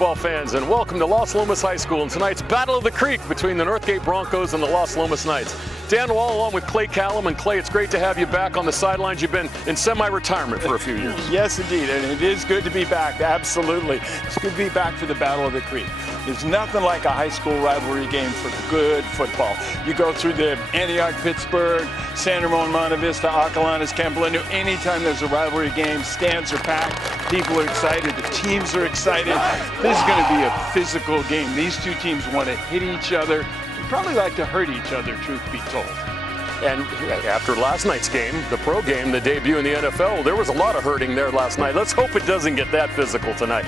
football fans, and welcome to Los Lomas High School and tonight's Battle of the Creek between the Northgate Broncos and the Los Lomas Knights. Dan Wall along with Clay Callum. And Clay, it's great to have you back on the sidelines. You've been in semi-retirement for a few years. Yes, indeed, and it is good to be back, absolutely. It's good to be back for the Battle of the Creek. There's nothing like a high school rivalry game for good football. You go through the Antioch, Pittsburgh, San Ramon, Monte Vista, Acalanes, Campolino. Anytime there's a rivalry game, stands are packed, people are excited, the teams are excited. This is going to be a physical game. These two teams want to hit each other. They probably like to hurt each other, truth be told. And after last night's game, the pro game, the debut in the NFL, there was a lot of hurting there last night. Let's hope it doesn't get that physical tonight.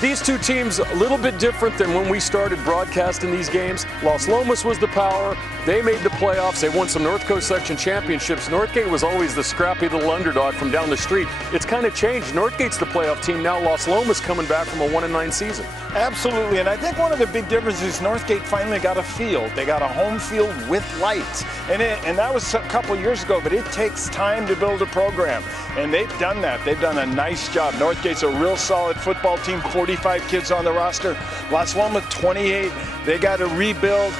These two teams, a little bit different than when we started broadcasting these games. Los Lomas was the power. They made the playoffs. They won some North Coast Section championships. Northgate was always the scrappy little underdog from down the street. It's kind of changed. Northgate's the playoff team now. Los Lomas coming back from a 1-9 season. Absolutely, and I think one of the big differences is Northgate finally got a field. They got a home field with lights, and that was a couple years ago, but it takes time to build a program, and they've done that. They've done a nice job. Northgate's a real solid football team, 45 kids on the roster. Los Lomas, 28. They got to rebuild.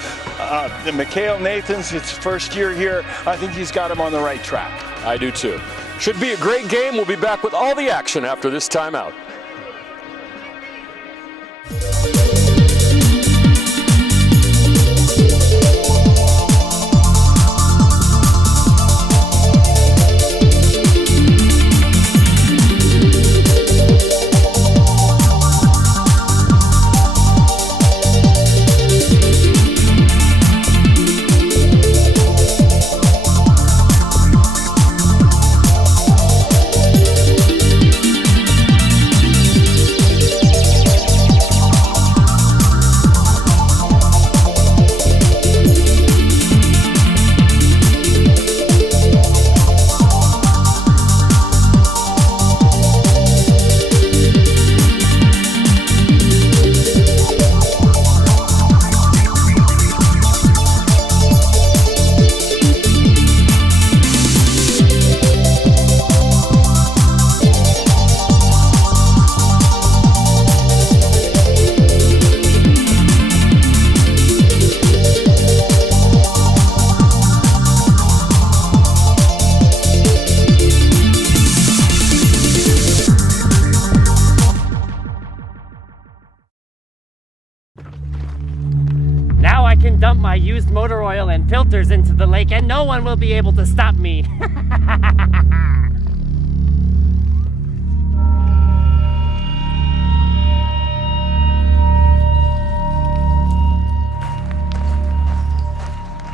The Mikhail Nathan's, his first year here, I think he's got him on the right track. I do too. Should be a great game. We'll be back with all the action after this timeout. Dump my used motor oil and filters into the lake and no one will be able to stop me.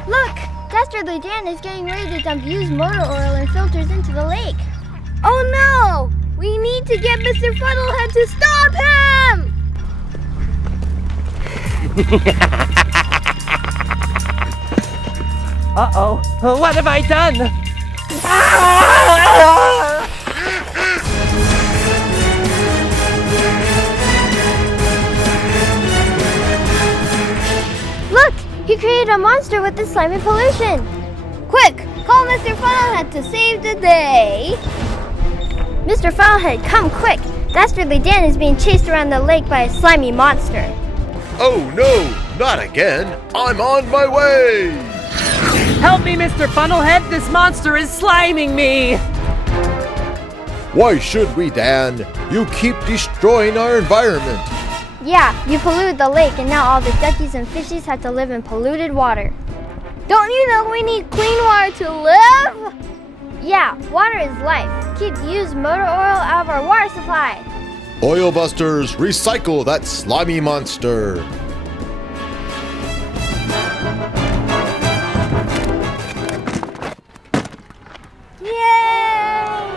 Look! Dastardly Dan is getting ready to dump used motor oil and filters into the lake. Oh no! We need to get Mr. Fuddlehead to stop him! Uh-oh, what have I done? Look! He created a monster with this slimy pollution! Quick! Call Mr. Funnelhead to save the day! Mr. Funnelhead, come quick! Dastardly Dan is being chased around the lake by a slimy monster. Oh no, not again! I'm on my way! Help me, Mr. Funnelhead! This monster is sliming me! Why should we, Dan? You keep destroying our environment. Yeah, you polluted the lake and now all the duckies and fishies have to live in polluted water. Don't you know we need clean water to live? Yeah, water is life. Keep used motor oil out of our water supply. Oil busters, recycle that slimy monster.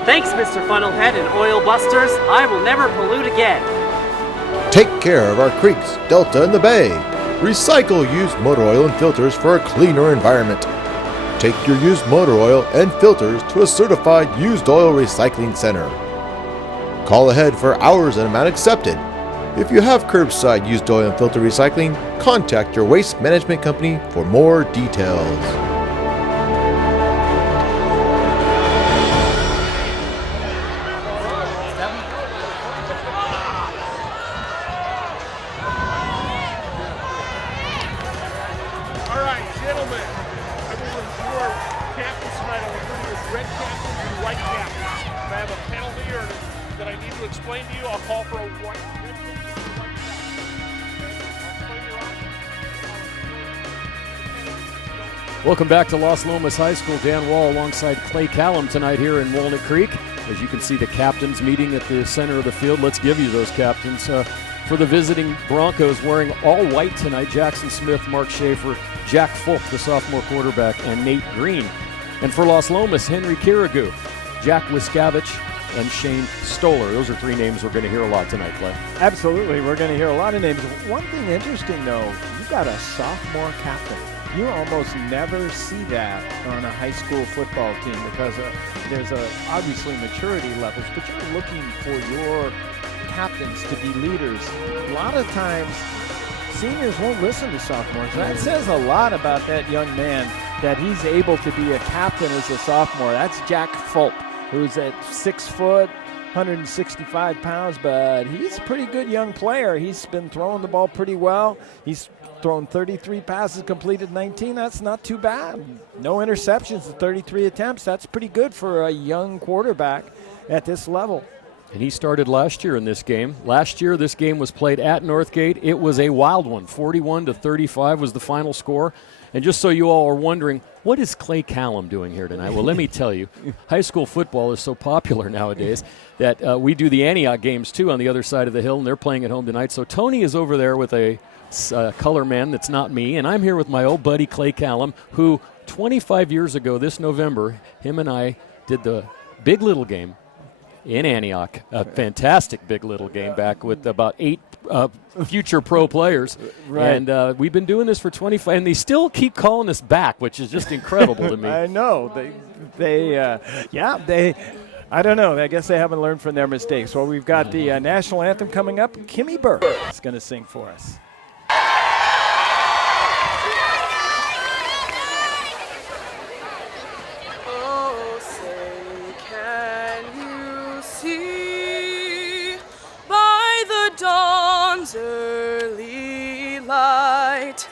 Thanks, Mr. Funnelhead and Oil Busters. I will never pollute again. Take care of our creeks, delta, and the bay. Recycle used motor oil and filters for a cleaner environment. Take your used motor oil and filters to a certified used oil recycling center. Call ahead for hours and amount accepted. If you have curbside used oil and filter recycling, contact your waste management company for more details. explain to you. I'll call for a white. Welcome back to Los Lomas High School. Dan Wall alongside Clay Callum tonight here in Walnut Creek. As you can see, the captains meeting at the center of the field. Let's give you those captains. For the visiting Broncos, wearing all white tonight, Jackson Smith, Mark Schaefer, Jack Fulk, the sophomore quarterback, and Nate Green. And for Los Lomas, Henry Kirigu, Jack Wiskavich, and Shane Stoller. Those are three names we're going to hear a lot tonight, Clay. Absolutely. We're going to hear a lot of names. One thing interesting, though, you got a sophomore captain. You almost never see that on a high school football team because there's obviously maturity levels, but you're looking for your captains to be leaders. A lot of times, seniors won't listen to sophomores. That says a lot about that young man that he's able to be a captain as a sophomore. That's Jack Fulk, who's at 6 foot, 165 pounds, but he's a pretty good young player. He's been throwing the ball pretty well. He's thrown 33 passes, completed 19. That's not too bad. No interceptions, 33 attempts. That's pretty good for a young quarterback at this level. And he started last year in this game. Last year, this game was played at Northgate. It was a wild one. 41-35 was the final score. And just so you all are wondering, what is Clay Callum doing here tonight? Well, let me tell you, high school football is so popular nowadays that we do the Antioch games, too, on the other side of the hill, and they're playing at home tonight. So Tony is over there with a color man that's not me, and I'm here with my old buddy Clay Callum, who 25 years ago this November, him and I did the Big Little game in Antioch, a fantastic Big Little game back with about 8 future pro players. Right. And we've been doing this for 25, and they still keep calling us back, which is just incredible to me. I know. I don't know. I guess they haven't learned from their mistakes. Well, we've got the national anthem coming up. Kimmy Burr is going to sing for us. Oh, say, can you see by the dawn's early light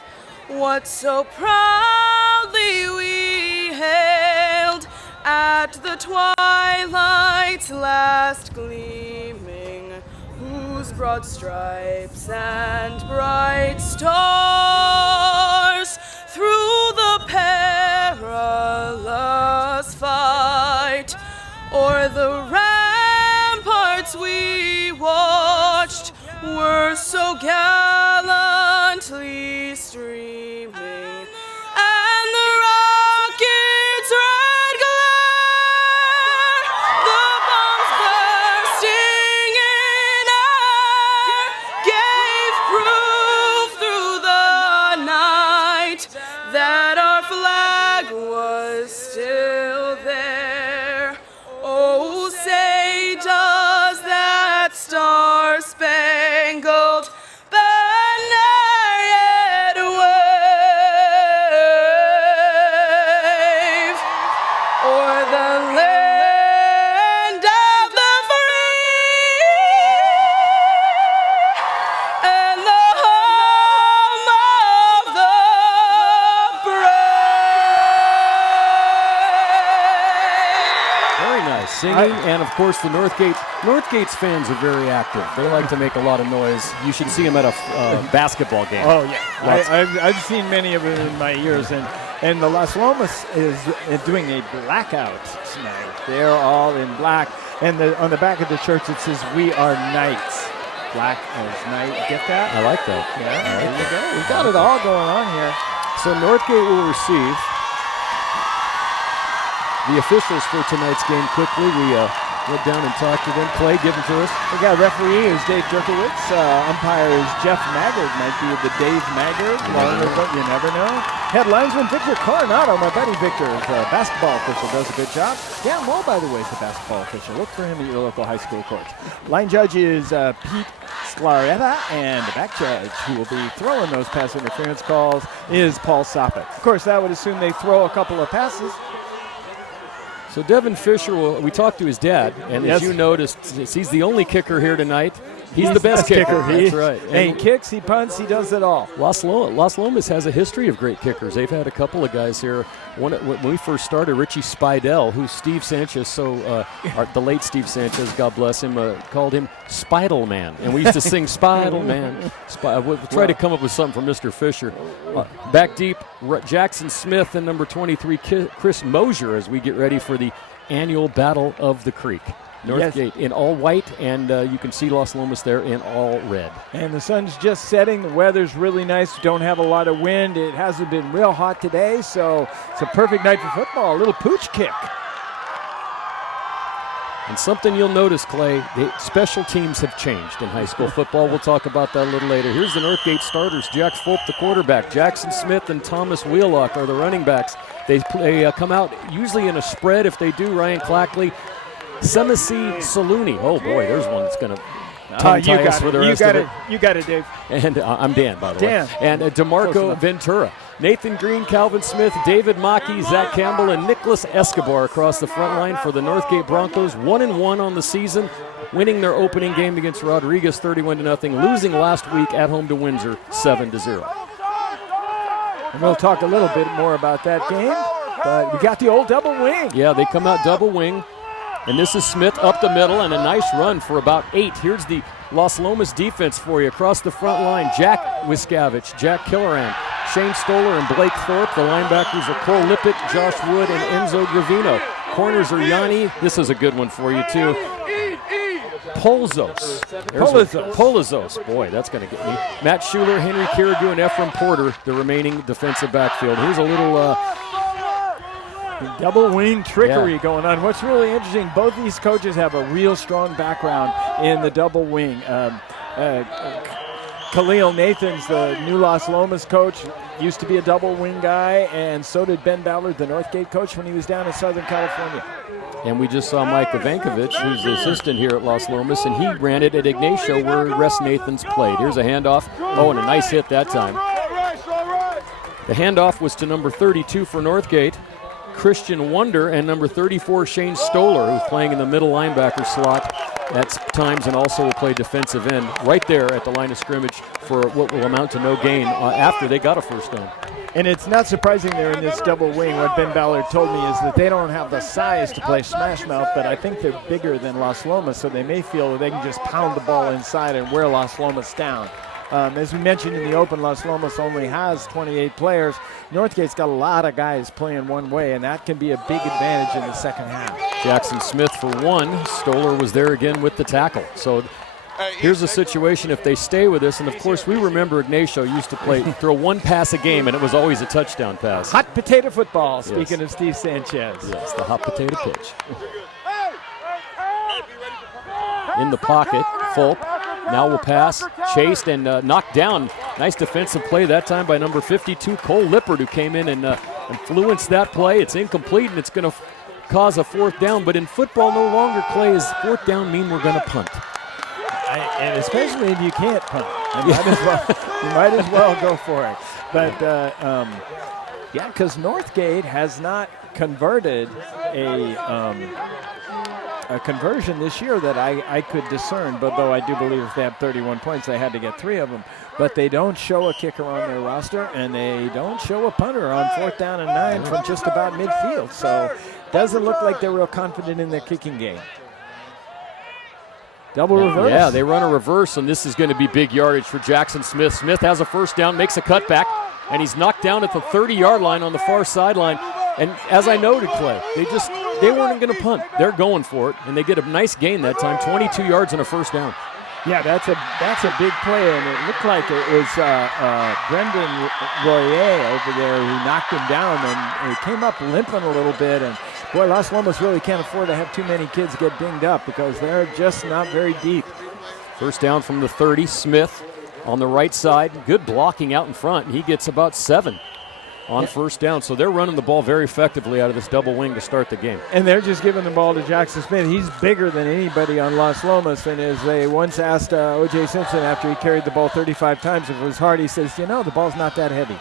what so proudly we hailed at the twilight's last gleaming, whose broad stripes and bright stars through the perilous fight o'er the ramparts we watched were so gallantly streaming, and the rocket's red glare, the bombs bursting in air, gave proof through the night that our flag was still there. Oh, say does that star-spangled banner yet wave o'er the land of the free and the home of the brave? Very nice singing, and of course the Northgate's fans are very active. They like to make a lot of noise. You should see them at a basketball game. Oh, yeah. I've seen many of them in my years, and the Los Lomas is doing a blackout tonight. They're all in black, and on the back of the church it says, "We are knights." Black as night. Get that? I like that. Yeah, there you go. We've got it all going on here. So Northgate will receive the officials for tonight's game quickly. We went down and talked to them. Clay, give them to us. We got referee is Dave Jerkowitz. Umpire is Jeff Maggard. Might be the Dave Maggard. You never know. Head linesman Victor Coronado. My buddy Victor is a basketball official. Does a good job. Dan Wall, by the way, is the basketball official. Look for him at your local high school court. Line judge is Pete Sclaretta, and the back judge, who will be throwing those pass interference calls, is Paul Soppet. Of course, that would assume they throw a couple of passes. So Devin Fisher, we talked to his dad, and Yes. as you noticed, he's the only kicker here tonight. He's the best kicker. That's right. And he kicks, he punts, he does it all. Los Lomas has a history of great kickers. They've had a couple of guys here. When we first started, Richie Spidell, who Steve Sanchez, the late Steve Sanchez, God bless him, called him Spidel Man. And we used to sing Spidel Man. We'll try to come up with something for Mr. Fisher. Back deep, Jackson Smith and number 23, Chris Mosier, as we get ready for the annual Battle of the Creek. Northgate in all white, and you can see Los Lomas there in all red. And the sun's just setting. The weather's really nice. Don't have a lot of wind. It hasn't been real hot today, so it's a perfect night for football. A little pooch kick. And something you'll notice, Clay, the special teams have changed in high school football. We'll talk about that a little later. Here's the Northgate starters. Jack Fulp, the quarterback. Jackson Smith and Thomas Wheelock are the running backs. They come out usually in a spread. If they do, Ryan Clackley. Semisi Saluni. Oh, boy, there's one that's going to tongue-tie us for the rest of it. You got it, Dave. And I'm Dan, by the way. And DeMarco Ventura. Nathan Green, Calvin Smith, David Mackey, Zach Campbell, and Nicholas Escobar across the front line for the Northgate Broncos. 1-1 on the season, winning their opening game against Rodriguez 31-0, losing last week at home to Windsor 7-0. And we'll talk a little bit more about that game, but we got the old double wing. Yeah, they come out double wing. And this is Smith up the middle and a nice run for about 8. Here's the Los Lomas defense for you across the front line. Jack Wiskavich, Jack Killeran, Shane Stoller, and Blake Thorpe. The linebackers are Cole Lippick, Josh Wood, and Enzo Gravino. Corners are Yanni. This is a good one for you, too. Polizos. Boy, that's going to get me. Matt Schuler, Henry Kirigu, and Ephraim Porter, the remaining defensive backfield. Here's a little double wing trickery going on. What's really interesting, both these coaches have a real strong background in the double wing. Khalil Nathans, the new Los Lomas coach, used to be a double wing guy, and so did Ben Ballard, the Northgate coach, when he was down in Southern California. And we just saw Mike Ivankovich, who's the assistant here at Los Lomas, and he ran it at Ignacio where Russ Nathans played. Here's a handoff. Oh, and a nice hit that time. The handoff was to number 32 for Northgate, Christian Wonder, and number 34, Shane Stoller, who's playing in the middle linebacker slot at times and also will play defensive end right there at the line of scrimmage for what will amount to no gain after they got a first down. And it's not surprising they're in this double wing. What Ben Ballard told me is that they don't have the size to play smash mouth, but I think they're bigger than Los Lomas, so they may feel that they can just pound the ball inside and wear Los Lomas down. As we mentioned in the open, Los Lomas only has 28 players. Northgate's got a lot of guys playing one way, and that can be a big advantage in the second half. Jackson Smith for one. Stoller was there again with the tackle. So here's a situation if they stay with this, and of course we remember Ignacio used to throw one pass a game, and it was always a touchdown pass. Hot potato football, speaking of Steve Sanchez. Yes, the hot potato pitch. In the pocket, Fulp. Now will pass, chased and knocked down. Nice defensive play that time by number 52, Cole Lippert, who came in and influenced that play. It's incomplete, and it's going to cause a fourth down. But in football, no longer, Clay, is fourth down mean we're going to punt. And especially if you can't punt. You might as well go for it. But, because Northgate has not converted a conversion this year that I could discern, but though I do believe if they have 31 points, they had to get 3 of them. But they don't show a kicker on their roster, and they don't show a punter on 4th down and 9 from just about midfield. So doesn't look like they're real confident in their kicking game. Double reverse. Yeah, they run a reverse, and this is going to be big yardage for Jackson Smith. Smith has a first down, makes a cutback, and he's knocked down at the 30-yard line on the far sideline. And as I noted, Clay, they weren't going to punt. They're going for it, and they get a nice gain that time, 22 yards and a first down. Yeah, that's a big play, and it looked like it was Brendan Royer over there who knocked him down, and he came up limping a little bit. And boy, Los Lomas really can't afford to have too many kids get dinged up because they're just not very deep. First down from the 30, Smith on the right side. Good blocking out in front. He gets about 7 on first down. So they're running the ball very effectively out of this double wing to start the game. And they're just giving the ball to Jackson Smith. He's bigger than anybody on Los Lomas. And as they once asked O.J. Simpson after he carried the ball 35 times if it was hard, he says, the ball's not that heavy.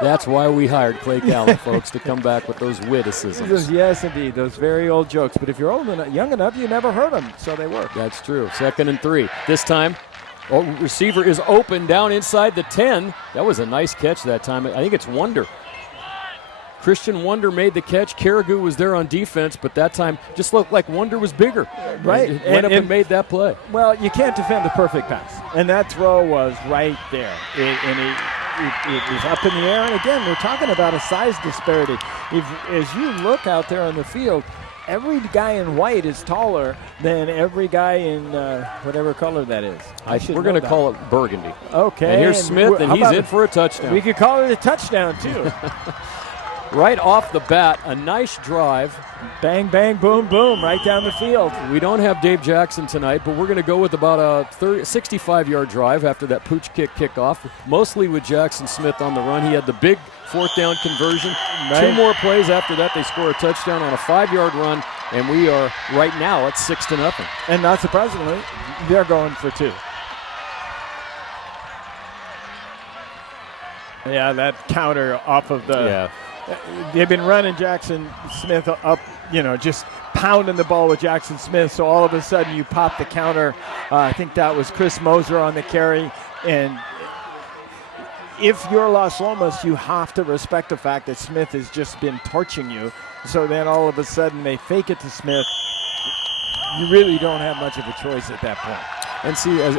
That's why we hired Clay Callan, folks, to come back with those witticisms. Yes, indeed, those very old jokes. But if you're young enough, you never heard them, so they work. That's true. 2nd and 3. This time, receiver is open down inside the 10. That was a nice catch that time. I think it's Wonder. Christian Wonder made the catch. Carrigu was there on defense, but that time just looked like Wonder was bigger. Right. He went up and made that play. Well, you can't defend the perfect pass. And that throw was right there. It was up in the air. And again, we're talking about a size disparity. As you look out there on the field, every guy in white is taller than every guy in whatever color that is. We're going to call it burgundy. Okay. And here's Smith, and he's in for a touchdown. We could call it a touchdown, too. Right off the bat, a nice drive. Bang, bang, boom, boom, right down the field. We don't have Dave Jackson tonight, but we're going to go with about a 65-yard drive after that pooch kick kickoff, mostly with Jackson Smith on the run. He had the big 4th down conversion. Right. 2 more plays after that, they score a touchdown on a 5-yard run, and we are right now at 6-0. And not surprisingly, they're going for 2. Yeah, that counter off of the... Yeah. They've been running Jackson Smith up, just pounding the ball with Jackson Smith. So all of a sudden you pop the counter. I think that was Chris Moser on the carry. And if you're Las Lomas, you have to respect the fact that Smith has just been torching you. So then all of a sudden they fake it to Smith. You really don't have much of a choice at that point. And see, as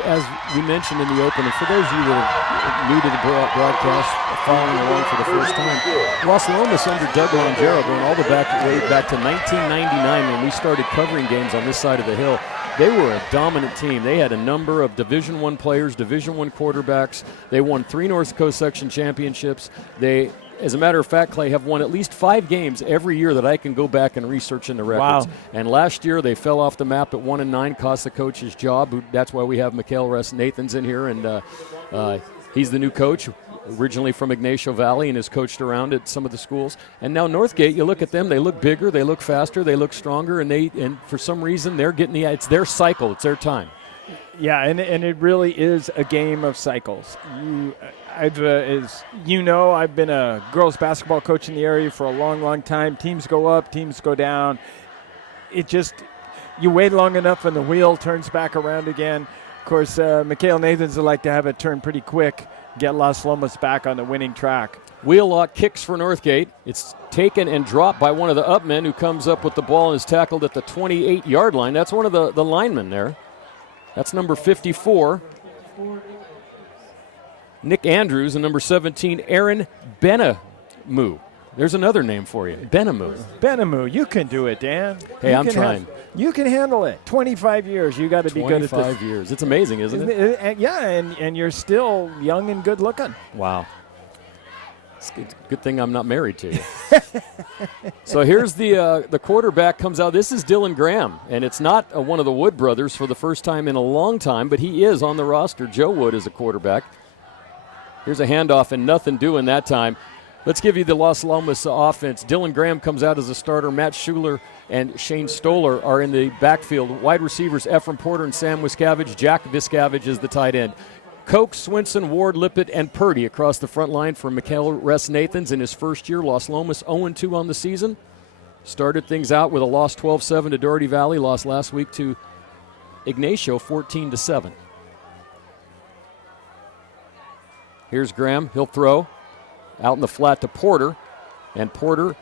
we mentioned in the opening, for those of you that are new to the broadcast, following along for the first time, Las Lomas under Doug Longero, going all the way back to 1999 when we started covering games on this side of the hill, they were a dominant team. They had a number of Division I players, Division I quarterbacks. They won 3 North Coast Section championships. They, as a matter of fact, Clay, have won at least 5 games every year that I can go back and research in the records. Wow. And last year they fell off the map at 1-9, cost the coach his job. That's why we have Mikhail Nathans in here, and he's the new coach, originally from Ignacio Valley, and has coached around at some of the schools. And now Northgate, you look at them, they look bigger, they look faster, they look stronger, and for some reason they're getting it's their cycle, it's their time. Yeah, and it really is a game of cycles. I've been a girls basketball coach in the area for a long, long time. Teams go up, teams go down. You wait long enough and the wheel turns back around again. Of course, Mikhail Nathans would like to have it turn pretty quick, get Las Lomas back on the winning track. Wheelock kicks for Northgate. It's taken and dropped by one of the up men who comes up with the ball and is tackled at the 28-yard line. That's one of the linemen there. That's number 54, Nick Andrews, and number 17, Aaron Benamu. There's another name for you, Benamu, you can do it, Dan. Hey, I'm trying. You can handle it. 25 years, you got to be good at this. 25 years. It's amazing, isn't it? Yeah, and you're still young and good looking. Wow. It's a good thing I'm not married to you. So here's the quarterback comes out. This is Dylan Graham, and it's not one of the Wood brothers for the first time in a long time, but he is on the roster. Joe Wood is a quarterback. Here's a handoff and nothing doing that time. Let's give you the Las Lomas offense. Dylan Graham comes out as a starter. Matt Schuler and Shane Stoller are in the backfield. Wide receivers Ephraim Porter and Sam Wiscavage. Jack Viscavage is the tight end. Koch, Swinson, Ward, Lippett, and Purdy across the front line for Mikhail Nathans in his first year. Las Lomas 0-2 on the season. Started things out with a loss 12-7 to Doherty Valley. Lost last week to Ignacio 14-7. Here's Graham. He'll throw out in the flat to Porter. And Porter,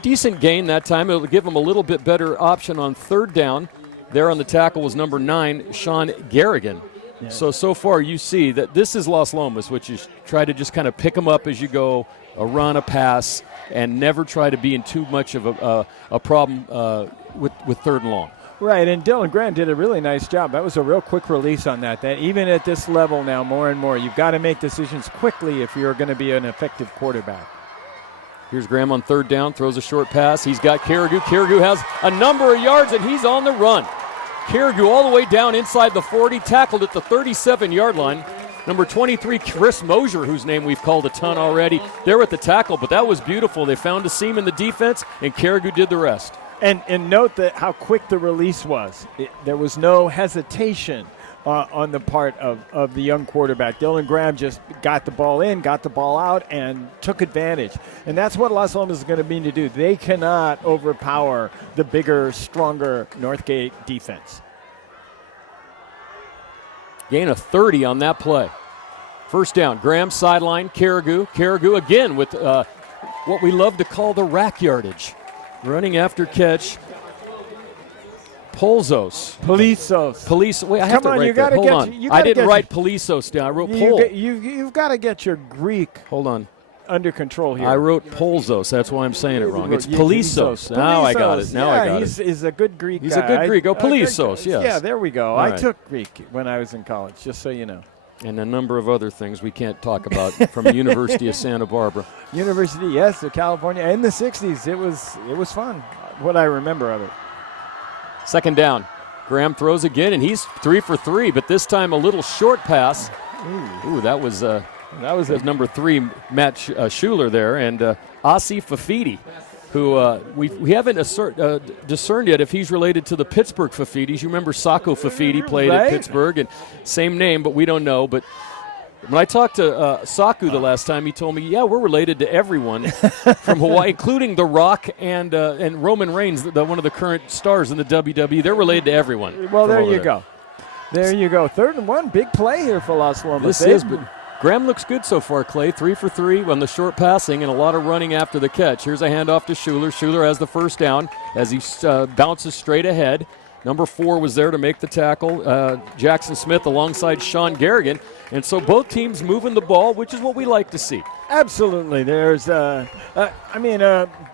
decent gain that time. It'll give him a little bit better option on 3rd down. There on the tackle was number 9, Sean Garrigan. Yeah. So far you see that this is Las Lomas, which is try to just kind of pick them up as you go, a run, a pass, and never try to be in too much of a problem with 3rd and long. Right, and Dylan Graham did a really nice job. That was a real quick release on that. That even at this level now, more and more, you've got to make decisions quickly if you're going to be an effective quarterback. Here's Graham on 3rd down, throws a short pass. He's got Carrigu. Carrigu has a number of yards, and he's on the run. Carrigu all the way down inside the 40, tackled at the 37-yard line. Number 23, Chris Mosier, whose name we've called a ton already. They're at the tackle, but that was beautiful. They found a seam in the defense, and Carrigu did the rest. And note that how quick the release was. There was no hesitation on the part of the young quarterback. Dylan Graham just got the ball in, got the ball out, and took advantage. And that's what Las Lomas is going to need to do. They cannot overpower the bigger, stronger Northgate defense. Gain of 30 on that play. First down, Graham sideline, Carrigu. Carrigu again with what we love to call the rack yardage. Running after catch. Polzos. Police. Wait, I have Come to on, write you that. gotta Hold get- on. you gotta I didn't get- write Polisos down. I wrote Pol. You've got to get your Greek Hold on. under control here. I wrote Polzos. That's why I'm saying it wrong. It's Yeah, Polisos. Now I got it. Now yeah, I got he's a good Greek He's guy. a good Greek. Oh, A good Polisos, guy. yes. Yeah, there we go. All I right. took Greek when I was in college, just so you know. it. And a number of other things we can't talk about from the University of Santa Barbara. University, yes, of California. In the 60s, it was fun, what I remember of it. Second down. Graham throws again, and he's 3 for 3, but this time a little short pass. Ooh, that was number 3, Matt Schuler there, and Asi Fafidi, who we haven't discerned yet if he's related to the Pittsburgh Fafidis. You remember Sacco Fafidi played at Right. Pittsburgh, and same name, but we don't know. But when I talked to Saku the last time, he told me, yeah, we're related to everyone from Hawaii, including The Rock and Roman Reigns, one of the current stars in the WWE. They're related to everyone. Well, from there over you go. There you go. 3rd and 1, big play here for Las Lomas. But Graham looks good so far, Clay. 3 for 3 on the short passing and a lot of running after the catch. Here's a handoff to Schuler. Schuler has the first down as he bounces straight ahead. Number 4 was there to make the tackle. Jackson Smith alongside Sean Garrigan. And so both teams moving the ball, which is what we like to see. Absolutely. There's,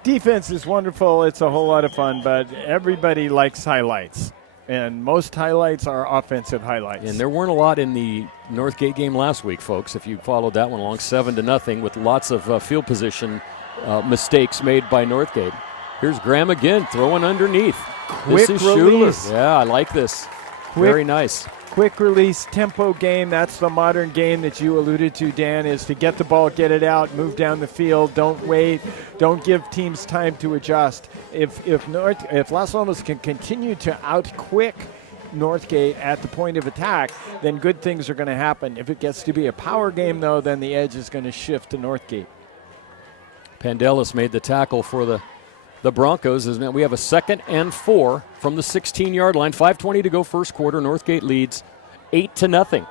defense is wonderful. It's a whole lot of fun, but everybody likes highlights. And most highlights are offensive highlights. And there weren't a lot in the Northgate game last week, folks, if you followed that one along 7-0 with lots of field position mistakes made by Northgate. Here's Graham again, throwing underneath. Quick this is release. Schuler. Yeah, I like this. Very nice. Quick release, tempo game. That's the modern game that you alluded to, Dan, is to get the ball, get it out, move down the field. Don't wait. Don't give teams time to adjust. If Las Lomas can continue to out-quick Northgate at the point of attack, then good things are going to happen. If it gets to be a power game, though, then the edge is going to shift to Northgate. Pandelis made the tackle for the Broncos. We have a 2nd and 4 from the 16-yard line. 5:20 to go first quarter. Northgate leads 8-0.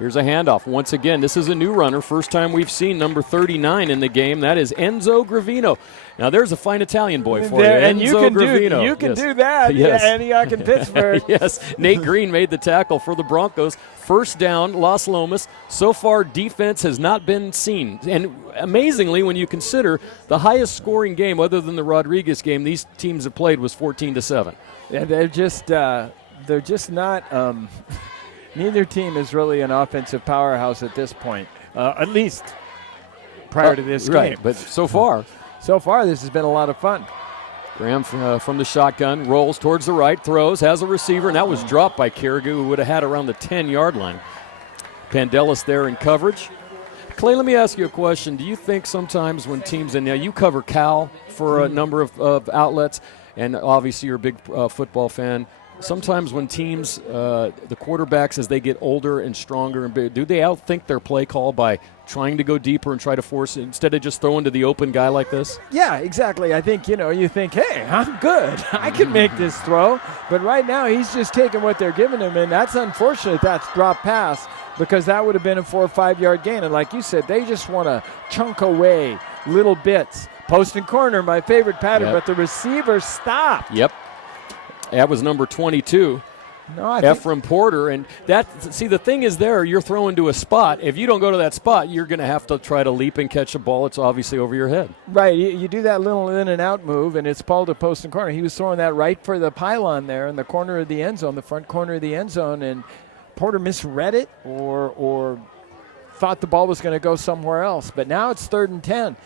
Here's a handoff. Once again, this is a new runner. First time we've seen number 39 in the game. That is Enzo Gravino. Now, there's a fine Italian boy for you. And you Enzo can Gravino. you can Yes. do that. Yes. Yeah, Antioch and Pittsburgh. Yes, Nate Green made the tackle for the Broncos. First down, Las Lomas. So far, defense has not been seen. And amazingly, when you consider the highest scoring game other than the Rodriguez game these teams have played was 14-7. Yeah, they're just not. Neither team is really an offensive powerhouse at this point, at least prior to this right, game. But so far, this has been a lot of fun. Graham from the shotgun rolls towards the right, throws, has a receiver, and that was dropped by Carrigu, who would have had around the 10-yard line. Pandelis there in coverage. Clay, let me ask you a question. Do you think sometimes when teams, and now you cover Cal for a number of outlets, and obviously you're a big football fan, sometimes when teams, the quarterbacks, as they get older and stronger, and big, do they outthink their play call by trying to go deeper and try to force it instead of just throwing to the open guy like this? Yeah, exactly. I think, you think, hey, I'm good. I can make this throw. But right now he's just taking what they're giving him, and that's unfortunate that's drop pass because that would have been a 4 or 5 yard gain. And like you said, they just want to chunk away little bits. Post and corner, my favorite pattern, but the receiver stopped. Yep. That was number 22, Ephraim Porter. And the thing is you're throwing to a spot. If you don't go to that spot, you're going to have to try to leap and catch a ball. It's obviously over your head. Right. You do that little in and out move, and it's Paul to post and corner. He was throwing that right for the pylon there in the corner of the end zone, the front corner of the end zone, and Porter misread it or thought the ball was going to go somewhere else. But now it's 3rd and 10.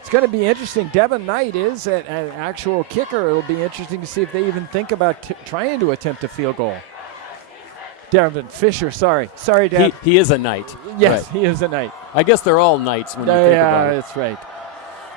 It's going to be interesting. Devin Knight is an actual kicker. It'll be interesting to see if they even think about trying to attempt a field goal. Devin Fisher, sorry, Dev. He is a Knight. Yes, right. He is a Knight. I guess they're all Knights when you think about it. That's right.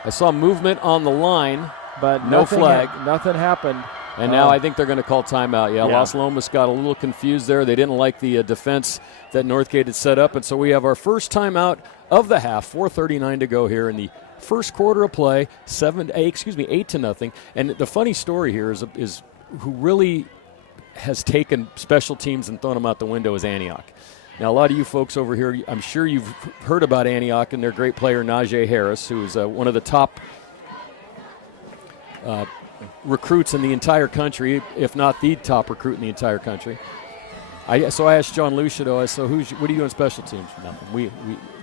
I saw movement on the line, But no flag. Nothing happened. And now I think they're going to call timeout. Yeah, Los Lomas got a little confused there. They didn't like the defense that Northgate had set up, and so we have our first timeout of the half. 4:39 to go here in the first quarter of play. 8-0. And the funny story here is who really has taken special teams and thrown them out the window is Antioch. Now, a lot of you folks over here, I'm sure you've heard about Antioch and their great player Najee Harris, who is one of the top recruits in the entire country, if not the top recruit in the entire country. So I asked John Lucido, I said, what do you do on special teams? Nothing.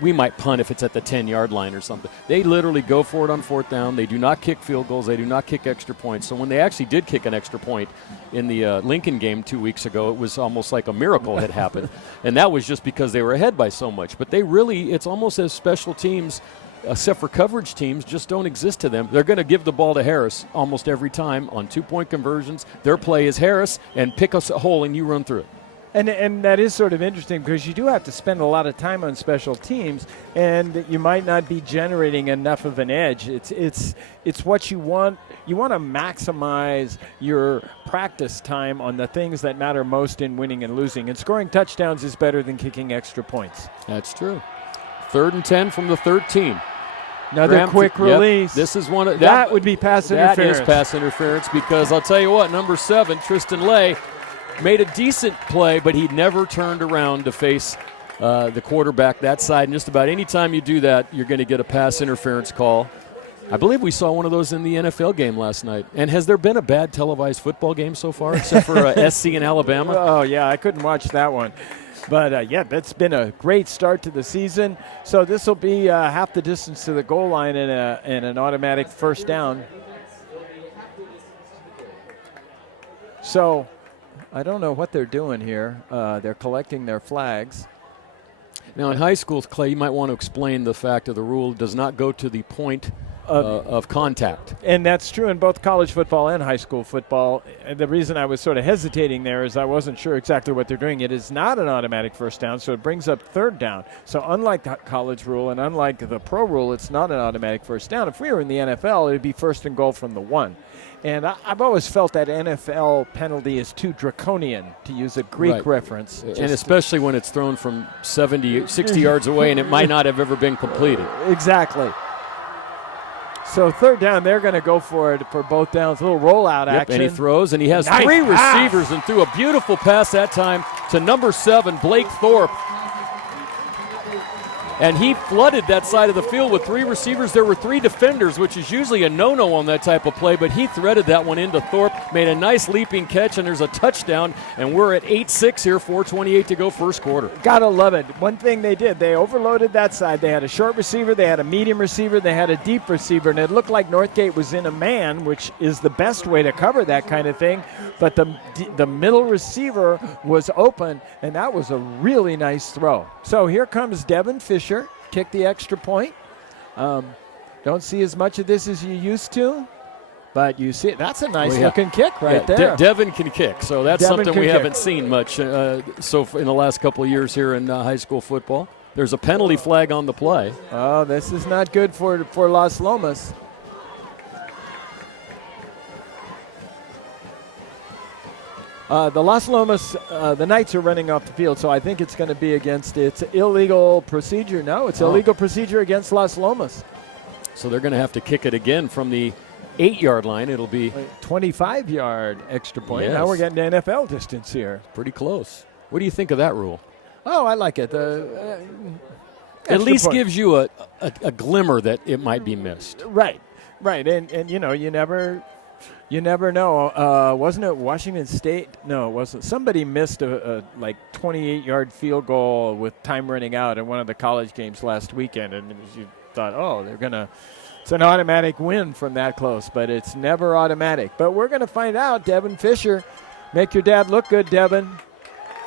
We might punt if it's at the 10-yard line or something. They literally go for it on fourth down. They do not kick field goals. They do not kick extra points. So when they actually did kick an extra point in the Lincoln game 2 weeks ago, it was almost like a miracle had happened. And that was just because they were ahead by so much. But it's almost as special teams, except for coverage teams, just don't exist to them. They're going to give the ball to Harris almost every time on 2-point conversions. Their play is Harris, and pick a hole and you run through it. And that is sort of interesting because you do have to spend a lot of time on special teams, and you might not be generating enough of an edge. It's what you want. You want to maximize your practice time on the things that matter most in winning and losing. And scoring touchdowns is better than kicking extra points. That's true. 3rd and 10 from the 13. Another quick release. This is one of that would be pass interference. That is pass interference because I'll tell you what, number 7, Tristan Lay, made a decent play, but he never turned around to face the quarterback that side. And just about any time you do that, you're going to get a pass interference call. I believe we saw one of those in the NFL game last night. And has there been a bad televised football game so far, except for SC in Alabama? Oh, yeah, I couldn't watch that one. But, that's been a great start to the season. So this will be half the distance to the goal line and an automatic first down. So I don't know what they're doing here. They're collecting their flags. Now, in high school, Clay, you might want to explain the fact of the rule does not go to the point of contact. And that's true in both college football and high school football. And the reason I was sort of hesitating there is I wasn't sure exactly what they're doing. It is not an automatic first down, so it brings up third down. So unlike the college rule and unlike the pro rule, it's not an automatic first down. If we were in the NFL, it would be first and goal from the 1. And I've always felt that NFL penalty is too draconian, to use a Greek reference. And especially when it's thrown from 60 yards away and it might not have ever been completed. Exactly. So third down, they're going to go for it for both downs. A little rollout action. And he throws, and he has 3 receivers and threw a beautiful pass that time to number 7, Blake Thorpe. And he flooded that side of the field with 3 receivers. There were 3 defenders, which is usually a no-no on that type of play, but he threaded that one into Thorpe, made a nice leaping catch, and there's a touchdown, and we're at 8-6 here, 4:28 to go first quarter. Gotta love it. One thing they did, they overloaded that side. They had a short receiver, they had a medium receiver, they had a deep receiver, and it looked like Northgate was in a man, which is the best way to cover that kind of thing, but the middle receiver was open, and that was a really nice throw. So here comes Devin Fisher. Kick the extra point. Don't see as much of this as you used to, but you see that's a nice looking kick right there. Devin can kick, so that's something we haven't seen much in the last couple of years here in high school football. There's a penalty flag on the play. Oh, this is not good for Los Lomas. The Los Lomas, the Knights are running off the field, so I think it's going to be it's illegal procedure. No, it's illegal procedure against Los Lomas. So they're going to have to kick it again from the 8-yard line. It'll be 25-yard extra point. Yes. Now we're getting to NFL distance here. Pretty close. What do you think of that rule? Oh, I like it. At least gives you a glimmer that it might be missed. Right. And you never know. Wasn't it Washington State? No, it wasn't. Somebody missed a 28-yard field goal with time running out in one of the college games last weekend, and you thought, it's an automatic win from that close, but it's never automatic. But we're going to find out. Devin Fisher, make your dad look good, Devin.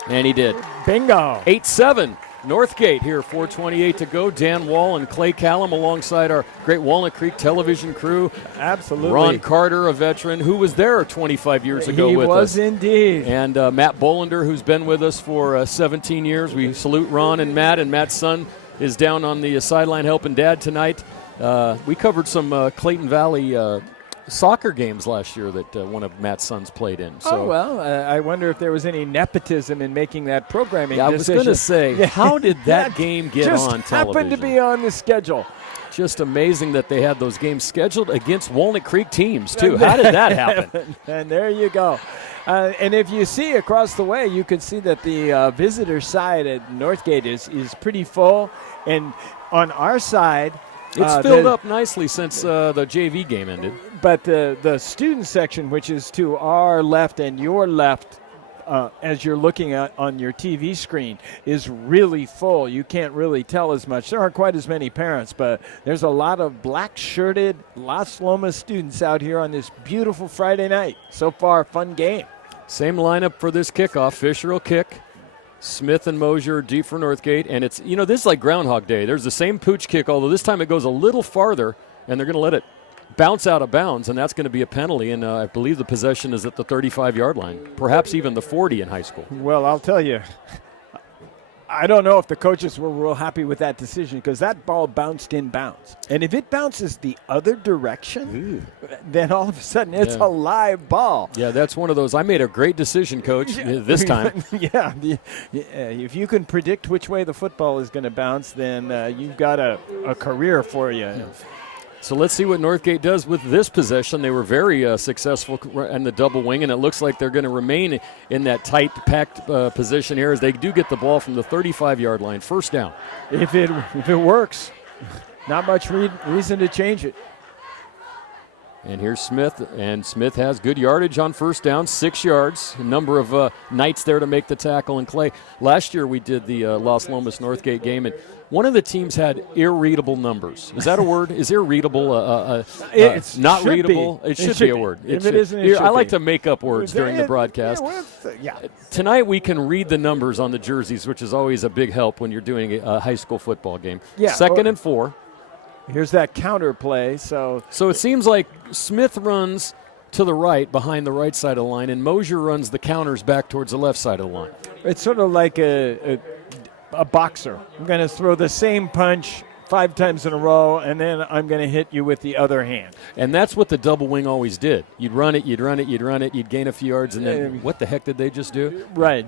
And he did. Bingo. 8-7. Northgate here, 4:28 to go. Dan Wall and Clay Callum alongside our great Walnut Creek television crew. Absolutely. Ron Carter, a veteran who was there 25 years ago with us. He was indeed. And Matt Bolander, who's been with us for 17 years. We salute Ron and Matt, and Matt's son is down on the sideline helping Dad tonight. We covered some Clayton Valley soccer games last year that one of Matt's sons played in. So. Oh, well, I wonder if there was any nepotism in making that programming Yeah, I was decision. going to say, how did that game get just on television? happened to be on the schedule. Just amazing that they had those games scheduled against Walnut Creek teams, too. How did that happen? And there you go. And if you see across the way, you can see that the visitor side at Northgate is pretty full. And on our side, It's filled up nicely since the JV game ended. but the student section, which is to our left and your left, as you're looking at on your TV screen, is really full. You can't really tell as much. There aren't quite as many parents, but there's a lot of black-shirted Las Lomas students out here on this beautiful Friday night. So far, fun game. Same lineup for this kickoff. Fisher will kick. Smith and Mosier deep for Northgate. And it's, this is like Groundhog Day. There's the same pooch kick, although this time it goes a little farther, and they're going to let it bounce out of bounds, and that's going to be a penalty. And I believe the possession is at the 35-yard line, perhaps even the 40 in high school. Well, I'll tell you, I don't know if the coaches were real happy with that decision because that ball bounced in bounds. And if it bounces the other direction, then all of a sudden it's a live ball. Yeah, that's one of those. I made a great decision, Coach, this time. Yeah. If you can predict which way the football is going to bounce, then you've got a career for you. Yeah. So let's see what Northgate does with this possession. They were very successful in the double wing, and it looks like they're going to remain in that tight, packed position here as they do get the ball from the 35-yard line. First down. If it works, not much reason to change it. And here's Smith, and Smith has good yardage on first down, 6 yards. A number of Knights there to make the tackle. And Clay, last year we did the Las Lomas Northgate game, and one of the teams had irreadable numbers. Is that a word? Is irreadable it's not readable? Be. It should be a word. If it isn't, it should I like be. to make up words during the broadcast. Tonight we can read the numbers on the jerseys, which is always a big help when you're doing a high school football game. Yeah, Second and 4. Here's that counter play. So it seems like Smith runs to the right behind the right side of the line, and Mosier runs the counters back towards the left side of the line. It's sort of like a boxer. I'm going to throw the same punch 5 times in a row, and then I'm going to hit you with the other hand. And that's what the double wing always did. You'd run it, you'd gain a few yards, and then what the heck did they just do? Right.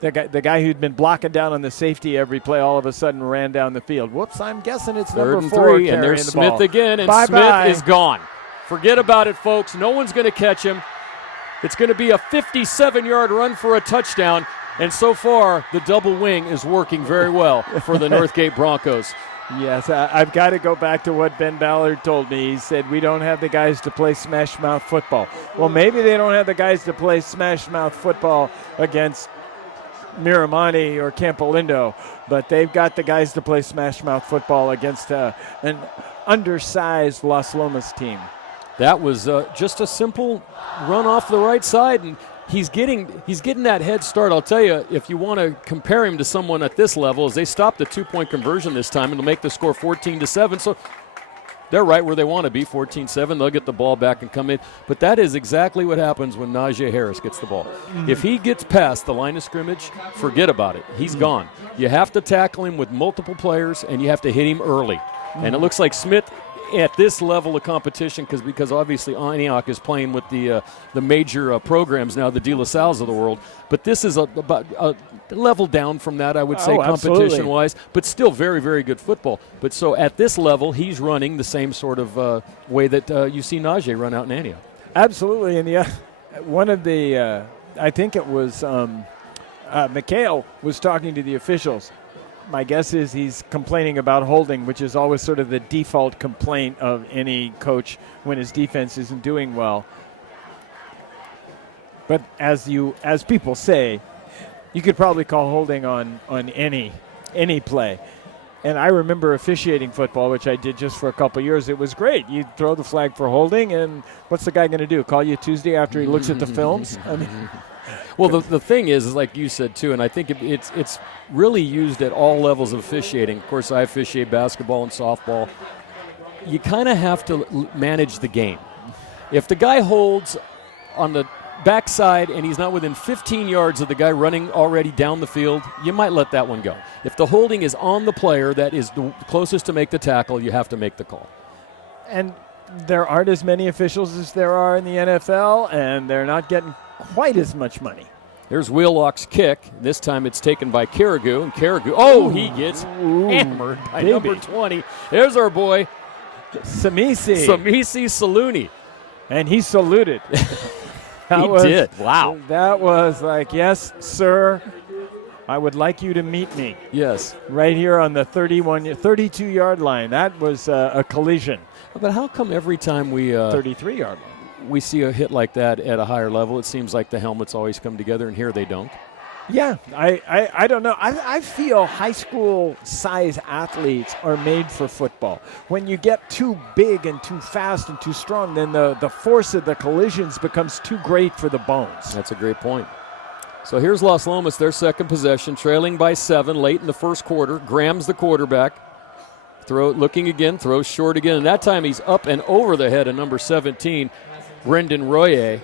The guy who'd been blocking down on the safety every play all of a sudden ran down the field. Whoops, I'm guessing it's Third number and 4 3, and there's the Smith ball. again, and Bye-bye. Smith is gone. Forget about it, folks. No one's going to catch him. It's going to be a 57-yard run for a touchdown, and so far the double wing is working very well for the Northgate Broncos. Yes, I've got to go back to what Ben Ballard told me. He said, we don't have the guys to play smash mouth football. Well, maybe they don't have the guys to play smash mouth football against Miramani or Campolindo, but they've got the guys to play smash mouth football against an undersized Las Lomas team. That was just a simple run off the right side, and he's getting that head start. I'll tell you, if you want to compare him to someone at this level, is they stopped the 2-point conversion this time and to make the score 14-7. So they're right where they want to be, 14-7. They'll get the ball back and come in. But that is exactly what happens when Najee Harris gets the ball. If he gets past the line of scrimmage, forget about it. He's gone. You have to tackle him with multiple players, and you have to hit him early. And it looks like Smith at this level of competition, because obviously Antioch is playing with the major programs now, the De La Salles of the world. But this is about a level down from that, I would say, competition-wise, but still very, very good football. But so at this level, he's running the same sort of way that you see Najee run out in Antioch. Absolutely. And one of the, I think it was McHale was talking to the officials. My guess is he's complaining about holding, which is always sort of the default complaint of any coach when his defense isn't doing well. But as people say, you could probably call holding on any play. And I remember officiating football, which I did just for a couple of years. It was great. You throw the flag for holding, and what's the guy going to do? Call you Tuesday after he looks at the films? I mean, well, the thing is like you said, too, and I think it's really used at all levels of officiating. Of course, I officiate basketball and softball. You kind of have to manage the game. If the guy holds on the backside and he's not within 15 yards of the guy running already down the field, you might let that one go. If the holding is on the player that is the closest to make the tackle, you have to make the call. And there aren't as many officials as there are in the NFL, and they're not getting quite as much money. Here's Wheelock's kick. This time it's taken by Carrigu, and Carrigu, he gets hammered by number 20. There's our boy, Samisi Saluni. And he saluted. He did. Wow. That was like, yes, sir, I would like you to meet me. Yes. Right here on the 32-yard line. That was a collision. But how come every time we 33-yard line. We see a hit like that at a higher level, it seems like the helmets always come together, and here they don't? Yeah, I don't know. I feel high school size athletes are made for football. When you get too big and too fast and too strong, then the force of the collisions becomes too great for the bones. That's a great point. So here's Las Lomas, their second possession, trailing by 7 late in the first quarter. Graham's the quarterback. Looking again, throws short again. And that time he's up and over the head of number 17, Brendan Royer.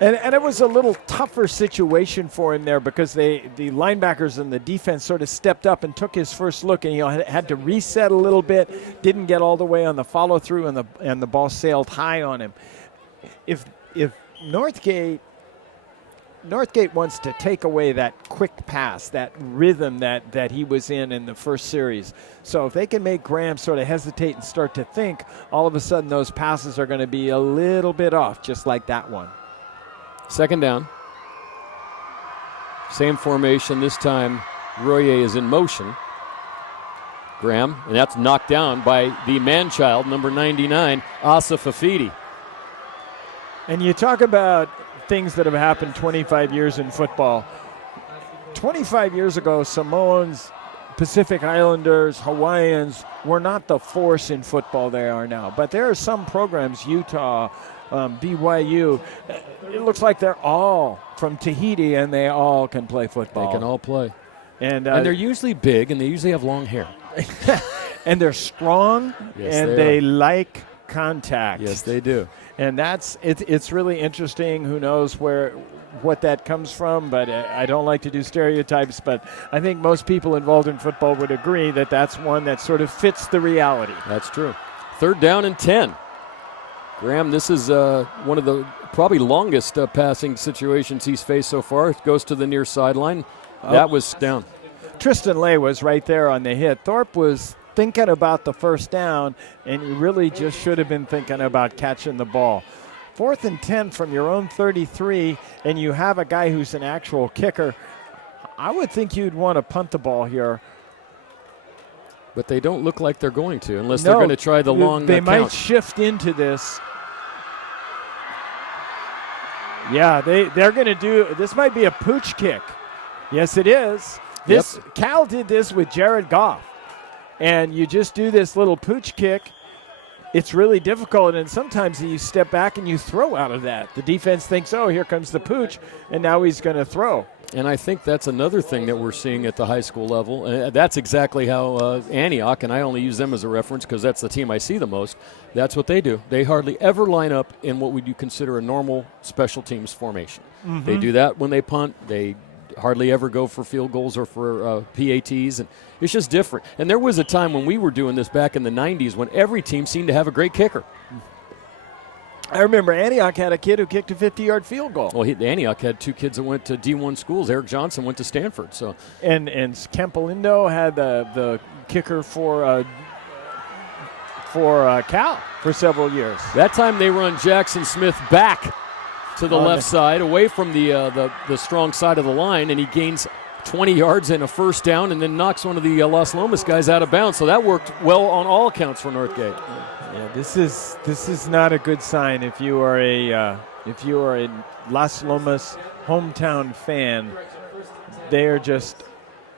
And it was a little tougher situation for him there because the linebackers and the defense sort of stepped up and took his first look, and had to reset a little bit, didn't get all the way on the follow-through, and the ball sailed high on him. If Northgate wants to take away that quick pass, that rhythm that he was in the first series. So if they can make Graham sort of hesitate and start to think, all of a sudden those passes are going to be a little bit off, just like that one. Second down. Same formation. This time Royer is in motion. Graham, and that's knocked down by the man-child, number 99, Asif Afidi. And you talk about things that have happened 25 years in football. 25 years ago, Samoans, Pacific Islanders, Hawaiians were not the force in football they are now. But there are some programs, Utah, BYU, it looks like they're all from Tahiti and they all can play football. They can all play. And they're usually big and they usually have long hair. And they're strong, yes, and they like contact. Yes, they do. And it's really interesting. Who knows what that comes from, but I don't like to do stereotypes, but I think most people involved in football would agree that that's one that sort of fits the reality. That's true. Third down and 10. Graham, this is one of the probably longest passing situations he's faced so far. It goes to the near sideline. That was down. Tristan Lay was right there on the hit. Thorpe was thinking about the first down, and he really just should have been thinking about catching the ball. 4th and 10 from your own 33, and you have a guy who's an actual kicker. I would think you'd want to punt the ball here. But they don't look like they're going to, unless they're going to try the long They count. might shift into this. Yeah, they're going to do – this might be a pooch kick. Yes, it is. Cal did this with Jared Goff. And you just do this little pooch kick. It's really difficult, and sometimes you step back and you throw out of that. The defense thinks, oh, here comes the pooch, and now he's going to throw. And I think that's another thing that we're seeing at the high school level. That's exactly how Antioch, and I only use them as a reference because that's the team I see the most, that's what they do. They hardly ever line up in what would you consider a normal special teams formation. Mm-hmm. They do that when they punt. They hardly ever go for field goals or for PATs, and it's just different. And there was a time when we were doing this back in the 90s when every team seemed to have a great kicker. I remember Antioch had a kid who kicked a 50-yard field goal. Well, Antioch had 2 kids that went to D1 schools. Eric Johnson went to Stanford. So, and Campolindo had the kicker for Cal for several years. That time they run Jackson Smith back to the left side, away from the strong side of the line, and he gains 20 yards and a first down, and then knocks one of the Las Lomas guys out of bounds. So that worked well on all accounts for Northgate. Yeah, this is not a good sign if you are a Las Lomas hometown fan. They are just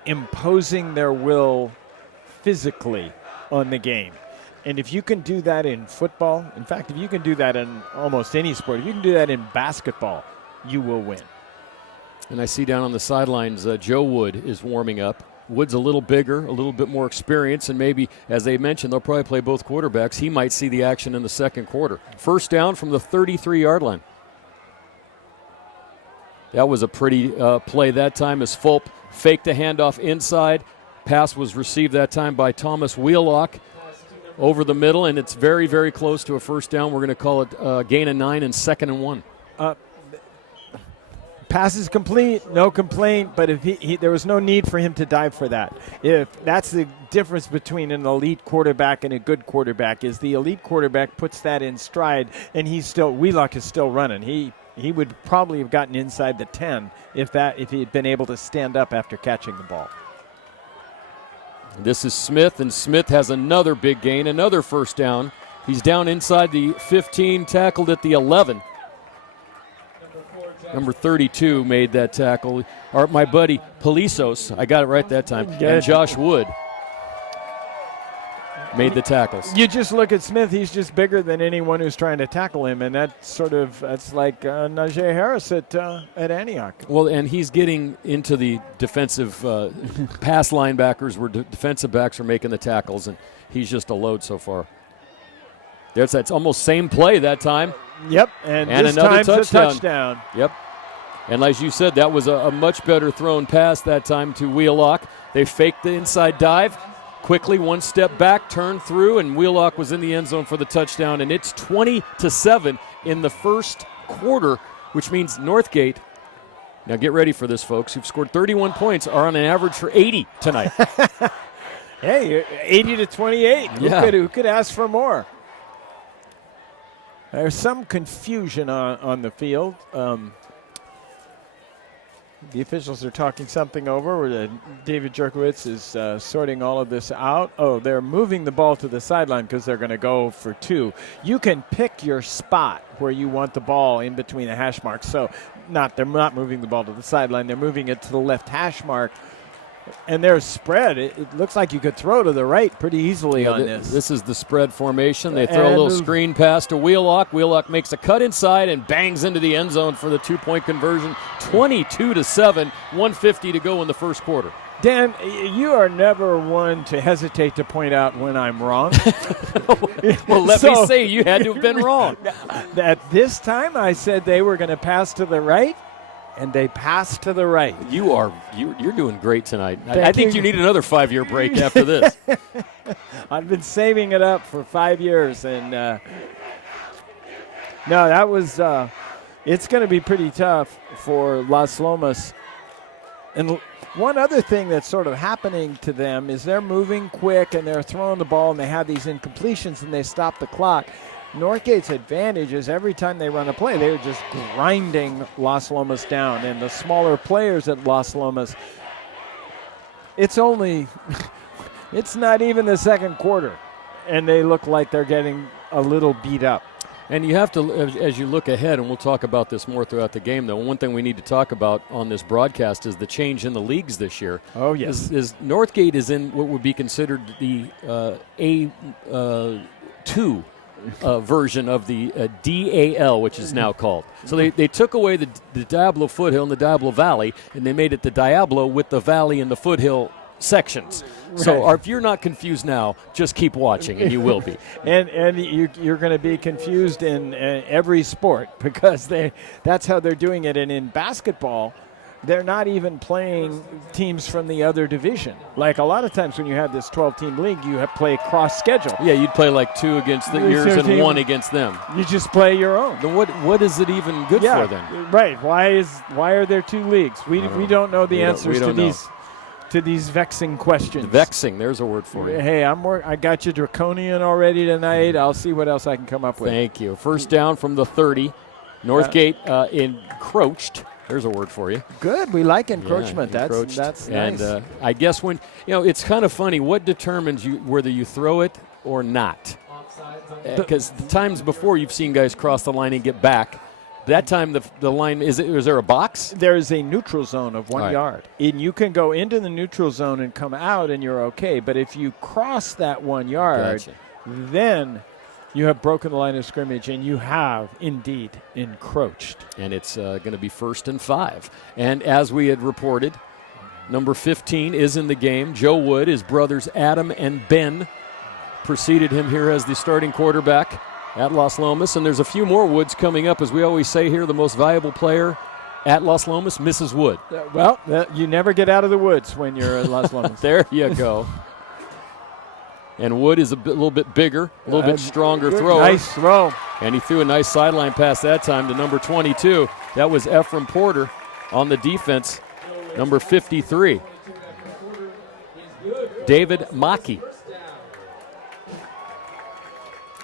imposing their will physically on the game. And if you can do that in football, in fact, if you can do that in almost any sport, if you can do that in basketball, you will win. And I see down on the sidelines, Joe Wood is warming up. Wood's a little bigger, a little bit more experience, and maybe, as they mentioned, they'll probably play both quarterbacks. He might see the action in the second quarter. First down from the 33-yard line. That was a pretty play that time as Fulp faked the handoff inside. Pass was received that time by Thomas Wheelock. over the middle, and it's very, very close to a first down. We're going to call it gain of 9 and 2nd and 1. Pass is complete, no complaint, but if there was no need for him to dive for that. If that's the difference between an elite quarterback and a good quarterback, is the elite quarterback puts that in stride, and Wheelock is still running. He would probably have gotten inside the 10 if he had been able to stand up after catching the ball. This is Smith, and Smith has another big gain, another first down. He's down inside the 15, tackled at the 11. Number 32 made that tackle. My buddy Polisos, I got it right that time, and Josh Wood made the tackles. You just look at Smith, he's just bigger than anyone who's trying to tackle him, and that's like Najee Harris at Antioch. Well, and he's getting into the defensive pass linebackers where defensive backs are making the tackles, and he's just a load so far. That's almost same play that time. Yep, and this another time's a touchdown. Yep. And as you said, that was a much better thrown pass that time to Wheelock. They faked the inside dive. Quickly, one step back, turned through, and Wheelock was in the end zone for the touchdown. And it's 20-7 in the first quarter, which means Northgate, now get ready for this, folks, who've scored 31 points, are on an average for 80 tonight. Hey, 80-28. Yeah. Who could ask for more? There's some confusion on the field. The officials are talking something over. David Jerkowitz is sorting all of this out. Oh, they're moving the ball to the sideline because they're going to go for 2. You can pick your spot where you want the ball in between the hash marks. So they're not moving the ball to the sideline. They're moving it to the left hash mark. And there's spread. It looks like you could throw to the right pretty easily on this. This is the spread formation. They throw a little screen pass to Wheelock. Wheelock makes a cut inside and bangs into the end zone for the 2-point conversion. 22-7, 1:50 to go in the first quarter. Dan, you are never one to hesitate to point out when I'm wrong. Well, let me say, you had to have been wrong. At this time, I said they were going to pass to the right. And they pass to the right. You're doing great tonight. I think you need another 5-year break after this. I've been saving it up for 5 years, and no, that was. It's going to be pretty tough for Las Lomas. And one other thing that's sort of happening to them is they're moving quick and they're throwing the ball and they have these incompletions and they stop the clock. Northgate's advantage is every time they run a play, they're just grinding Las Lomas down. And the smaller players at Las Lomas, it's not even the second quarter, and they look like they're getting a little beat up. And you have to, as you look ahead, and we'll talk about this more throughout the game, though, one thing we need to talk about on this broadcast is the change in the leagues this year. Oh, yes. Is Northgate is in what would be considered the A2 version of the DAL, which is now called. So they took away the Diablo Foothill and the Diablo Valley, and they made it the Diablo with the Valley and the Foothill sections. Right. So if you're not confused now, just keep watching, and you will be. and you're going to be confused in every sport because that's how they're doing it. And in basketball, they're not even playing teams from the other division. Like a lot of times when you have this 12-team league, you play cross-schedule. Yeah, you'd play like 2 against yours and 1 against them. You just play your own. Then what is it even good for then? Right. Why are there 2 leagues? We don't know the answers to these vexing questions. Vexing, there's a word for you. Hey, I got you draconian already tonight. I'll see what else I can come up with. Thank you. First down from the 30. Northgate encroached. There's a word for you. Good. We like encroachment. Yeah, that's nice. And I guess when, it's kind of funny. What determines whether you throw it or not? Because the times before you've seen guys cross the line and get back. That time the line, is there a box? There is a neutral zone of 1 yard. And you can go into the neutral zone and come out and you're okay. But if you cross that 1 yard, then you have broken the line of scrimmage, and you have indeed encroached. And it's going to be 1st and 5. And as we had reported, number 15 is in the game. Joe Wood, his brothers Adam and Ben, preceded him here as the starting quarterback at Las Lomas. And there's a few more Woods coming up. As we always say here, the most valuable player at Las Lomas, Mrs. Wood. You never get out of the woods when you're at Las Lomas. There you go. And Wood is a little bit bigger, a little bit stronger thrower. Nice throw. And he threw a nice sideline pass that time to number 22. That was Ephraim Porter on the defense, number 53. David Maki.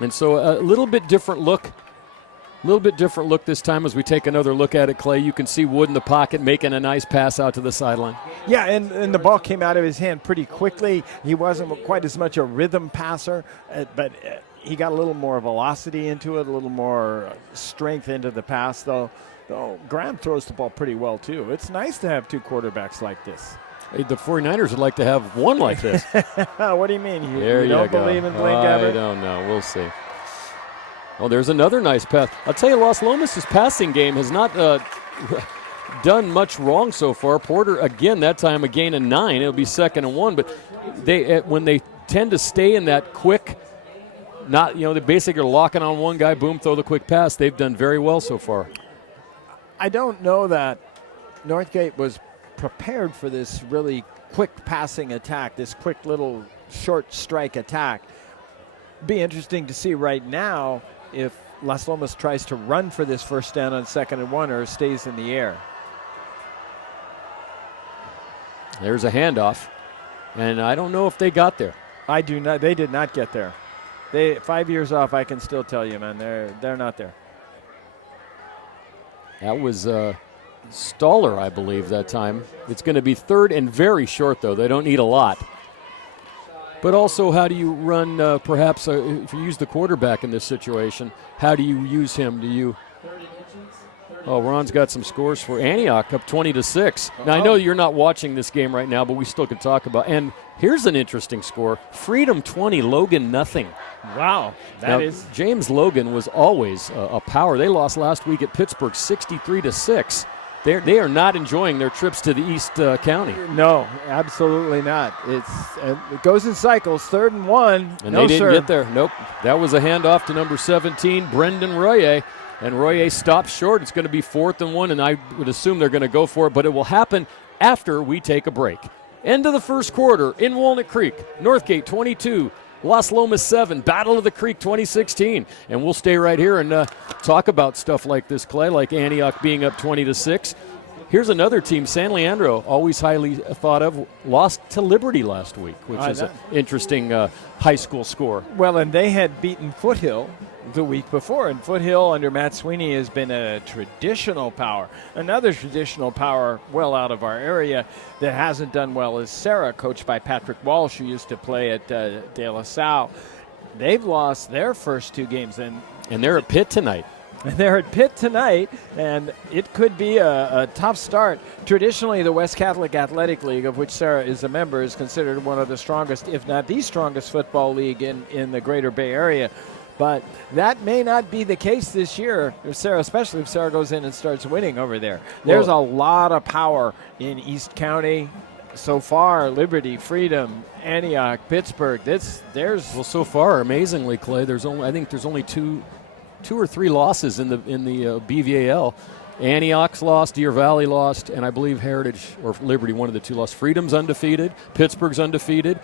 And so a little bit different look. A little bit different look this time as we take another look at it, Clay. You can see Wood in the pocket making a nice pass out to the sideline. Yeah, and the ball came out of his hand pretty quickly. He wasn't quite as much a rhythm passer, but he got a little more velocity into it, a little more strength into the pass, though Graham throws the ball pretty well, too. It's nice to have two quarterbacks like this. Hey, the 49ers would like to have one like this. What do you mean? You don't go. believe in Blaine Gabbert? I don't know. We'll see. Oh, there's another nice pass. I'll tell you, Los Lomas' passing game has not done much wrong so far. Porter, again, that time a gain of 9. It'll be 2nd and 1. But when they tend to stay in that quick, they basically are locking on one guy, boom, throw the quick pass. They've done very well so far. I don't know that Northgate was prepared for this really quick passing attack, this quick little short strike attack. Be interesting to see right now if Las Lomas tries to run for this first down on 2nd and 1 or stays in the air. There's a handoff, and I don't know if they got there. I do not. They did not get there. 5 years off, I can still tell you, man, they're not there. That was Stoller, I believe, that time. It's going to be 3rd and very short, though. They don't need a lot. But also, how do you run, perhaps, if you use the quarterback in this situation, how do you use him? Ron's got some scores for Antioch, up 20-6. Now, I know you're not watching this game right now, but we still can talk about. And here's an interesting score. Freedom 20, Logan nothing. Wow, that is. James Logan was always a power. They lost last week at Pittsburgh 63-6. They are not enjoying their trips to the East County. No, absolutely not. It goes in cycles. 3rd and 1. And they didn't get there. Nope. That was a handoff to number 17, Brendan Royer. And Royer stops short. It's going to be 4th and 1, and I would assume they're going to go for it, but it will happen after we take a break. End of the first quarter in Walnut Creek. Northgate 22, Las Lomas 7, Battle of the Creek 2016. And we'll stay right here and talk about stuff like this, Clay, like Antioch being up 20-6. Here's another team, San Leandro, always highly thought of, lost to Liberty last week, which is an interesting high school score. Well, and they had beaten Foothill the week before, and Foothill under Matt Sweeney has been a traditional power. Another traditional power well out of our area that hasn't done well is Sarah, coached by Patrick Walsh, who used to play at De La Salle. They've lost their first 2 games. And they're at Pitt tonight. They're at Pitt tonight, and it could be a tough start. Traditionally, the West Catholic Athletic League, of which Sarah is a member, is considered one of the strongest, if not the strongest football league in the greater Bay Area. But that may not be the case this year, especially if Sarah goes in and starts winning over there. There's a lot of power in East County so far. Liberty, Freedom, Antioch, Pittsburgh. So far, amazingly, Clay, I think there's only two or three losses in the BVAL. Antioch's lost, Deer Valley lost, and I believe Heritage or Liberty, one of the 2 lost. Freedom's undefeated. Pittsburgh's undefeated.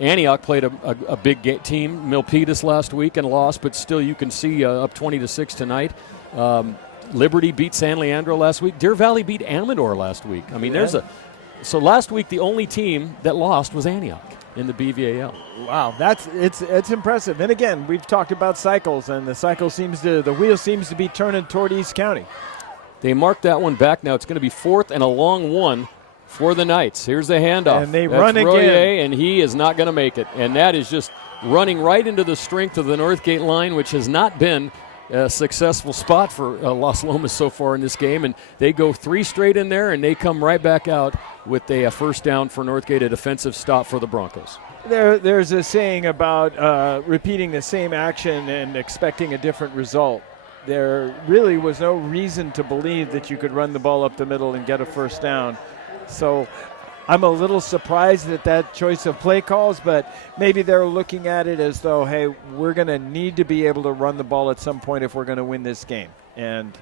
Antioch played a big team, Milpitas last week, and lost, but still you can see up 20-6 tonight. Liberty beat San Leandro last week. Deer Valley beat Amador last week. I mean, so last week the only team that lost was Antioch in the BVAL. Wow, it's impressive. And again, we've talked about cycles, and the wheel seems to be turning toward East County. They marked that one back. Now it's going to be 4th and a long 1 for the Knights. Here's the handoff. And they run Royer, again. And he is not going to make it. And that is just running right into the strength of the Northgate line, which has not been a successful spot for Las Lomas so far in this game. And they go 3 straight in there, and they come right back out with a first down for Northgate, a defensive stop for the Broncos. There's a saying about repeating the same action and expecting a different result. There really was no reason to believe that you could run the ball up the middle and get a first down. So I'm a little surprised at that choice of play calls, but maybe they're looking at it as though, hey, we're going to need to be able to run the ball at some point if we're going to win this game. And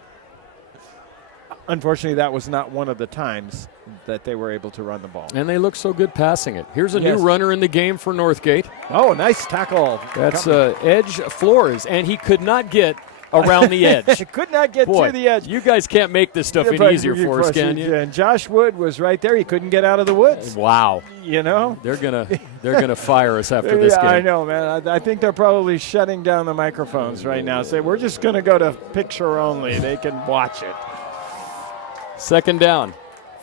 unfortunately, that was not one of the times that they were able to run the ball. And they look so good passing it. Here's a new runner in the game for Northgate. Oh, nice tackle. That's Edge Flores, and he could not get around the edge. Could not get Boy, to the edge. you guys can't make this stuff any easier for us, can you? And Josh Wood was right there. He couldn't get out of the woods. Wow. You know? They're gonna fire us after this game. I know, man. I think they're probably shutting down the microphones right now. Say, we're just going to go to picture only. They can watch it. Second down.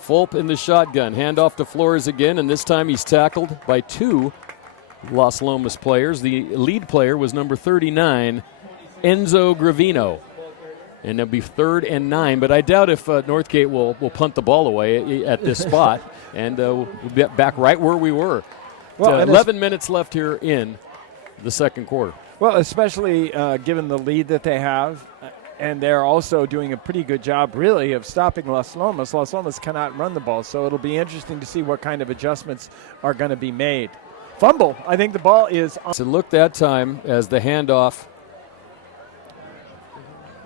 Fulp in the shotgun. Handoff to Flores again, and this time he's tackled by 2 Los Lomas players. The lead player was number 39, Enzo Gravino. And it'll be 3rd and 9, but I doubt if Northgate will punt the ball away at this spot, and we'll be back right where we were. Well, 11 minutes left here in the second quarter. Well, especially given the lead that they have, and they're also doing a pretty good job, really, of stopping Los Lomas. Los Lomas cannot run the ball, so it'll be interesting to see what kind of adjustments are going to be made. Fumble. I think the ball is on. So look that time as the handoff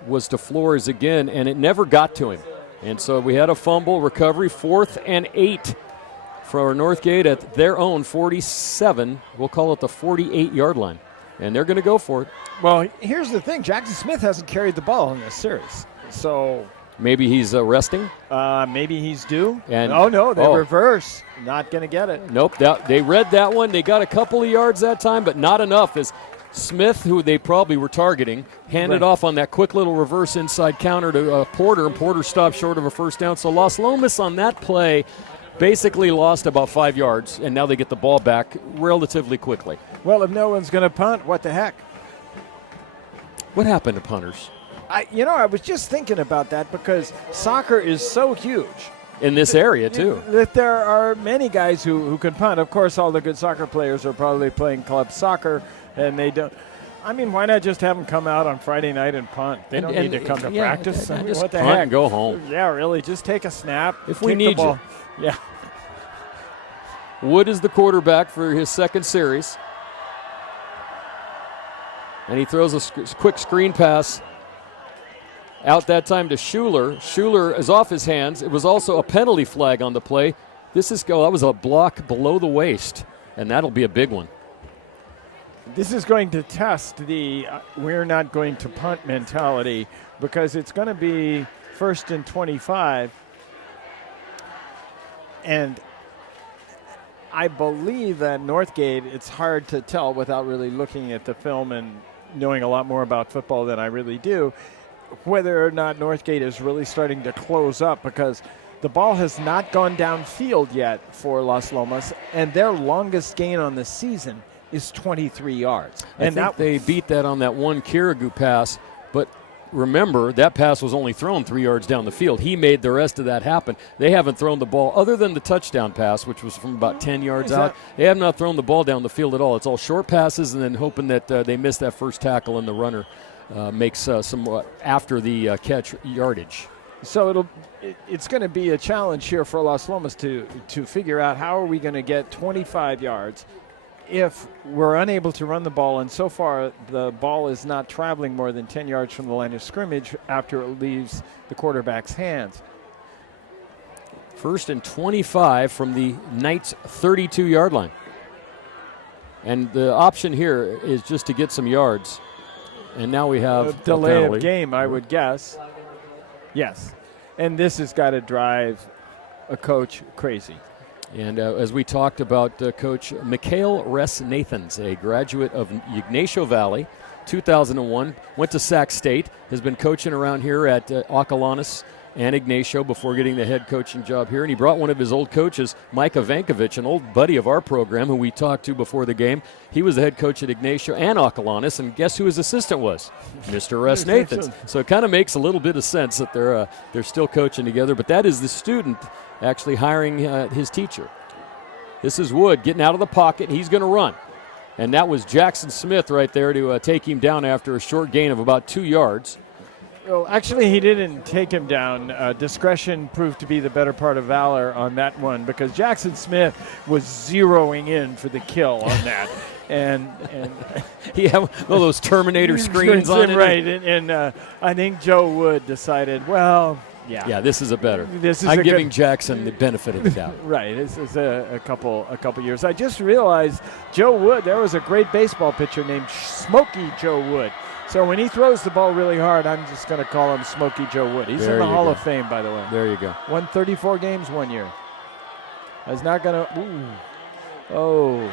was to Flores again, and it never got to him. And so we had a fumble recovery, 4th and 8 for Northgate at their own 47. We'll call it the 48-yard line. And they're going to go for it. Well, here's the thing. Jackson Smith hasn't carried the ball in this series. So maybe he's resting. Maybe he's due. And no, they reverse. Not going to get it. Nope. They read that one. They got a couple of yards that time, but not enough as Smith, who they probably were targeting, handed off on that quick little reverse inside counter to Porter, and Porter stopped short of a first down. So Los Lomas on that play basically lost about 5 yards, and now they get the ball back relatively quickly. Well, if no one's going to punt, what the heck? What happened to punters? I was just thinking about that because soccer is so huge. In this area, too. That there are many guys who can punt. Of course, all the good soccer players are probably playing club soccer, and they don't. I mean, why not just have them come out on Friday night and punt? They don't need to come to practice. I mean, just what the punt heck? and go home. Yeah, really. Just take a snap. If we need you. Yeah. Wood is the quarterback for his second series. And he throws a quick screen pass out that time to Schuler. Schuler is off his hands. It was also a penalty flag on the play. That was a block below the waist, and that'll be a big one. This is going to test the we're not going to punt mentality because it's going to be 1st and 25. And I believe that Northgate, it's hard to tell without really looking at the film and knowing a lot more about football than I really do, whether or not Northgate is really starting to close up because the ball has not gone downfield yet for Las Lomas, and their longest gain on the season is 23 yards. I think they beat that on that one Kirigu pass, but remember, that pass was only thrown 3 yards down the field. He made the rest of that happen. They haven't thrown the ball, other than the touchdown pass, which was from about 10 yards out. They have not thrown the ball down the field at all. It's all short passes and then hoping that they miss that first tackle and the runner makes some after the catch yardage. So it's going to be a challenge here for Las Lomas to figure out how are we going to get 25 yards if we're unable to run the ball, and so far the ball is not traveling more than 10 yards from the line of scrimmage after it leaves the quarterback's hands. 1st and 25 from the Knights' 32-yard line. And the option here is just to get some yards. And now we have a delay of game, I would guess. Yes. And this has got to drive a coach crazy. And as we talked about, Coach Mikhail Ress-Nathans, a graduate of Ignacio Valley, 2001, went to Sac State, has been coaching around here at Acalanes and Ignacio before getting the head coaching job here. And he brought one of his old coaches, Micah Vankovich, an old buddy of our program who we talked to before the game. He was the head coach at Ignacio and Acalanes, and guess who his assistant was? Mr. Ress-Nathans. So it kind of makes a little bit of sense that they're still coaching together, but that is the student actually hiring his teacher. This is Wood getting out of the pocket. He's going to run. And that was Jackson Smith right there to take him down after a short gain of about 2 yards. Well, actually, he didn't take him down. Discretion proved to be the better part of valor on that one because Jackson Smith was zeroing in for the kill on that. and he had one of those Terminator screens on it. Right, and I think Joe Wood decided, well, Yeah, this is a better. This is I'm a giving good, Jackson the benefit of the doubt. right. This is a couple years. I just realized Joe Wood. There was a great baseball pitcher named Smokey Joe Wood. So when he throws the ball really hard, I'm just going to call him Smokey Joe Wood. He's in the Hall of Fame, by the way. There you go. Won 34 games one year. I was not going to. Oh.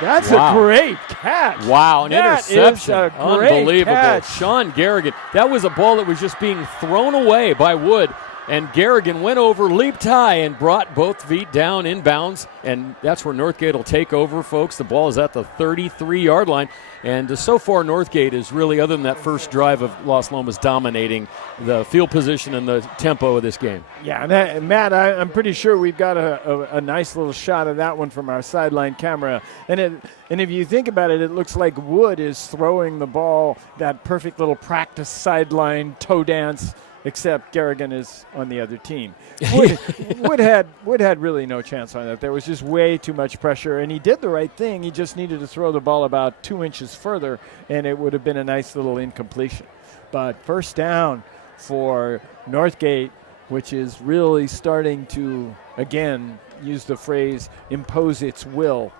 That's a great catch. Wow, an interception. Is a great Unbelievable. catch. Sean Garrigan. That was a ball that was just being thrown away by Wood. And Garrigan went over, leaped high, and brought both feet down inbounds. And that's where Northgate will take over, folks. The ball is at the 33-yard line. And so far, Northgate is really, other than that first drive of Los Lomas, dominating the field position and the tempo of this game. Yeah, and Matt, I'm pretty sure we've got a nice little shot of that one from our sideline camera. And if you think about it, it looks like Wood is throwing the ball, that perfect little practice sideline toe dance, except Garrigan is on the other team. Wood had really no chance on that. There was just way too much pressure, and he did the right thing. He just needed to throw the ball about 2 inches further, and it would have been a nice little incompletion. But first down for Northgate, which is really starting to, again, use the phrase, impose its will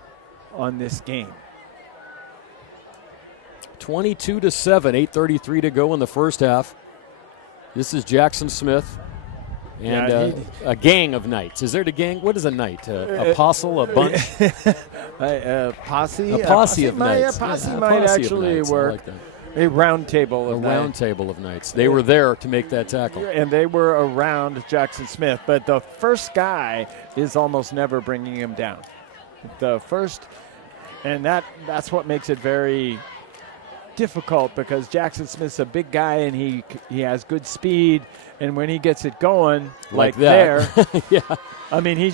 on this game. 22-7, 8:33 to go in the first half. This is Jackson Smith and a gang of knights. Is there the gang? What is a knight? A posse, a bunch? Posse? A posse of knights. A posse Yeah, might posse of actually knights. I work. like that. A round table of A round table of knights. They were there to make that tackle. And they were around Jackson Smith, but the first guy is almost never bringing him down. The first, and that's what makes it very difficult, because Jackson Smith's a big guy and he has good speed, and when he gets it going like that. there, Yeah. I mean, he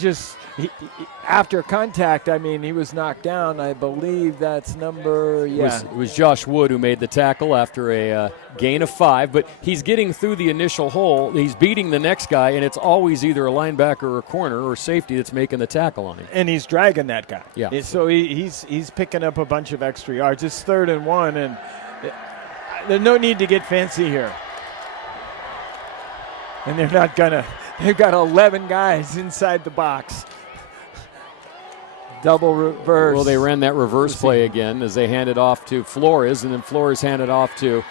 after contact, I mean, he was knocked down. I believe that's number, It was Josh Wood who made the tackle after a gain of 5, but he's getting through the initial hole. He's beating the next guy, and it's always either a linebacker or a corner or safety that's making the tackle on him. And he's dragging that guy. Yeah. So he's picking up a bunch of extra yards. It's 3rd and 1, and there's no need to get fancy here. And they're not gonna. They've got 11 guys inside the box. Double reverse. Well, they ran that reverse play again as they handed off to Flores, and then Flores handed off to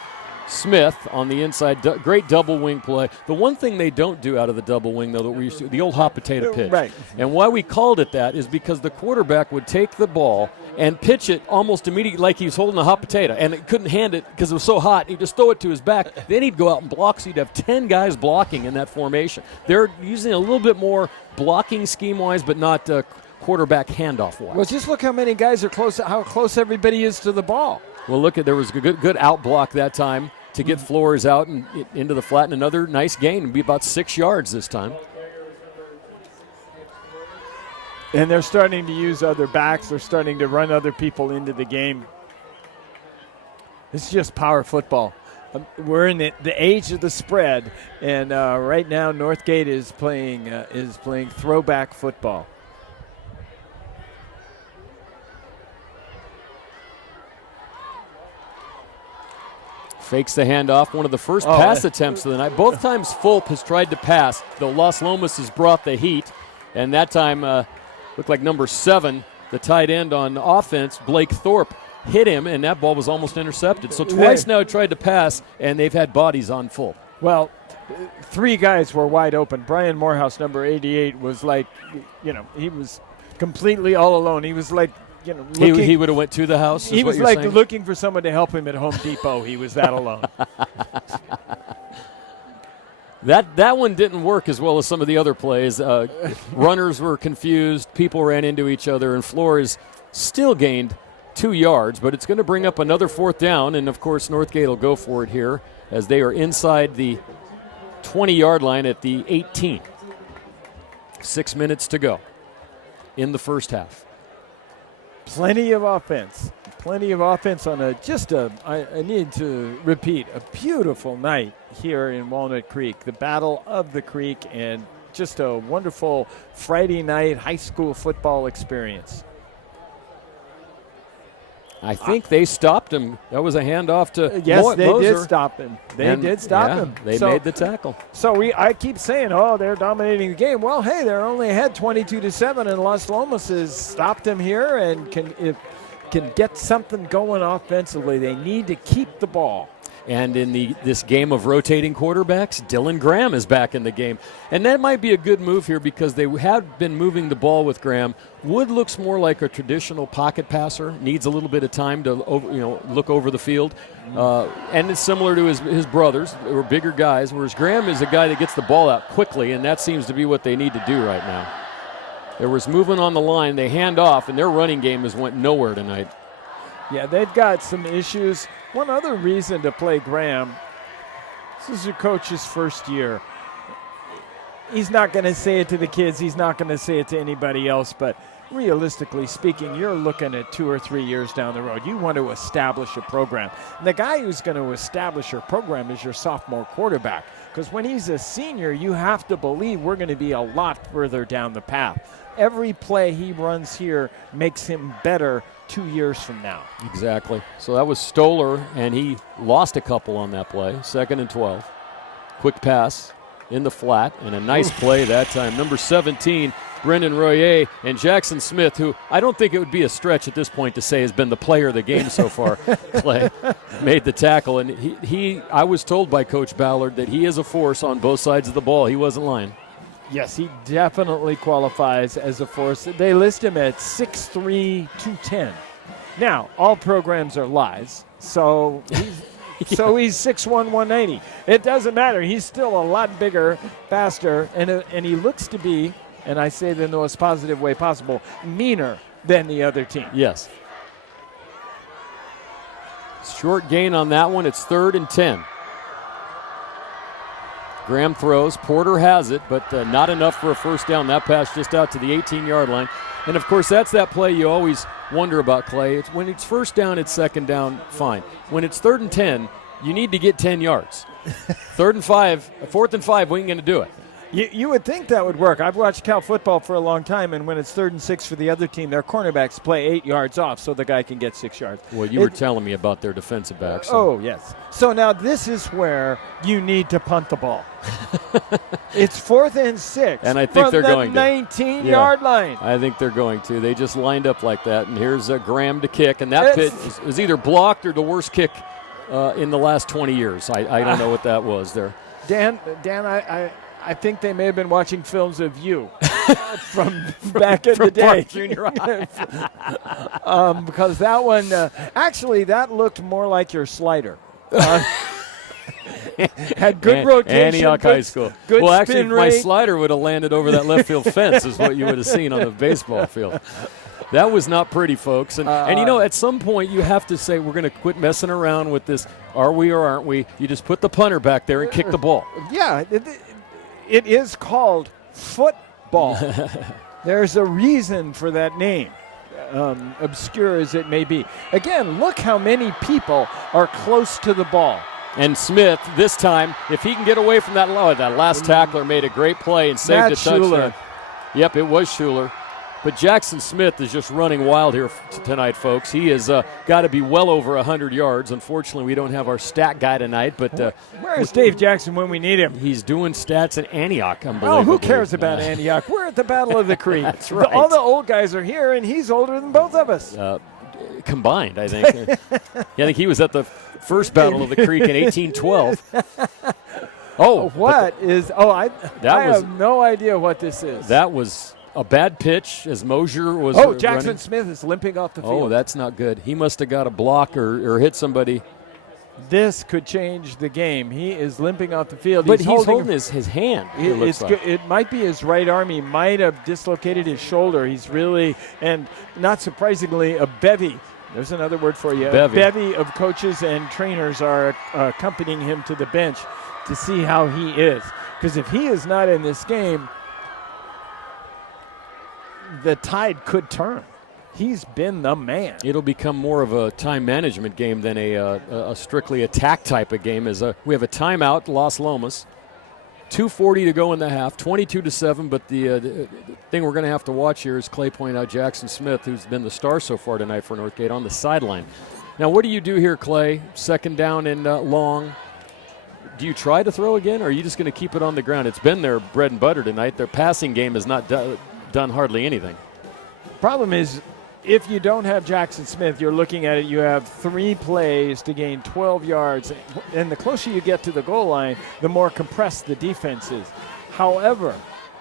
Smith on the inside. Great double wing play. The one thing they don't do out of the double wing, though, that we used to, the old hot potato pitch. Right. And why we called it that is because the quarterback would take the ball and pitch it almost immediately like he was holding a hot potato, and it couldn't hand it because it was so hot. He'd just throw it to his back. Then he'd go out and block, so you'd have 10 guys blocking in that formation. They're using a little bit more blocking scheme-wise, but not quarterback handoff-wise. Well, just look how many guys are close, how close everybody is to the ball. Well, look, there was a good out block that time to get Flores out and into the flat, and another nice gain. It'd be about 6 yards this time. And they're starting to use other backs. They're starting to run other people into the game. It's just power football. We're in the age of the spread, and right now Northgate is playing throwback football. Fakes the handoff. One of the first pass attempts of the night. Both times Fulp has tried to pass, though Los Lomas has brought the heat. And that time looked like number 7, the tight end on offense, Blake Thorpe, hit him, and that ball was almost intercepted. So twice now tried to pass, and they've had bodies on Fulp. Well, 3 guys were wide open. Brian Morehouse, number 88, was like, he was completely all alone. He was like, he would have went to the house. He was like looking for someone to help him at Home Depot. He was that alone. That one didn't work as well as some of the other plays. Runners were confused. People ran into each other, and Flores still gained 2 yards, but it's going to bring up another 4th down, and of course Northgate will go for it here as they are inside the 20-yard line at the 18. 6 minutes to go in the first half. Plenty of offense on I need to repeat, a beautiful night here in Walnut Creek, the Battle of the Creek, and just a wonderful Friday night high school football experience. I think they stopped him. That was a handoff to Yes, they did Moser. stop him. They And, did stop yeah, him. They So- made the tackle. So I keep saying, oh, they're dominating the game. Well, hey, they're only ahead 22-7, and Los Lomas has stopped them here and can get something going offensively. They need to keep the ball. And in this game of rotating quarterbacks, Dylan Graham is back in the game. And that might be a good move here because they have been moving the ball with Graham. Wood looks more like a traditional pocket passer, needs a little bit of time to look over the field. And it's similar to his brothers, who are bigger guys, whereas Graham is a guy that gets the ball out quickly, and that seems to be what they need to do right now. There was movement on the line. They hand off, and their running game has went nowhere tonight. Yeah, they've got some issues. One other reason to play Graham, this is your coach's first year. He's not going to say it to the kids. He's not going to say it to anybody else. But realistically speaking, you're looking at 2 or 3 years down the road. You want to establish a program. And the guy who's going to establish your program is your sophomore quarterback. Because when he's a senior, you have to believe we're going to be a lot further down the path. Every play he runs here makes him better 2 years from now. Exactly. So that was Stoller, and he lost a couple on that play. 2nd and 12. Quick pass in the flat, and a nice play that time. Number 17, Brendan Royer, and Jackson Smith, who I don't think it would be a stretch at this point to say has been the player of the game so far, Clay, made the tackle. And I was told by Coach Ballard that he is a force on both sides of the ball. He wasn't lying. Yes, he definitely qualifies as a force. They list him at 6'3", 210. Now, all programs are lies, so he's, he's 6'1", 180. It doesn't matter. He's still a lot bigger, faster, and he looks to be, and I say that in the most positive way possible, meaner than the other team. Yes. Short gain on that one. It's 3rd and 10. Graham throws. Porter has it, but not enough for a first down. That pass just out to the 18-yard line. And, of course, that's that play you always wonder about, Clay. It's when it's first down, it's second down, fine. When it's 3rd and 10, you need to get 10 yards. 4th and 5, we ain't going to do it. You would think that would work. I've watched Cal football for a long time, and when it's 3rd and 6 for the other team, their cornerbacks play 8 yards off so the guy can get 6 yards. Well, you were telling me about their defensive backs. So. Oh, yes. So now this is where you need to punt the ball. It's 4th and 6. And I think they're going to. 19-yard line. I think they're going to. They just lined up like that, and here's Graham to kick, and that pit is either blocked or the worst kick in the last 20 years. I don't know what that was there. Dan, I think they may have been watching films of you from back in the day. Park Junior High. Because that one, actually, that looked more like your slider. Had good rotation. Antioch High School. Good well, actually, spin my rate. slider would have landed over that left field fence is what you would have seen on the baseball field. That was not pretty, folks. And at some point you have to say we're going to quit messing around with this. Are we or aren't we? You just put the punter back there and kick the ball. Yeah, it is called football. There's a reason for that name, obscure as it may be. Again, look how many people are close to the ball. And Smith, this time, if he can get away from that last tackler made a great play and saved a touchdown. Schuler. Yep, it was Schuler. But Jackson Smith is just running wild here tonight, folks. He has got to be well over 100 yards. Unfortunately, we don't have our stat guy tonight. But where is Dave Jackson when we need him? He's doing stats in Antioch, unbelievably. Oh, who cares about Antioch? We're at the Battle of the Creek. That's right. All the old guys are here, and he's older than both of us. Combined, I think. I think he was at the first Battle of the Creek in 1812. I have no idea what this is. That was a bad pitch as Mosier was Jackson running. Smith is limping off the field. Oh, that's not good. He must have got a block or hit somebody. This could change the game. He is limping off the field. But he's holding his hand. It might be his right arm. He might have dislocated his shoulder. He's really, and not surprisingly, a bevy. There's another word for you. Bevy. A bevy of coaches and trainers are accompanying him to the bench to see how he is. Because if he is not in this game, the tide could turn. He's been the man. It'll become more of a time management game than a strictly attack type of game. We have a timeout, Los Lomas. 2:40 to go in the half, 22-7. But the thing we're going to have to watch here is Clay pointed out Jackson Smith, who's been the star so far tonight for Northgate, on the sideline. Now, what do you do here, Clay? Second down and long. Do you try to throw again, or are you just going to keep it on the ground? It's been their bread and butter tonight. Their passing game has not done hardly anything. Problem is, if you don't have Jackson Smith, you're looking at it, you have 3 plays to gain 12 yards, and the closer you get to the goal line, the more compressed the defense is. However,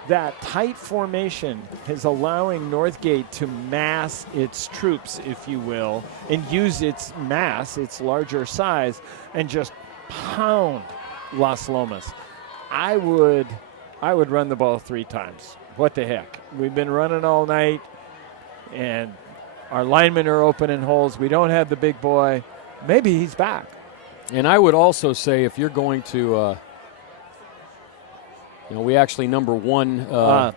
that tight formation is allowing Northgate to mass its troops, if you will, and use its mass, its larger size, and just pound Las Lomas. I would run the ball 3 times. What the heck? We've been running all night, and our linemen are open in holes. We don't have the big boy. Maybe he's back. And I would also say if you're going to, we actually number 1.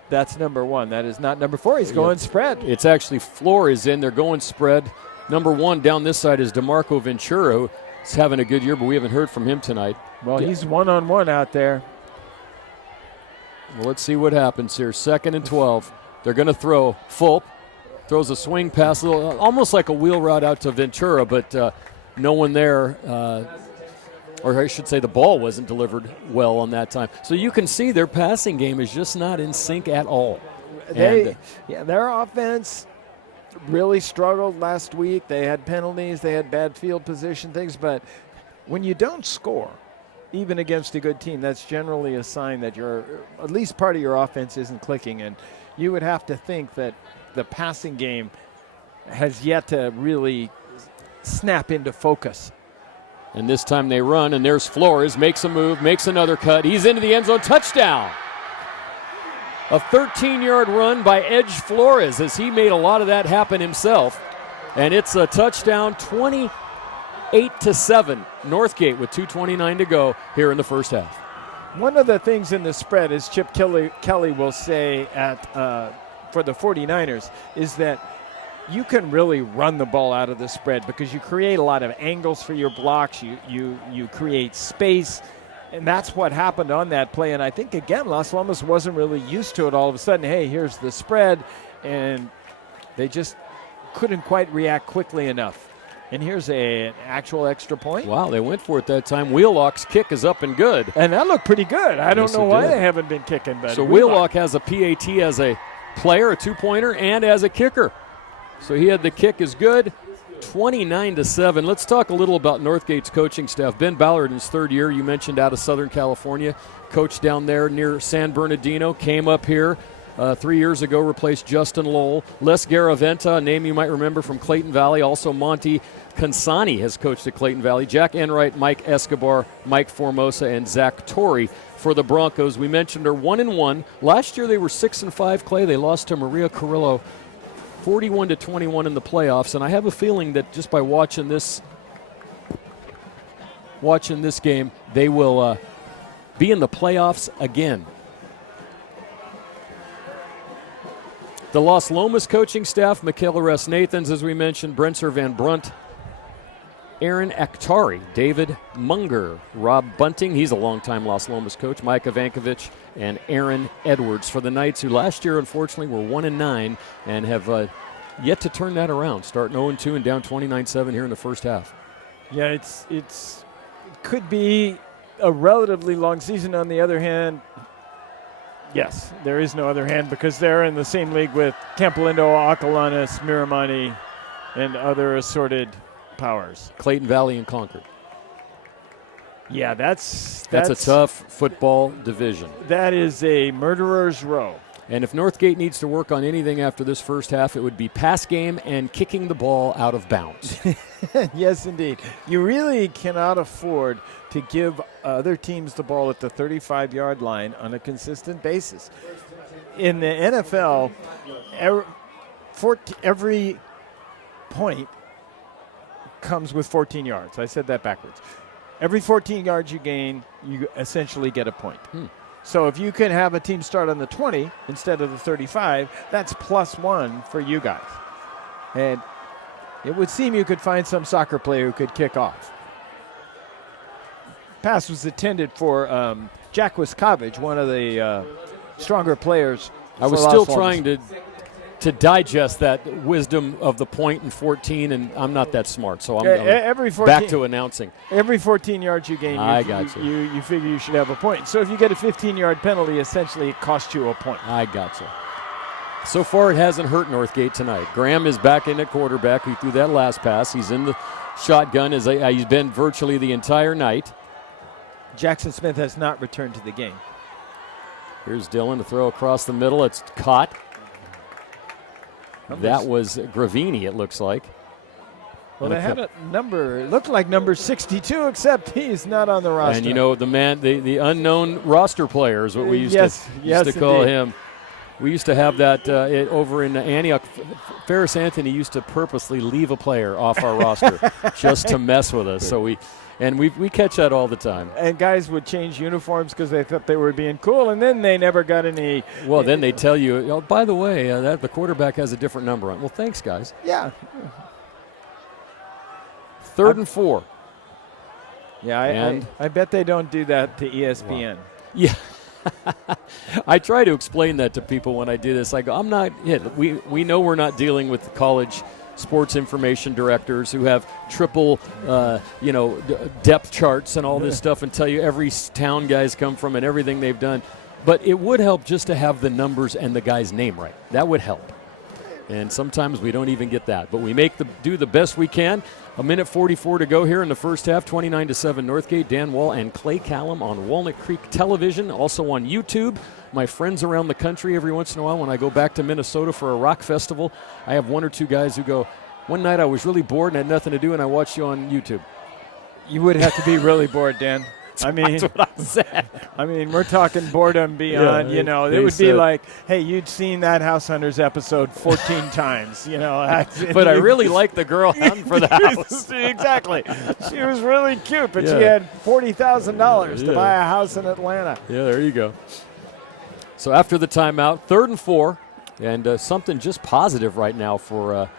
That's number 1. That is not number 4. He's going spread. It's actually Flores in. They're going spread. Number 1 down this side is DeMarco Ventura, who's having a good year, but we haven't heard from him tonight. Well, he's one-on-one out there. Well, let's see what happens here. 2nd and 12. They're going to throw. Fulp throws a swing pass, almost like a wheel route out to Ventura, but no one there. Or I should say the ball wasn't delivered well on that time. So you can see their passing game is just not in sync at all. Their offense really struggled last week. They had penalties. They had bad field position things. But when you don't score, even against a good team, that's generally a sign that at least part of your offense isn't clicking. And you would have to think that the passing game has yet to really snap into focus. And this time they run, and there's Flores, makes a move, makes another cut. He's into the end zone, touchdown. A 13-yard run by Edge Flores, as he made a lot of that happen himself. And it's a touchdown, 28-7. Northgate with 2:29 to go here in the first half. One of the things in the spread, as Chip Kelly will say for the 49ers, is that you can really run the ball out of the spread because you create a lot of angles for your blocks. You create space, and that's what happened on that play. And I think, again, Las Lomas wasn't really used to it. All of a sudden, hey, here's the spread, and they just couldn't quite react quickly enough. And here's an actual extra point. Wow, they went for it that time. Wheelock's kick is up and good. And that looked pretty good. I don't know why they haven't been kicking better. So Wheelock has a PAT as a player, a 2-pointer, and as a kicker. So he had the kick is good, 29-7. Let's talk a little about Northgate's coaching staff. Ben Ballard in his 3rd year, you mentioned, out of Southern California, coached down there near San Bernardino, came up here 3 years ago, replaced Justin Lowell. Les Garaventa, a name you might remember from Clayton Valley. Also Monty Consani has coached at Clayton Valley. Jack Enright, Mike Escobar, Mike Formosa, and Zach Torrey for the Broncos. We mentioned are 1-1. Last year they were 6-5, Clay. They lost to Maria Carrillo 41-21 in the playoffs, and I have a feeling that just by watching this game, they will be in the playoffs again. The Las Lomas coaching staff: Michaela Ress Nathans, as we mentioned, Brenser Van Brunt, Aaron Akhtari, David Munger, Rob Bunting, he's a longtime Las Lomas coach, Micah Vankovich, and Aaron Edwards for the Knights, who last year, unfortunately, were 1-9 and have yet to turn that around, starting 0-2 and down 29-7 here in the first half. Yeah, it could be a relatively long season. On the other hand, yes, there is no other hand because they're in the same league with Campolindo, Acalanes, Miramani, and other assorted powers. Clayton Valley and Concord. Yeah, that's a tough football division. That is a murderer's row. And if Northgate needs to work on anything after this first half, it would be pass game and kicking the ball out of bounds. Yes, indeed. You really cannot afford to give other teams the ball at the 35-yard line on a consistent basis. In the NFL, every point comes with 14 yards. I said that backwards. Every 14 yards you gain, you essentially get a point. So if you can have a team start on the 20 instead of the 35, that's +1 for you guys. And it would seem you could find some soccer player who could kick off. pass was intended for Jack Wiscovich, one of the stronger players. I was still trying to digest that wisdom of the point in 14, and I'm not that smart, so I'm every 14, back to announcing. Every 14 yards you gain, you figure you should have a point. So if you get a 15-yard penalty, essentially it costs you a point. I gotcha. So far, it hasn't hurt Northgate tonight. Graham is back in at quarterback. He threw that last pass. He's in the shotgun as he's been virtually the entire night. Jackson Smith has not returned to the game. Here's Dillon to throw across the middle. It's caught. That was Gravini, it looks like. Well, they had a number, it looked like number 62, except he's not on the roster. And you know, the unknown roster player is what we used to call him. We used to have that over in Antioch. Ferris Anthony used to purposely leave a player off our roster just to mess with us. So we catch that all the time. And guys would change uniforms because they thought they were being cool, and then they never got any. Well, then they tell you, oh, by the way, that the quarterback has a different number on. Well, thanks, guys. Yeah. 3rd and 4. Yeah, I bet they don't do that to ESPN. Wow. Yeah. I try to explain that to people when I do this. I go, I'm not it. We know we're not dealing with college sports information directors who have triple, depth charts and all this stuff and tell you every town guys come from and everything they've done. But it would help just to have the numbers and the guy's name right. That would help. And sometimes we don't even get that. But we do the best we can. 1:44 to go here in the first half. 29-7 Northgate. Dan Wall and Clay Callum on Walnut Creek Television. Also on YouTube. My friends around the country, every once in a while when I go back to Minnesota for a rock festival, I have 1 or 2 guys who go, one night I was really bored and had nothing to do and I watched you on YouTube. You would have to be really bored, Dan. I mean, that's what I said. I mean, we're talking boredom beyond, it would be like, hey, you'd seen that House Hunters episode 14 times, But I really like the girl hunting for the house. Exactly. She was really cute, but she had $40,000 to buy a house in Atlanta. Yeah, there you go. So after the timeout, 3rd and 4, and something just positive right now for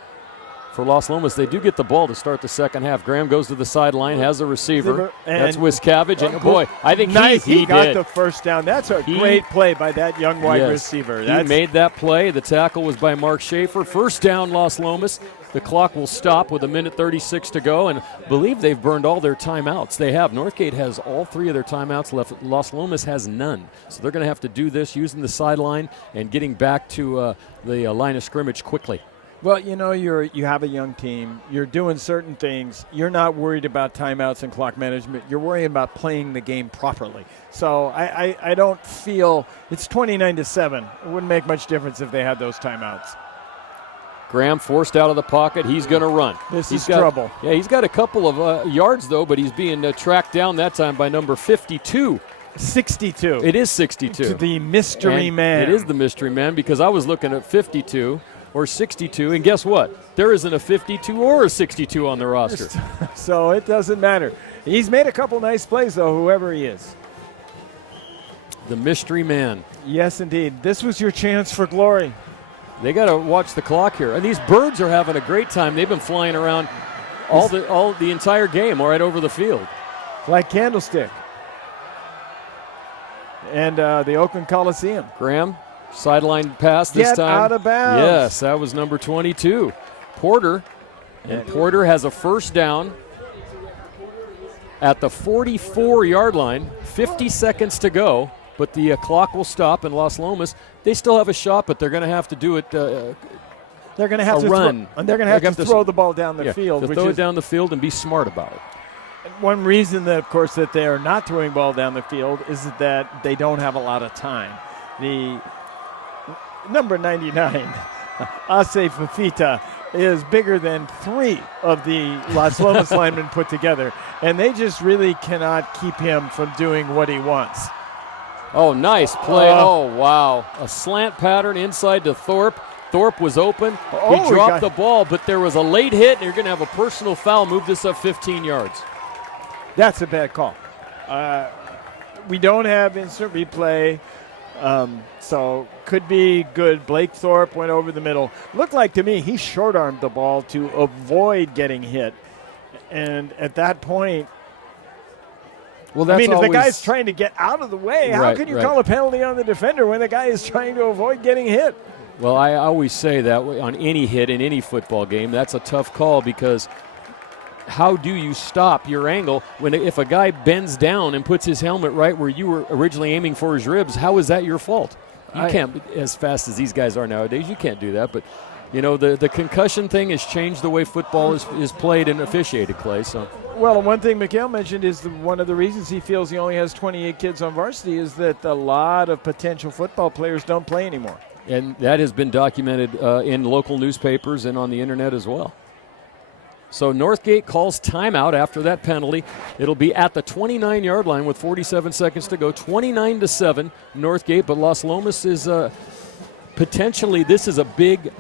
Los Lomas. They do get the ball to start the second half. Graham goes to the sideline, has a receiver. That's Wiscavage. And boy, I think he got did. The first down. That's a great play by that young wide receiver. He made that play. The tackle was by Mark Schaefer. First down, Los Lomas. The clock will stop with 1:36 to go, and I believe they've burned all their timeouts. They have. Northgate has all 3 of their timeouts left. Los Lomas has none. So they're going to have to do this using the sideline and getting back to the line of scrimmage quickly. Well, you have a young team. You're doing certain things. You're not worried about timeouts and clock management. You're worrying about playing the game properly. So I don't feel it's 29-7. It wouldn't make much difference if they had those timeouts. Graham forced out of the pocket. He's going to run. This is trouble. Yeah, he's got a couple of yards, though, but he's being tracked down that time by number 52. 62. It is 62. To the mystery man. It is the mystery man because I was looking at 52. Or 62, and guess what? There isn't a 52 or a 62 on the roster. So it doesn't matter. He's made a couple nice plays, though, whoever he is. The mystery man. Yes, indeed. This was your chance for glory. They got to watch the clock here. And these birds are having a great time. They've been flying around all the entire game, right over the field. Like Candlestick. And the Oakland Coliseum. Graham. Sideline pass this time. Get out of bounds. Yes, that was number 22. Porter. And Porter has a first down at the 44-yard line. 50 seconds to go, but the clock will stop in Los Lomas. They still have a shot, but they're going to have to do it they're going to have to run. And they're going to have to throw the ball down the field. Throw it down the field and be smart about it. One reason, that, of course, that they are not throwing ball down the field is that they don't have a lot of time. The number 99, Ase Fafita, is bigger than 3 of the Los Lomas linemen put together, and they just really cannot keep him from doing what he wants. Oh, nice play. Oh, wow. A slant pattern inside to Thorpe. Thorpe was open. He dropped the ball, but there was a late hit, and you're going to have a personal foul. Move this up 15 yards. That's a bad call. We don't have instant replay. So could be good. Blake Thorpe went over the middle. Looked like to me he short-armed the ball to avoid getting hit. And at that point, Well, that's I mean, if the always- guy's trying to get out of the way, how Right, can you right. call a penalty on the defender when the guy is trying to avoid getting hit? Well, I always say that on any hit in any football game, that's a tough call because how do you stop your angle if a guy bends down and puts his helmet right where you were originally aiming for his ribs? How is that your fault? You can't, as fast as these guys are nowadays, you can't do that. But, you know, the concussion thing has changed the way football is played and officiated, Clay. So. Well, one thing Mikhail mentioned is one of the reasons he feels he only has 28 kids on varsity is that a lot of potential football players don't play anymore. And that has been documented in local newspapers and on the internet as well. So Northgate calls timeout after that penalty. It'll be at the 29-yard line with 47 seconds to go. 29-7 Northgate, but Las Lomas is potentially, this is a big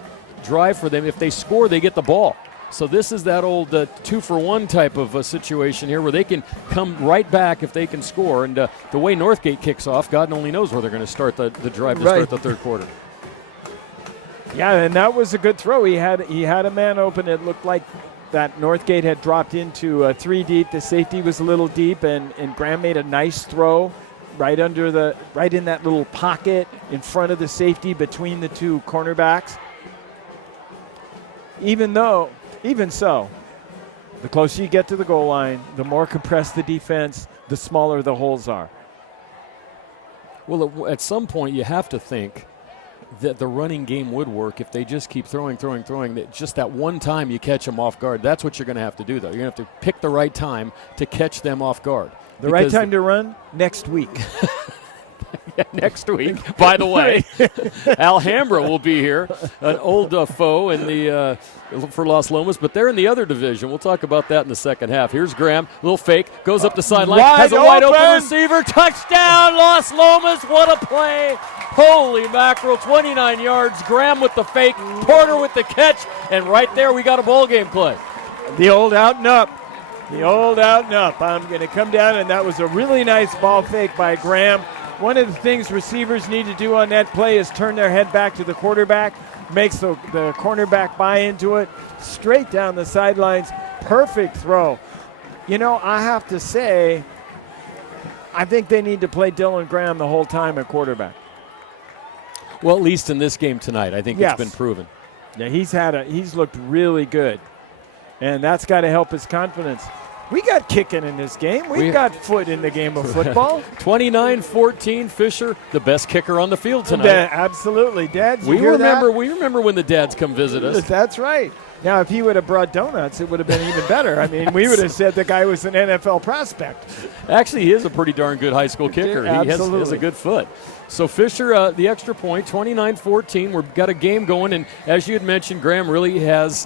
drive for them. If they score, they get the ball. So this is that old 2-for-1 type of a situation here where they can come right back if they can score. And the way Northgate kicks off, God only knows where they're going to start the drive to start the third quarter. Yeah, and that was a good throw. He had a man open. It looked like that Northgate had dropped into 3 deep. The safety was a little deep, and Graham made a nice throw right in that little pocket in front of the safety between the two cornerbacks. Even so, the closer you get to the goal line, the more compressed the defense, the smaller the holes are. Well, at some point you have to think that the running game would work if they just keep throwing. That just that one time you catch them off guard. That's what you're going to have to do, though. You're going to have to pick the right time to catch them off guard. The right time to run? Next week. Yeah, next week. By the way, Alhambra will be here, an old foe in the for Las Lomas, but they're in the other division. We'll talk about that in the second half. Here's Graham, little fake, goes up the sideline, has a wide open receiver, touchdown, Las Lomas! What a play! Holy mackerel! 29 yards. Graham with the fake, Porter with the catch, and right there we got a ball game play. The old out and up. The old out and up. I'm going to come down, and that was a really nice ball fake by Graham. One of the things receivers need to do on that play is turn their head back to the quarterback, makes the cornerback buy into it, straight down the sidelines. Perfect throw. You know, I have to say, I think they need to play Dylan Graham the whole time at quarterback. Well, at least in this game tonight, I think Yes. it's been proven. Yeah, he's looked really good, and that's got to help his confidence. We got kicking in this game. We've got foot in the game of football. 29-14, Fisher, the best kicker on the field tonight. Absolutely, Dad. We remember when the dads come visit us. That's right. Now, if he would have brought donuts, it would have been even better. I mean, we would have said the guy was an NFL prospect. Actually, he is a pretty darn good high school kicker. He has a good foot. So Fisher, the extra point, 29-14. We've got a game going, and as you had mentioned, Graham really has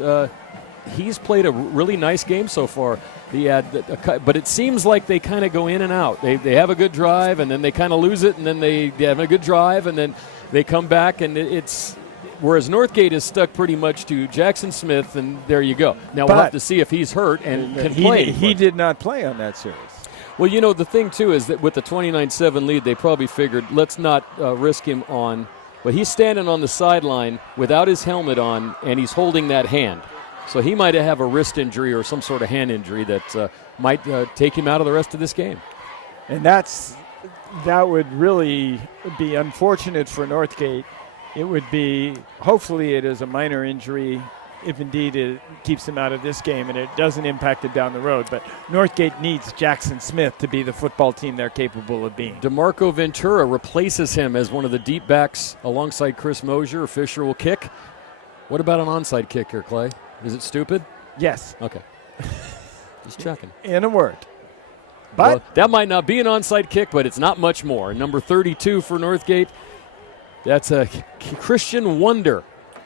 he's played a really nice game so far. But it seems like they kind of go in and out. They have a good drive, and then they kind of lose it, and then they have a good drive, and then they come back, and it's whereas Northgate is stuck pretty much to Jackson Smith, and there you go. Now we'll have to see if he's hurt and can play. He did not play on that series. Well, you know, the thing, too, is that with the 29-7 lead, they probably figured, let's not risk him on. But he's standing on the sideline without his helmet on, and he's holding that hand. So he might have a wrist injury or some sort of hand injury that might take him out of the rest of this game. And that would really be unfortunate for Northgate. It would be, hopefully it is a minor injury, if indeed it keeps him out of this game and it doesn't impact it down the road. But Northgate needs Jackson Smith to be the football team they're capable of being. DeMarco Ventura replaces him as one of the deep backs alongside Chris Mosier. Fisher will kick. What about an onside kick here, Clay? Is it stupid? Yes. Okay. Just checking. In a word. But well, that might not be an onside kick, but it's not much more. Number 32 for Northgate. That's a Christian Wonder.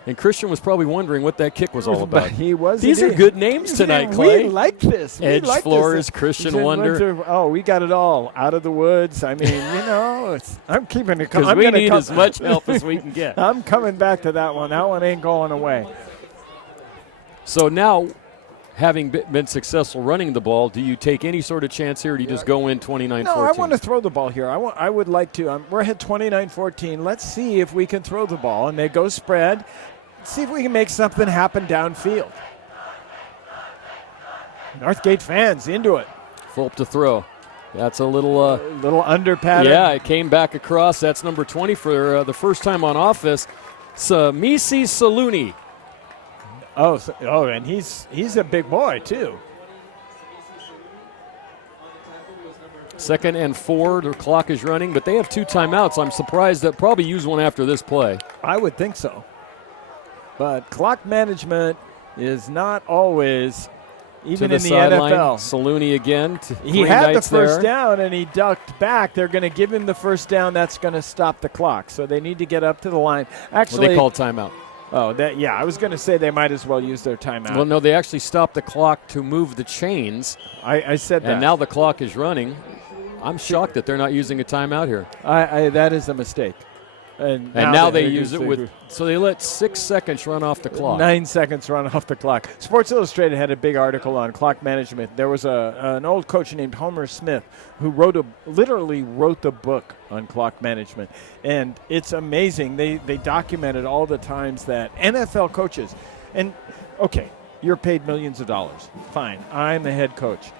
And Christian was probably wondering what that kick was all about. He was. These are good names tonight, Clay. We like this. Edge Flores, Christian Wonder. We got it all. Out of the woods. I mean, you know, I'm keeping it. Because we need as much help as we can get. I'm coming back to that one. That one ain't going away. So now, having been successful running the ball, do you take any sort of chance here, or do you just go in 29-14? No, I want to throw the ball here. I would like to. We're ahead 29-14. Let's see if we can throw the ball. And they go spread. See if we can make something happen downfield. Northgate fans into it. Fulp to throw. That's a little little under pattern. Yeah, it came back across. That's number 20 for the first time on offense. Misi Saluni. And he's a big boy too. 2nd and 4. The clock is running, but they have 2 timeouts. I'm surprised they'll probably use one after this play. I would think so. But clock management is not always, even in the NFL. Saluni again. He had the first down and he ducked back. They're going to give him the first down. That's going to stop the clock. So they need to get up to the line. Actually, they called timeout. Oh, I was going to say they might as well use their timeout. Well, no, they actually stopped the clock to move the chains. I said that. And now the clock is running. I'm shocked that they're not using a timeout here. That is a mistake. And now they use it so they let 6 seconds run off the clock. 9 seconds run off the clock. Sports Illustrated had a big article on clock management. There was an old coach named Homer Smith who literally wrote the book on clock management. And it's amazing. They documented all the times that NFL coaches, and okay, you're paid millions of dollars. Fine, I'm the head coach.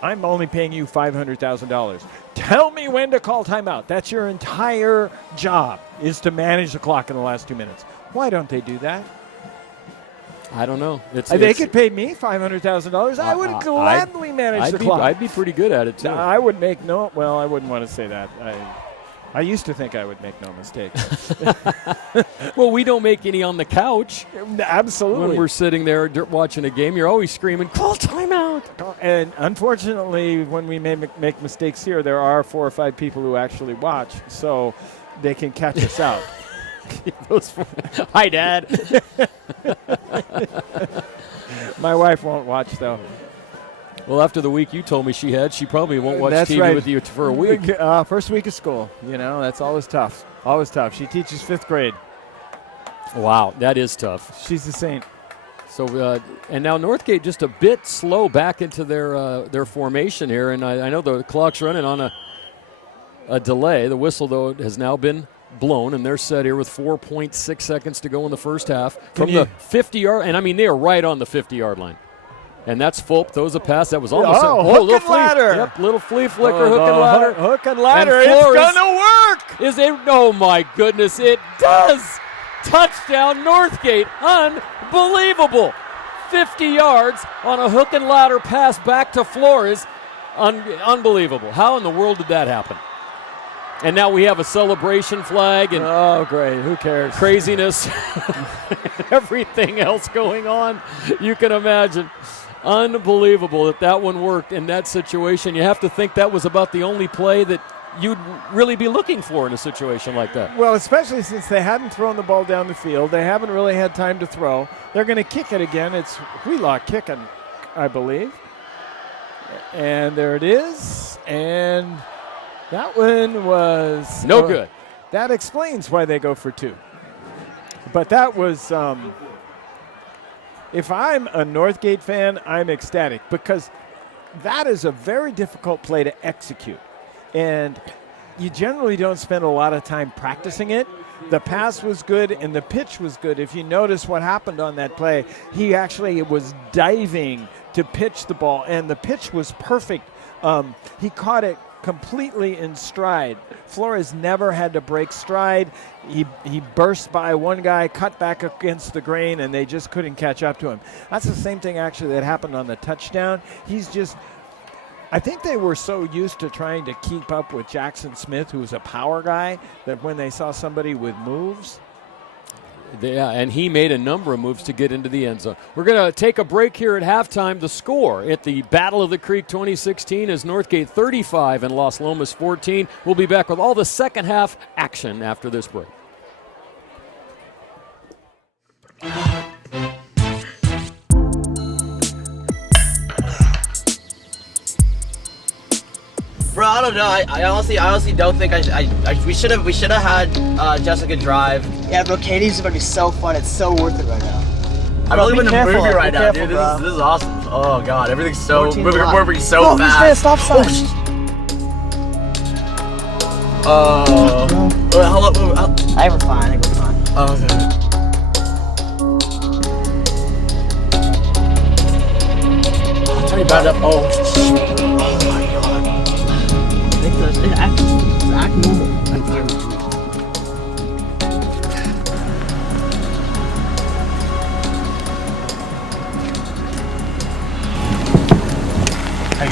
I'm only paying you $500,000. Tell me when to call timeout. That's your entire job, is to manage the clock in the last 2 minutes. Why don't they do that? I don't know. They could pay me $500,000. I would gladly manage the clock. I'd be pretty good at it, too. I would make I wouldn't want to say that. I used to think I would make no mistakes. Well, we don't make any on the couch. Absolutely. When we're sitting there watching a game, you're always screaming, call timeout. And unfortunately, when we make mistakes here, there are 4 or 5 people who actually watch, so they can catch us out. Hi, Dad. My wife won't watch, though. Well, after the week you told me she probably won't watch That's TV right. with you for a week. First week of school, that's always tough. Always tough. She teaches 5th grade. Wow, that is tough. She's a saint. So, and now Northgate just a bit slow back into their formation here, and I know the clock's running on a delay. The whistle, though, has now been blown, and they're set here with 4.6 seconds to go in the first half from the 50-yard, and I mean they are right on the 50-yard line. And that's Fulp. Throws a pass that was almost hook and ladder. Yep, little flea flicker, hook and ladder. Hook and ladder. And it's gonna work. Oh my goodness, it does. Touchdown Northgate. Unbelievable. 50 yards on a hook and ladder pass back to Flores. Unbelievable. How in the world did that happen? And now we have a celebration flag and great. Who cares? Craziness. Everything else going on. You can imagine. Unbelievable that one worked in that situation. You have to think that was about the only play that you'd really be looking for in a situation like that. Well, especially since they hadn't thrown the ball down the field. They haven't really had time to throw. They're going to kick it again. It's Wheelock kicking, I believe. And there it is. And that one was no good. That explains why they go for 2. But that was if I'm a Northgate fan, I'm ecstatic because that is a very difficult play to execute. And you generally don't spend a lot of time practicing it. The pass was good and the pitch was good. If you notice what happened on that play, he actually was diving to pitch the ball, and the pitch was perfect. He caught it completely in stride. Flores never had to break stride. He burst by one guy, cut back against the grain, and they just couldn't catch up to him. That's the same thing actually that happened on the touchdown. I think they were so used to trying to keep up with Jackson Smith, who was a power guy, that when they saw somebody with moves. Yeah, and he made a number of moves to get into the end zone. We're going to take a break here at halftime. The score at the Battle of the Creek 2016 is Northgate 35 and Los Lomas 14. We'll be back with all the second half action after this break. Bro, I don't know. I honestly don't think we should have had Jessica drive. Yeah, bro, Katie's gonna be so fun. It's so worth it right now. I'm really in the movie right now, dude. This is awesome. Oh god, everything's so moving so fast. Stop sign. Hello. I think we're fine. Oh, okay. Turn your bat up. Oh my god.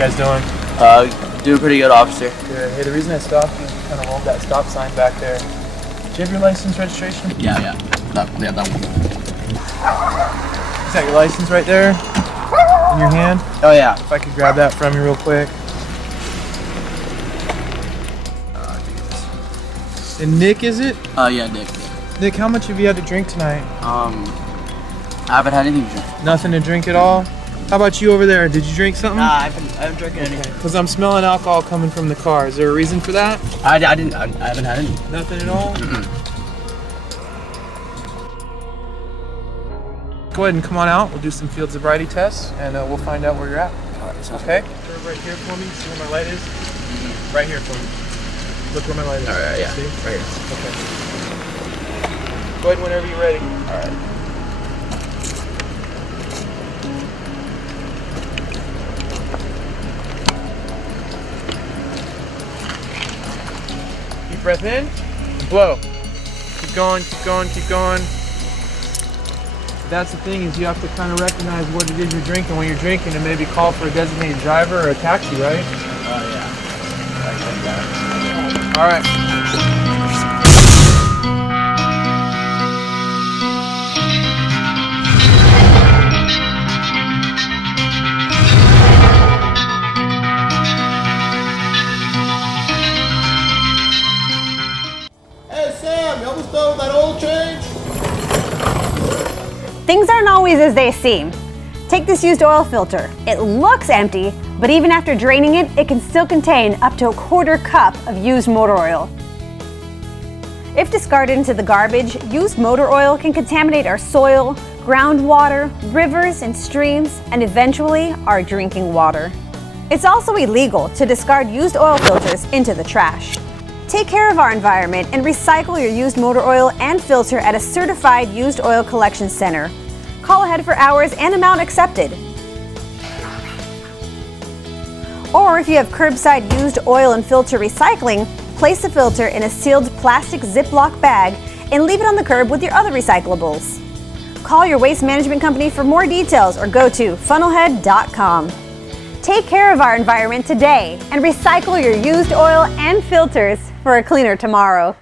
guys doing? Doing pretty good, officer. Good. Hey, the reason I stopped you is you kind of rolled that stop sign back there. Do you have your license registration? Yeah. That one. Is that your license right there? In your hand? Oh, yeah. If I could grab that from you real quick. And Nick, is it? Yeah, Nick. Nick, how much have you had to drink tonight? I haven't had anything to drink. Nothing to drink at all? How about you over there? Did you drink something? Nah, I haven't drinking anything. Because I'm smelling alcohol coming from the car. Is there a reason for that? I haven't had any. Nothing at all? Go ahead and come on out. We'll do some field sobriety tests, and we'll find out where you're at. Okay? Turn right here for me. See where my light is? Right here for me. Look where my light is. All right, yeah. See? Right here. Okay. Go ahead whenever you're ready. All right. Deep breath in, blow. Keep going, keep going, keep going. That's the thing, is you have to kind of recognize what it is you're drinking when you're drinking and maybe call for a designated driver or a taxi, right? Oh, yeah. All right. Hey Sam, you almost done with that oil change? Things aren't always as they seem. Take this used oil filter. It looks empty, but even after draining it, it can still contain up to a quarter cup of used motor oil. If discarded into the garbage, used motor oil can contaminate our soil, groundwater, rivers and streams, and eventually our drinking water. It's also illegal to discard used oil filters into the trash. Take care of our environment and recycle your used motor oil and filter at a certified used oil collection center. Call ahead for hours and amount accepted. Or if you have curbside used oil and filter recycling, place the filter in a sealed plastic Ziploc bag and leave it on the curb with your other recyclables. Call your waste management company for more details or go to funnelhead.com. Take care of our environment today and recycle your used oil and filters for a cleaner tomorrow.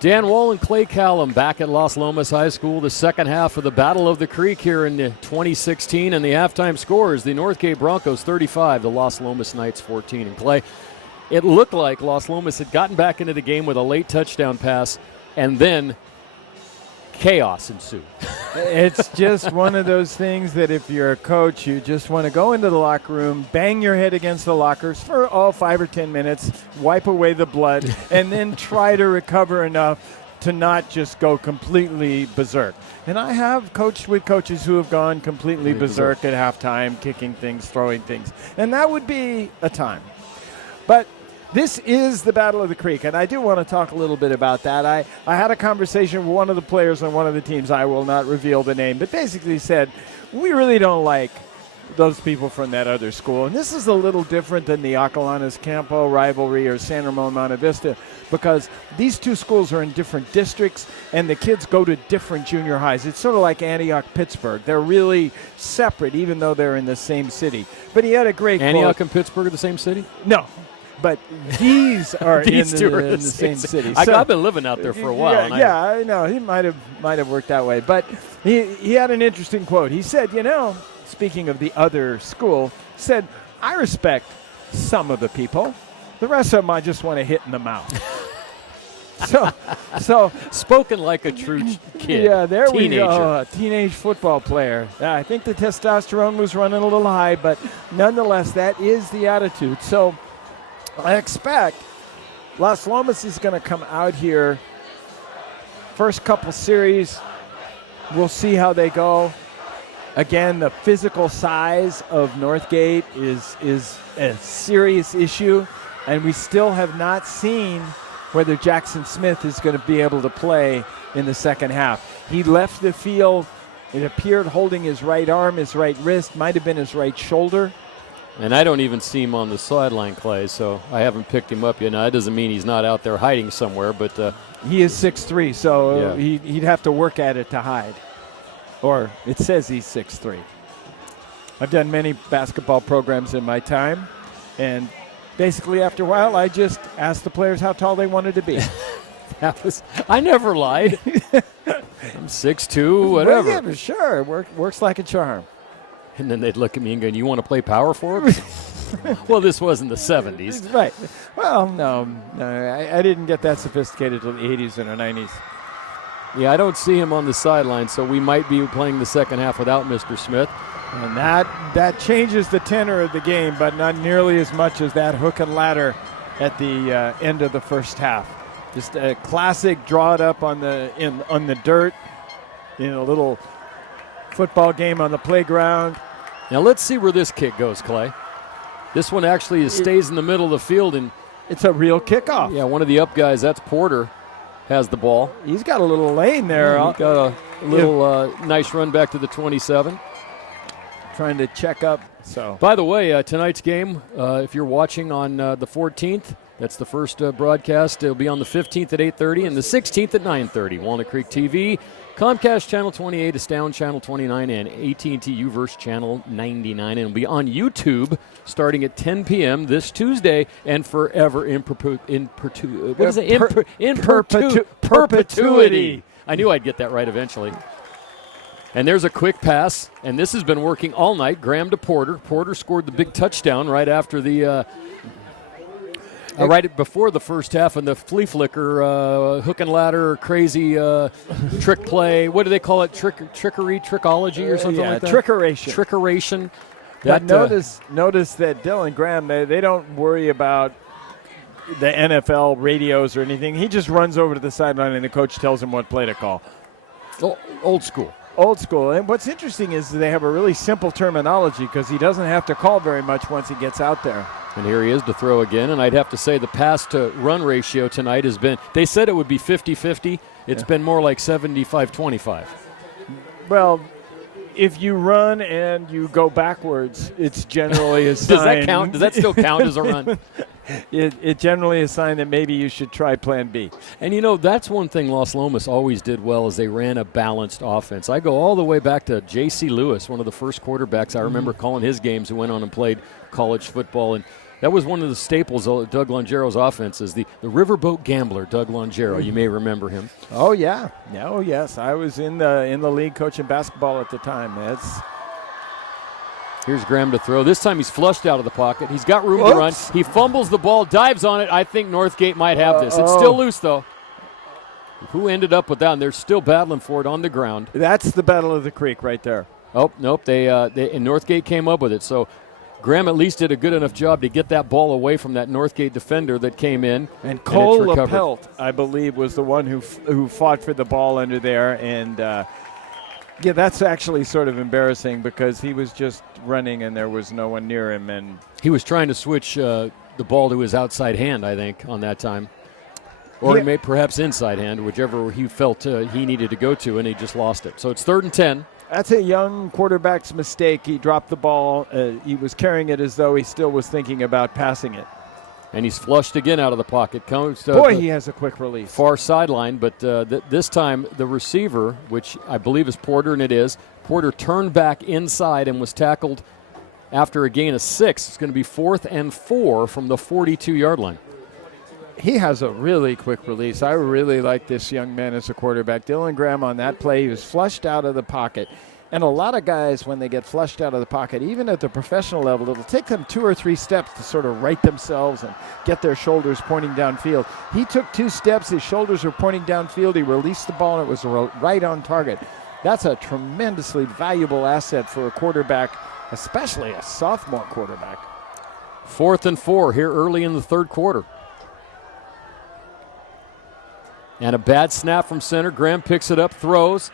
Dan Wall and Clay Callum back at Los Lomas High School, the second half of the Battle of the Creek here in 2016, and the halftime scores, the Northgate Broncos 35, the Los Lomas Knights 14. And Clay, it looked like Los Lomas had gotten back into the game with a late touchdown pass, and then chaos ensued. It's just one of those things that if you're a coach, you just want to go into the locker room, bang your head against the lockers for 5 or 10 minutes, wipe away the blood, and then try to recover enough to not just go completely berserk. And I have coached with coaches who have gone completely berserk at halftime, kicking things, throwing things. And that would be a time. But this is the Battle of the Creek, and I do want to talk a little bit about that. I had a conversation with one of the players on one of the teams. I will not reveal the name, but basically said, we really don't like those people from that other school. And this is a little different than the Acalanes Campo rivalry or San Ramon Monte Vista, because these two schools are in different districts, and the kids go to different junior highs. It's sort of like Antioch, Pittsburgh. They're really separate, even though they're in the same city. But he had a great Antioch and Pittsburgh are the same city? No. But these are these in two are the same city. I've been living out there for a while. Yeah, I know. He might have worked that way. But he had an interesting quote. He said, speaking of the other school, said, I respect some of the people. The rest of them I just want to hit in the mouth. So spoken like a true kid. Yeah, there teenager. we go. A teenage football player. I think the testosterone was running a little high, but nonetheless, that is the attitude. So I expect Las Lomas is going to come out here. First couple series, we'll see how they go. Again, the physical size of Northgate is a serious issue, and we still have not seen whether Jackson Smith is going to be able to play in the second half. He left the field, it appeared, holding his right arm, his right wrist, might have been his right shoulder. And I don't even see him on the sideline, Clay, so I haven't picked him up yet. Now, that doesn't mean he's not out there hiding somewhere, but he is 6'3", so he'd have to work at it to hide. Or it says he's 6'3". I've done many basketball programs in my time, and basically after a while, I just asked the players how tall they wanted to be. I never lied. I'm 6'2", whatever. Well, yeah, sure, works like a charm. And then they'd look at me and go, "You want to play power forward?" Well, this wasn't the 70s. Right. Well, no, I didn't get that sophisticated till the 80s and the 90s. Yeah, I don't see him on the sideline, so we might be playing the second half without Mr. Smith. And that changes the tenor of the game, but not nearly as much as that hook and ladder at the end of the first half. Just a classic draw it up on the dirt in a little football game on the playground. Now let's see where this kick goes, Clay. This one actually stays in the middle of the field, and it's a real kickoff. Yeah, one of the up guys, that's Porter, has the ball. He's got a little lane there. Yeah, he got a little nice run back to the 27. Trying to check up. So, by the way, tonight's game, if you're watching on the 14th, that's the first broadcast. It'll be on the 15th at 8:30 and the 16th at 9:30. Walnut Creek TV, Comcast Channel 28, Astound Channel 29, and AT&T U-verse Channel 99. And it'll be on YouTube starting at 10 p.m. this Tuesday and forever in perpetuity. I knew I'd get that right eventually. And there's a quick pass, and this has been working all night. Graham to Porter. Porter scored the big touchdown right after the right before the first half, and the flea flicker, hook and ladder, crazy trick play. What do they call it? Trickology or something like that? Trickeration. But notice that Dylan Graham, they don't worry about the NFL radios or anything. He just runs over to the sideline, and the coach tells him what play to call. Old school. Old school. And what's interesting is they have a really simple terminology because he doesn't have to call very much once he gets out there. And here he is to throw again. And I'd have to say the pass-to-run ratio tonight has been, they said it would be 50-50. It's been more like 75-25. Well, if you run and you go backwards, it's generally a sign. Does that count? Does that still count as a run? It generally is a sign that maybe you should try plan B. And, that's one thing Los Lomas always did well is they ran a balanced offense. I go all the way back to J.C. Lewis, one of the first quarterbacks. I remember calling his games who went on and played college football. And that was one of the staples of Doug Longero's offense is the riverboat gambler, Doug Longero. You may remember him. Oh, yeah. Oh, yes. I was in the league coaching basketball at the time. Here's Graham to throw. This time he's flushed out of the pocket. He's got room to run. He fumbles the ball, dives on it. I think Northgate might have this. It's still loose, though. Who ended up with that? And they're still battling for it on the ground. That's the Battle of the Creek right there. Oh, nope. And Northgate came up with it. So Graham at least did a good enough job to get that ball away from that Northgate defender that came in. And Cole LaPelt, I believe, was the one who fought for the ball under there. And, yeah, that's actually sort of embarrassing because he was just running and there was no one near him. And he was trying to switch the ball to his outside hand, I think, on that time. Or he may perhaps inside hand, whichever he felt he needed to go to, and he just lost it. So it's 3rd and 10. That's a young quarterback's mistake. He dropped the ball. He was carrying it as though he still was thinking about passing it. And he's flushed again out of the pocket. Boy, he has a quick release. Far sideline, but this time the receiver, which I believe is Porter, and it is, Porter turned back inside and was tackled after a gain of 6. It's going to be 4th and 4 from the 42-yard line. He has a really quick release. I really like this young man as a quarterback. Dylan Graham on that play, he was flushed out of the pocket. And a lot of guys, when they get flushed out of the pocket, even at the professional level, it'll take them 2 or 3 steps to sort of right themselves and get their shoulders pointing downfield. He took 2 steps. His shoulders were pointing downfield. He released the ball, and it was right on target. That's a tremendously valuable asset for a quarterback, especially a sophomore quarterback. 4th and 4 here early in the 3rd quarter. And a bad snap from center. Graham picks it up, throws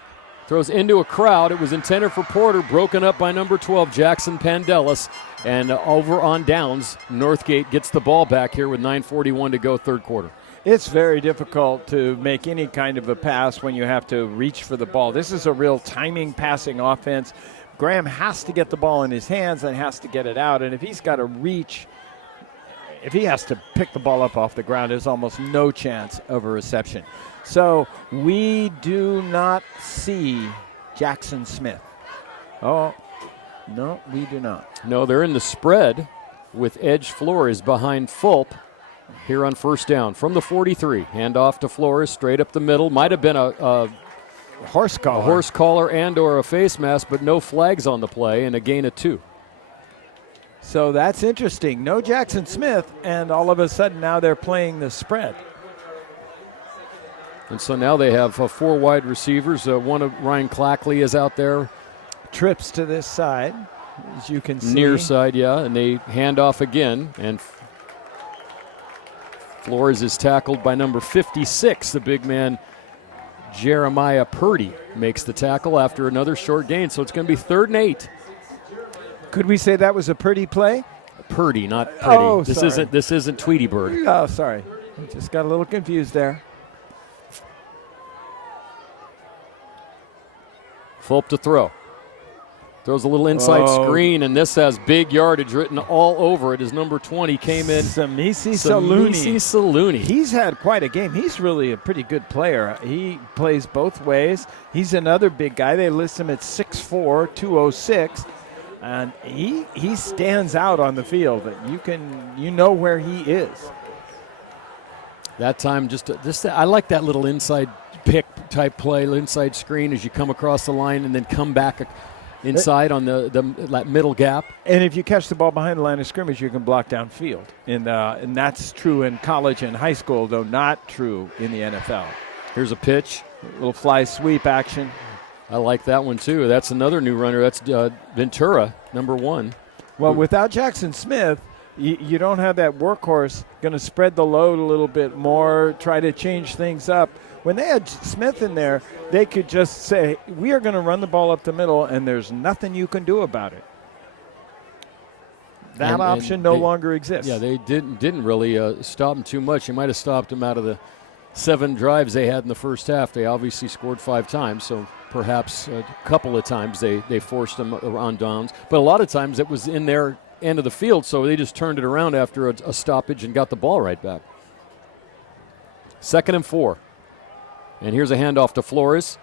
into a crowd. It was intended for Porter, broken up by number 12, Jackson Pandelis. And over on downs, Northgate gets the ball back here with 9:41 to go, 3rd quarter. It's very difficult to make any kind of a pass when you have to reach for the ball. This is a real timing passing offense. Graham has to get the ball in his hands and has to get it out. And if he's got to reach, if he has to pick the ball up off the ground, there's almost no chance of a reception. So we do not see Jackson Smith. Oh, No, we do not. No, they're in the spread with Edge Flores behind Fulp here on first down from the 43. Hand off to Flores, straight up the middle. Might have been a horse collar. A horse collar and or a face mask, but no flags on the play and a gain of 2. So that's interesting. No Jackson Smith, and all of a sudden now they're playing the spread. And so now they have 4 wide receivers. One of Ryan Clackley is out there. Trips to this side, as you can see. Near side, yeah, and they hand off again, and Flores is tackled by number 56, the big man Jeremiah Purdy makes the tackle after another short gain, so it's going to be 3rd and 8. Could we say that was a Purdy play? Purdy, not Pretty. Oh, this isn't Tweety Bird. Oh, sorry. I just got a little confused there. Fulp to throw. Throws a little inside screen, and this has big yardage written all over it as number 20 came in. Samisi Saluni. He's had quite a game. He's really a pretty good player. He plays both ways. He's another big guy. They list him at 6'4", 206, and he stands out on the field. You know where he is. That time, I like that little inside pick type play, inside screen as you come across the line and then come back inside on the middle gap. And if you catch the ball behind the line of scrimmage, you can block downfield. And that's true in college and high school, though not true in the NFL. Here's a pitch. A little fly sweep action. I like that one, too. That's another new runner. That's Ventura, number 1. Well, without Jackson Smith, you don't have that workhorse going to spread the load a little bit more, try to change things up. When they had Smith in there, they could just say, we are going to run the ball up the middle, and there's nothing you can do about it. That option no longer exists. Yeah, they didn't really stop them too much. You might have stopped them out of the 7 drives they had in the first half. They obviously scored 5 times, so perhaps a couple of times they forced them on downs. But a lot of times it was in their end of the field, so they just turned it around after a stoppage and got the ball right back. 2nd and 4. And here's a handoff to Flores.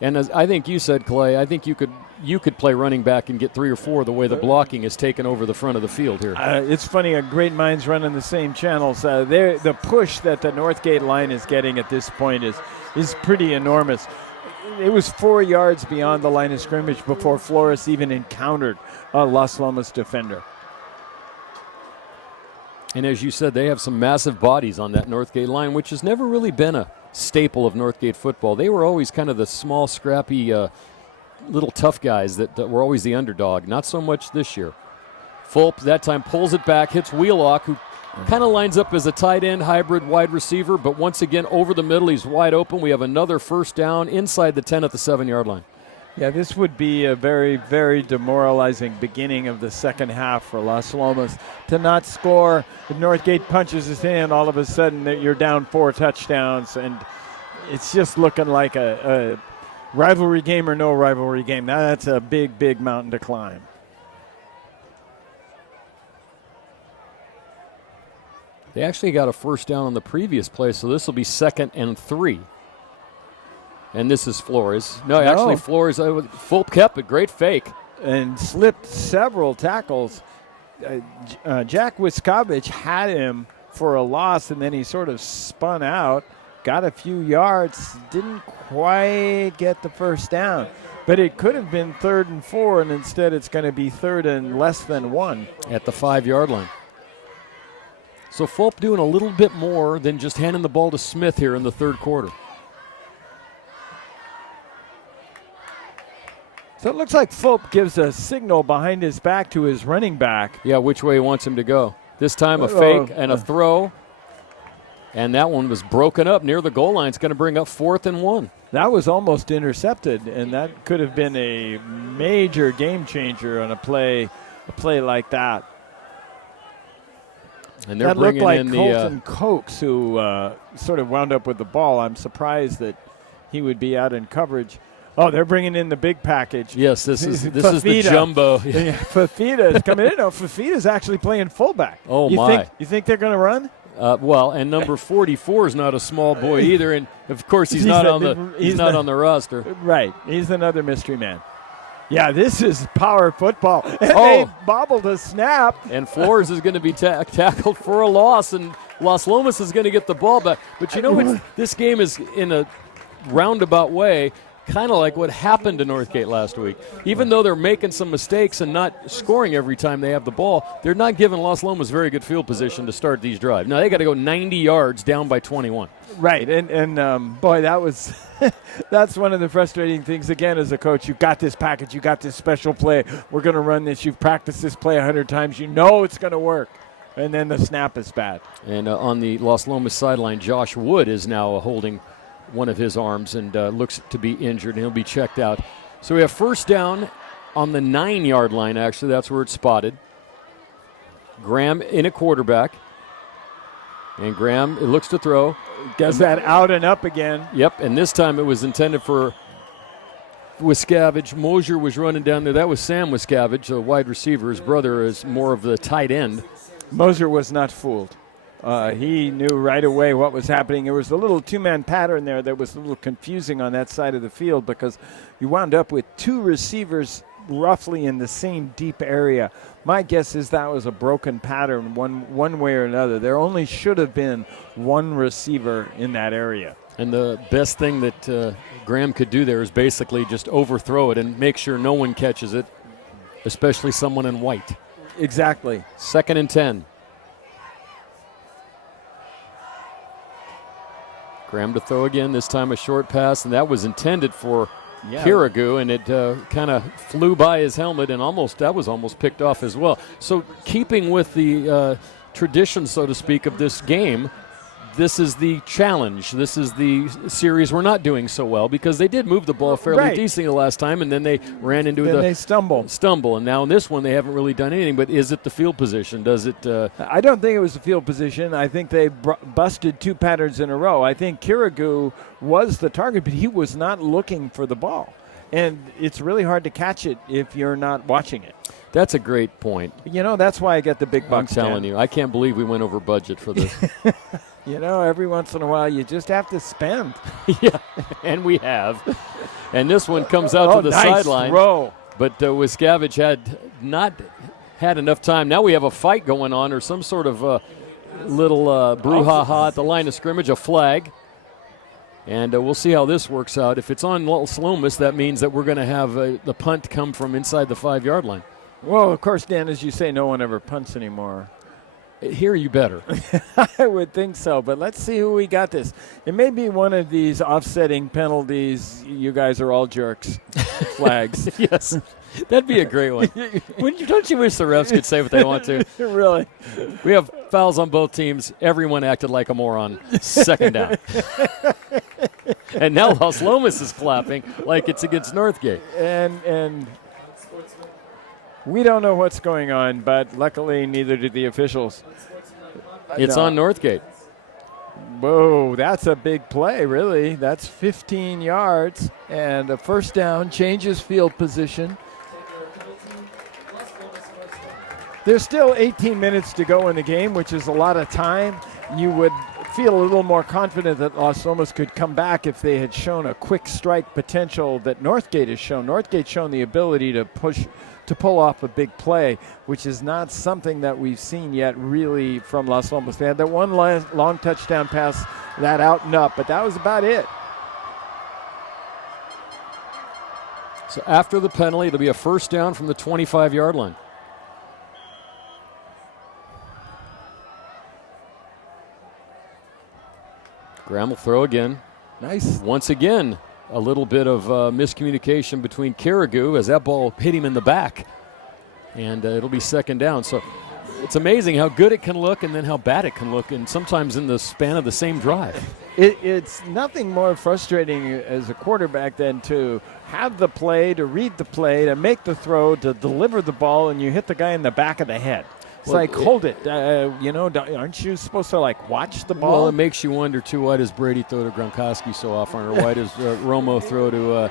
And as I think you said, Clay, I think you could play running back and get 3 or 4 the way the blocking is taken over the front of the field here. It's funny, great minds running the same channels. The push that the Northgate line is getting at this point is pretty enormous. It was 4 yards beyond the line of scrimmage before Flores even encountered a Las Lomas defender. And as you said, they have some massive bodies on that Northgate line, which has never really been a staple of Northgate football. They were always kind of the small, scrappy, little tough guys that were always the underdog. Not so much this year. Fulp that time pulls it back, hits Wheelock, who kind of lines up as a tight end hybrid wide receiver, but once again over the middle, he's wide open. We have another first down inside the 10 at the 7-yard line. Yeah, this would be a very, very demoralizing beginning of the second half for Las Lomas. To not score, if Northgate punches his in, all of a sudden you're down 4 touchdowns, and it's just looking like a rivalry game or no rivalry game. That's a big, big mountain to climb. They actually got a first down on the previous play, so this will be 2nd and 3. And this is Flores. No, actually Flores, Fulp kept it. Great fake. And slipped several tackles. Jack Wiskovich had him for a loss, and then he sort of spun out, got a few yards, didn't quite get the first down. But it could have been 3rd and 4, and instead it's going to be 3rd and less than 1. At the 5-yard line. So Fulp doing a little bit more than just handing the ball to Smith here in the 3rd quarter. So it looks like Fulp gives a signal behind his back to his running back. Yeah, which way he wants him to go. This time a fake and a throw. And that one was broken up near the goal line. It's going to bring up 4th and 1. That was almost intercepted, and that could have been a major game changer on a play like that. And they're that looked bringing like in Colton Cokes, who sort of wound up with the ball. I'm surprised that he would be out in coverage. Oh, they're bringing in the big package. Yes, this is the jumbo. Yeah, Fafita is coming in. No, Fafita's actually playing fullback. Oh, You think they're going to run? Well, and number 44 is not a small boy either, and of course he's not on the roster. Right, he's another mystery man. Yeah, this is power football. And they bobbled a snap. And Flores is going to be tackled for a loss, and Las Lomas is going to get the ball back. But you know, this game is in a roundabout way kind of like what happened to Northgate last week. Even though they're making some mistakes and not scoring every time they have the ball, they're not giving Las Lomas very good field position to start these drives. Now, they got to go 90 yards down by 21. Right, and boy, that was that's one of the frustrating things. Again, as a coach, you got this package, you got this special play. We're going to run this. You've practiced this play 100 times. You know it's going to work, and then the snap is bad. And on the Las Lomas sideline, Josh Wood is now holding one of his arms and looks to be injured, and he'll be checked out. So we have first down on the 9-yard line, actually. That's where it's spotted. Graham in a quarterback. And Graham, it looks to throw. Gets that out and up again. Yep, and this time it was intended for Wiscavage. Mosier was running down there. That was Sam Wiscavage, a wide receiver. His brother is more of the tight end. Mosier was not fooled. He knew right away what was happening. There was a little two-man pattern there that was a little confusing on that side of the field because you wound up with two receivers roughly in the same deep area. My guess is that was a broken pattern one way or another. There only should have been one receiver in that area. And the best thing that Graham could do there is basically just overthrow it and make sure no one catches it, especially someone in white. Exactly. 2nd and 10. Graham to throw again, this time a short pass, and that was intended for Kirigu, and it kind of flew by his helmet, and that was almost picked off as well. So keeping with the tradition, so to speak, of this game, this is the challenge. This is the series we're not doing so well because they did move the ball fairly decently last time, and then they ran into they stumble. And now in this one, they haven't really done anything. But is it the field position? Does it? I don't think it was the field position. I think they busted two patterns in a row. I think Kirigu was the target, but he was not looking for the ball. And it's really hard to catch it if you're not watching it. That's a great point. You know, that's why I get the big bucks. I'm telling you, I can't believe we went over budget for this. You know, every once in a while, you just have to spend. Yeah, and we have. And this one comes out to the sideline. Throw. But Wiscavage had not had enough time. Now we have a fight going on or some sort of little brouhaha at the line of scrimmage, a flag. And we'll see how this works out. If it's on Las Lomas, that means that we're going to have the punt come from inside the 5-yard line. Well, of course, Dan, as you say, no one ever punts anymore. Here you better. I would think so, but let's see who we got this. It may be one of these offsetting penalties, you guys are all jerks, flags. Yes, that'd be a great one. Don't you wish the refs could say what they want to? Really? We have fouls on both teams. Everyone acted like a moron. 2nd down. And now Las Lomas is clapping like it's against Northgate. And we don't know what's going on, but luckily neither did the officials. It's on Northgate. Whoa, that's a big play, really. That's 15 yards, and a first down, changes field position. There's still 18 minutes to go in the game, which is a lot of time. You would feel a little more confident that Las Lomas could come back if they had shown a quick strike potential that Northgate has shown. Northgate's shown the ability to pull off a big play, which is not something that we've seen yet really from Las Lomas. They had that one long touchdown pass, that out and up, but that was about it. So after the penalty, it'll be a first down from the 25-yard line. Graham will throw again. Nice. Once again, a little bit of miscommunication between Kirigu as that ball hit him in the back. And it'll be 2nd down. So it's amazing how good it can look and then how bad it can look, and sometimes in the span of the same drive. It's nothing more frustrating as a quarterback than to have the play, to read the play, to make the throw, to deliver the ball, and you hit the guy in the back of the head. It's like, hold it. Aren't you supposed to, watch the ball? Well, it makes you wonder, too, why does Brady throw to Gronkowski so often, or why does Romo throw to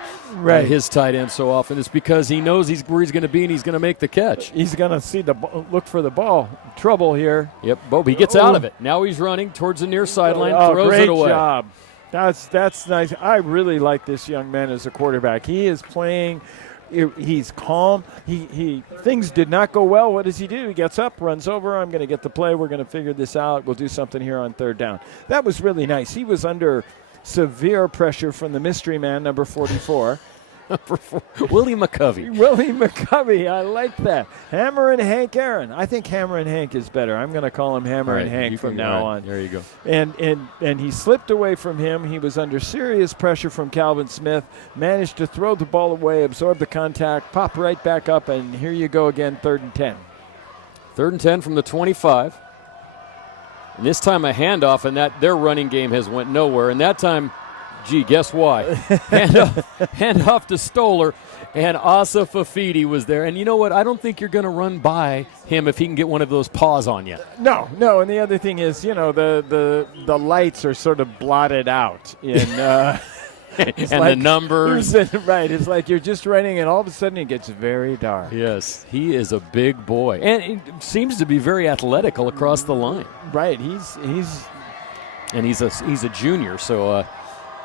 his tight end so often? It's because he knows where he's going to be, and he's going to make the catch. He's going to look for the ball. Trouble here. Yep, Bob, he gets out of it. Now he's running towards the near sideline, throws it away. Great job. That's nice. I really like this young man as a quarterback. He is playing He's calm. He things did not go well. What does he do? He gets up, runs over. I'm going to get the play. We're going to figure this out. We'll do something here on third down. That was really nice. He was under severe pressure from the mystery man, number 44. Willie McCovey. Willie McCovey. I like that. Hammer and Hank Aaron. I think Hammer and Hank is better. I'm going to call him Hammer and Hank from now on. There you go. And he slipped away from him. He was under serious pressure from Calvin Smith. Managed to throw the ball away, absorb the contact, pop right back up, and here you go again, 3rd and 10. 3rd and 10 from the 25. And this time a handoff, and their running game has went nowhere. And that time, gee, guess why? Handoff to Stoller, and Asa Fafidi was there. And you know what? I don't think you're going to run by him if he can get one of those paws on you. No. And the other thing is, the lights are sort of blotted out in. And the numbers. Right. It's like you're just running, and all of a sudden it gets very dark. Yes, he is a big boy, and he seems to be very athletical across the line. Right. He's a junior, so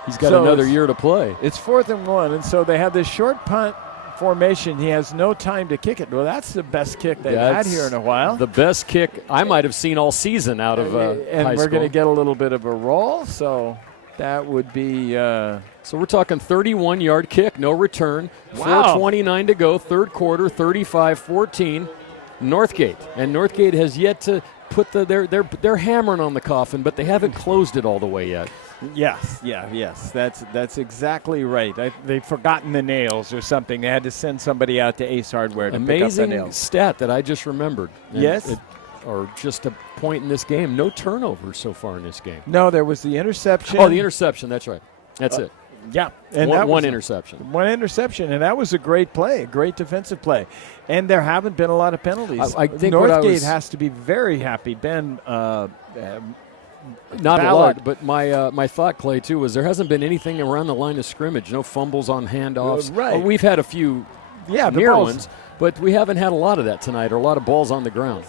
he's got another year to play. It's 4th and 1, and so they have this short punt formation. He has no time to kick it. Well, that's the best kick they've had here in a while. The best kick I might have seen all season out of high school. And we're going to get a little bit of a roll, so that would be. So we're talking 31-yard kick, no return. Wow. 4:29 to go, third quarter, 35-14. Northgate, and Northgate has yet to put they're hammering on the coffin, but they haven't closed it all the way yet. Yes. That's exactly right. They've forgotten the nails or something. They had to send somebody out to Ace Hardware to pick up the nails. Amazing stat that I just remembered. Yes. Or just a point in this game. No turnovers so far in this game. No, there was the interception. Oh, the interception. That's right. That's it. Yeah. And one interception. One interception, and that was a great play, a great defensive play. And there haven't been a lot of penalties. I think Northgate has to be very happy. Ben, not Ballard. a lot, but my thought, Clay, too, was there hasn't been anything around the line of scrimmage. No fumbles on handoffs. Right. We've had a few near ones, but we haven't had a lot of that tonight, or a lot of balls on the ground.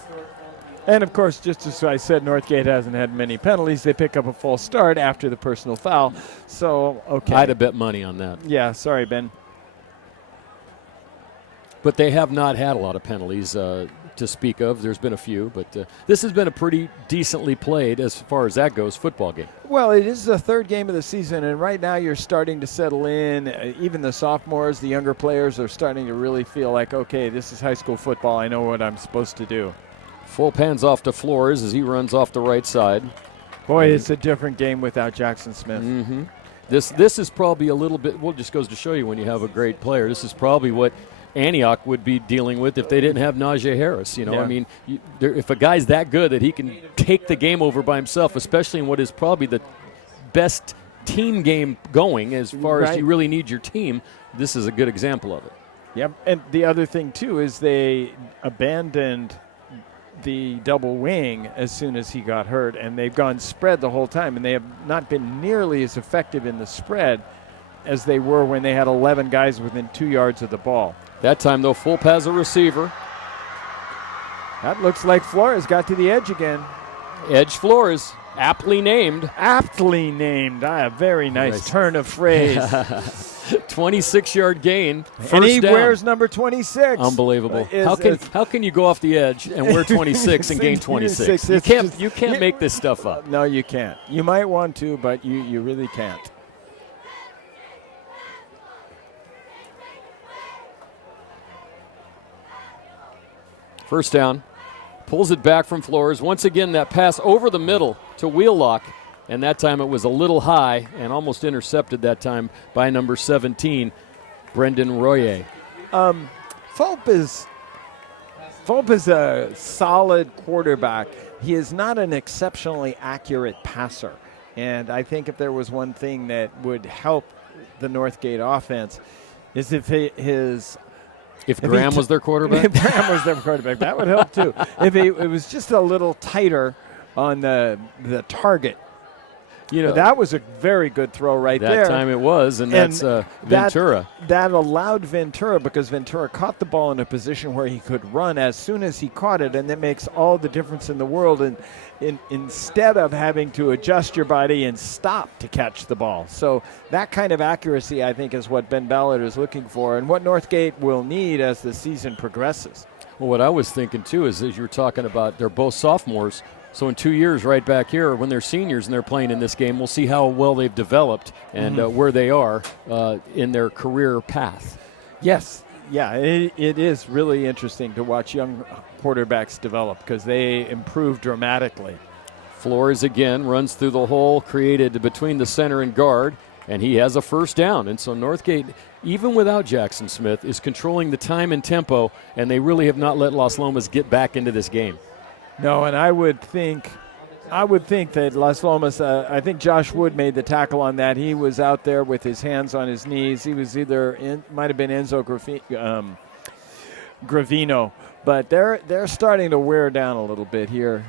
And, of course, just as I said, Northgate hasn't had many penalties. They pick up a false start after the personal foul. So, okay. I'd have bet money on that. Yeah, sorry, Ben. But they have not had a lot of penalties to speak of. There's been a few, but this has been a pretty decently played, as far as that goes, football game. Well, it is the 3rd game of the season, and right now you're starting to settle in. Even the sophomores, the younger players, are starting to really feel like, okay, this is high school football. I know what I'm supposed to do. Full hands off to Flores as he runs off the right side. Boy, it's a different game without Jackson Smith. Mm-hmm. This is probably a little bit, well, it just goes to show you when you have a great player. This is probably what Antioch would be dealing with if they didn't have Najee Harris. Yeah. I mean, if a guy's that good that he can take the game over by himself, especially in what is probably the best team game going as far as you really need your team, this is a good example of it. Yep, and the other thing, too, is they abandoned the double wing as soon as he got hurt, and they've gone spread the whole time, and they have not been nearly as effective in the spread as they were when they had 11 guys within 2 yards of the ball. That time, though, Fulp has a receiver. That looks like Flores got to the edge again. Edge Flores, aptly named. Aptly named. A very nice turn of phrase. 26-yard gain. And he down. wears number 26. Unbelievable. How can you go off the edge and wear 26 and gain 26? You can't make this stuff up. No, you can't. You might want to, but you really can't. First down. Pulls it back from Flores. Once again, that pass over the middle to Wheelock. And that time it was a little high and almost intercepted that time by number 17, Brendan Royer. Fulp is a solid quarterback. He is not an exceptionally accurate passer. And I think if there was one thing that would help the Northgate offense is if Graham was their quarterback? If Graham was their quarterback, that would help too. If it was just a little tighter on the target. That was a very good throw right there. That time it was, and that's Ventura. That allowed Ventura, because Ventura caught the ball in a position where he could run as soon as he caught it, and that makes all the difference in the world. And instead of having to adjust your body and stop to catch the ball. So that kind of accuracy, I think, is what Ben Ballard is looking for and what Northgate will need as the season progresses. Well, what I was thinking, too, is as you were talking about, they're both sophomores. So in 2 years, right back here, when they're seniors and they're playing in this game, we'll see how well they've developed and where they are in their career path. Yes. Yeah, it is really interesting to watch young quarterbacks develop because they improve dramatically. Flores again runs through the hole created between the center and guard, and he has a first down. And so Northgate, even without Jackson Smith, is controlling the time and tempo, and they really have not let Las Lomas get back into this game. No, and I would think that Las Lomas, I think Josh Wood made the tackle on that. He was out there with his hands on his knees. He was might have been Enzo Gravino, but they're starting to wear down a little bit here.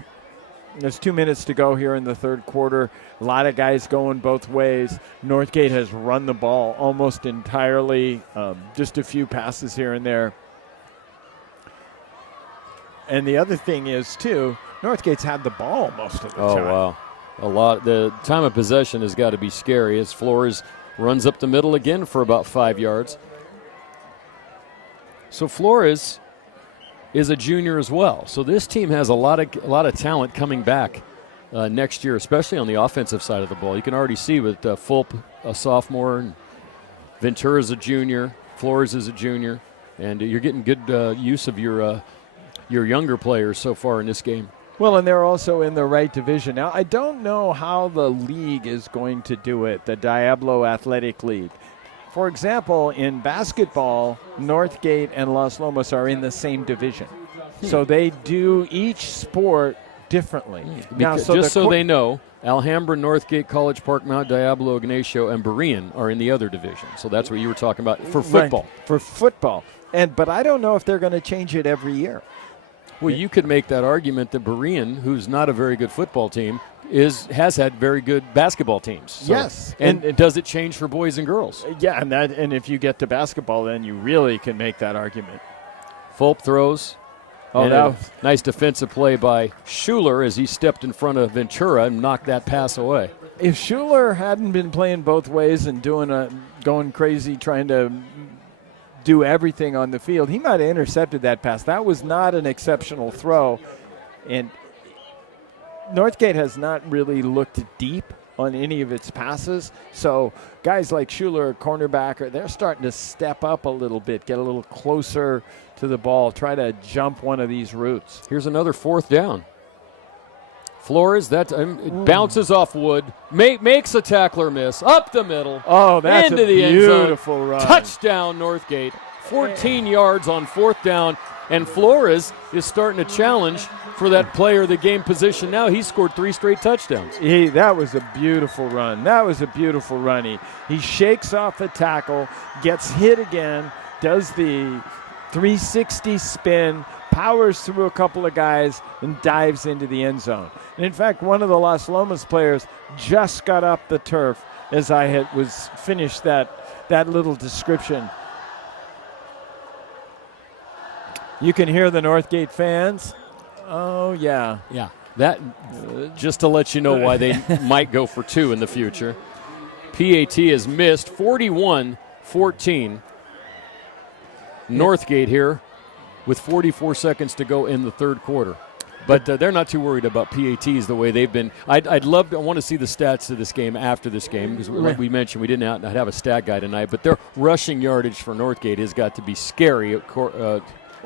There's 2 minutes to go here in the third quarter. A lot of guys going both ways. Northgate has run the ball almost entirely, just a few passes here and there. And the other thing is, too, Northgate's had the ball most of the time. Oh, wow. The time of possession has got to be scary as Flores runs up the middle again for about 5 yards. So Flores is a junior as well. So this team has a lot of talent coming back next year, especially on the offensive side of the ball. You can already see with Fulp, a sophomore, and Ventura's a junior, Flores is a junior, and you're getting good use of your younger players so far in this game. Well, and they're also in the right division. Now, I don't know how the league is going to do it, the Diablo Athletic League. For example, in basketball, Northgate and Las Lomas are in the same division. So they do each sport differently. Now, so they know, Alhambra, Northgate, College Park, Mount Diablo, Ignacio, and Berean are in the other division. So that's what you were talking about for football. Right, for football. But I don't know if they're going to change it every year. Well, you could make that argument that Berean, who's not a very good football team, has had very good basketball teams. So, yes. And does it change for boys and girls? Yeah, and if you get to basketball, then you really can make that argument. Fulp throws. Oh, that nice defensive play by Schuler as he stepped in front of Ventura and knocked that pass away. If Schuler hadn't been playing both ways and going crazy trying to do everything on the field, he might have intercepted that pass. That was not an exceptional throw. And Northgate has not really looked deep on any of its passes. So guys like Schuler, cornerback, they're starting to step up a little bit, get a little closer to the ball, try to jump one of these routes. Here's another fourth down. Flores, bounces off Wood, makes a tackler miss, up the middle. Oh, that's into a the beautiful end zone. run. Touchdown, Northgate. 14 yards on fourth down, and Flores is starting to challenge for that player of the game position now. He scored 3 straight touchdowns. That was a beautiful run. He shakes off a tackle, gets hit again, does the 360 spin, powers through a couple of guys, and dives into the end zone. And in fact, one of the Las Lomas players just got up the turf as I was finished that little description. You can hear the Northgate fans. Oh, yeah. Yeah. That, just to let you know why they might go for 2 in the future. PAT has missed 41-14. Northgate here with 44 seconds to go in the third quarter. But they're not too worried about PATs the way they've been. I want to see the stats of this game after this game because, like we mentioned, we didn't have a stat guy tonight. But their rushing yardage for Northgate has got to be scary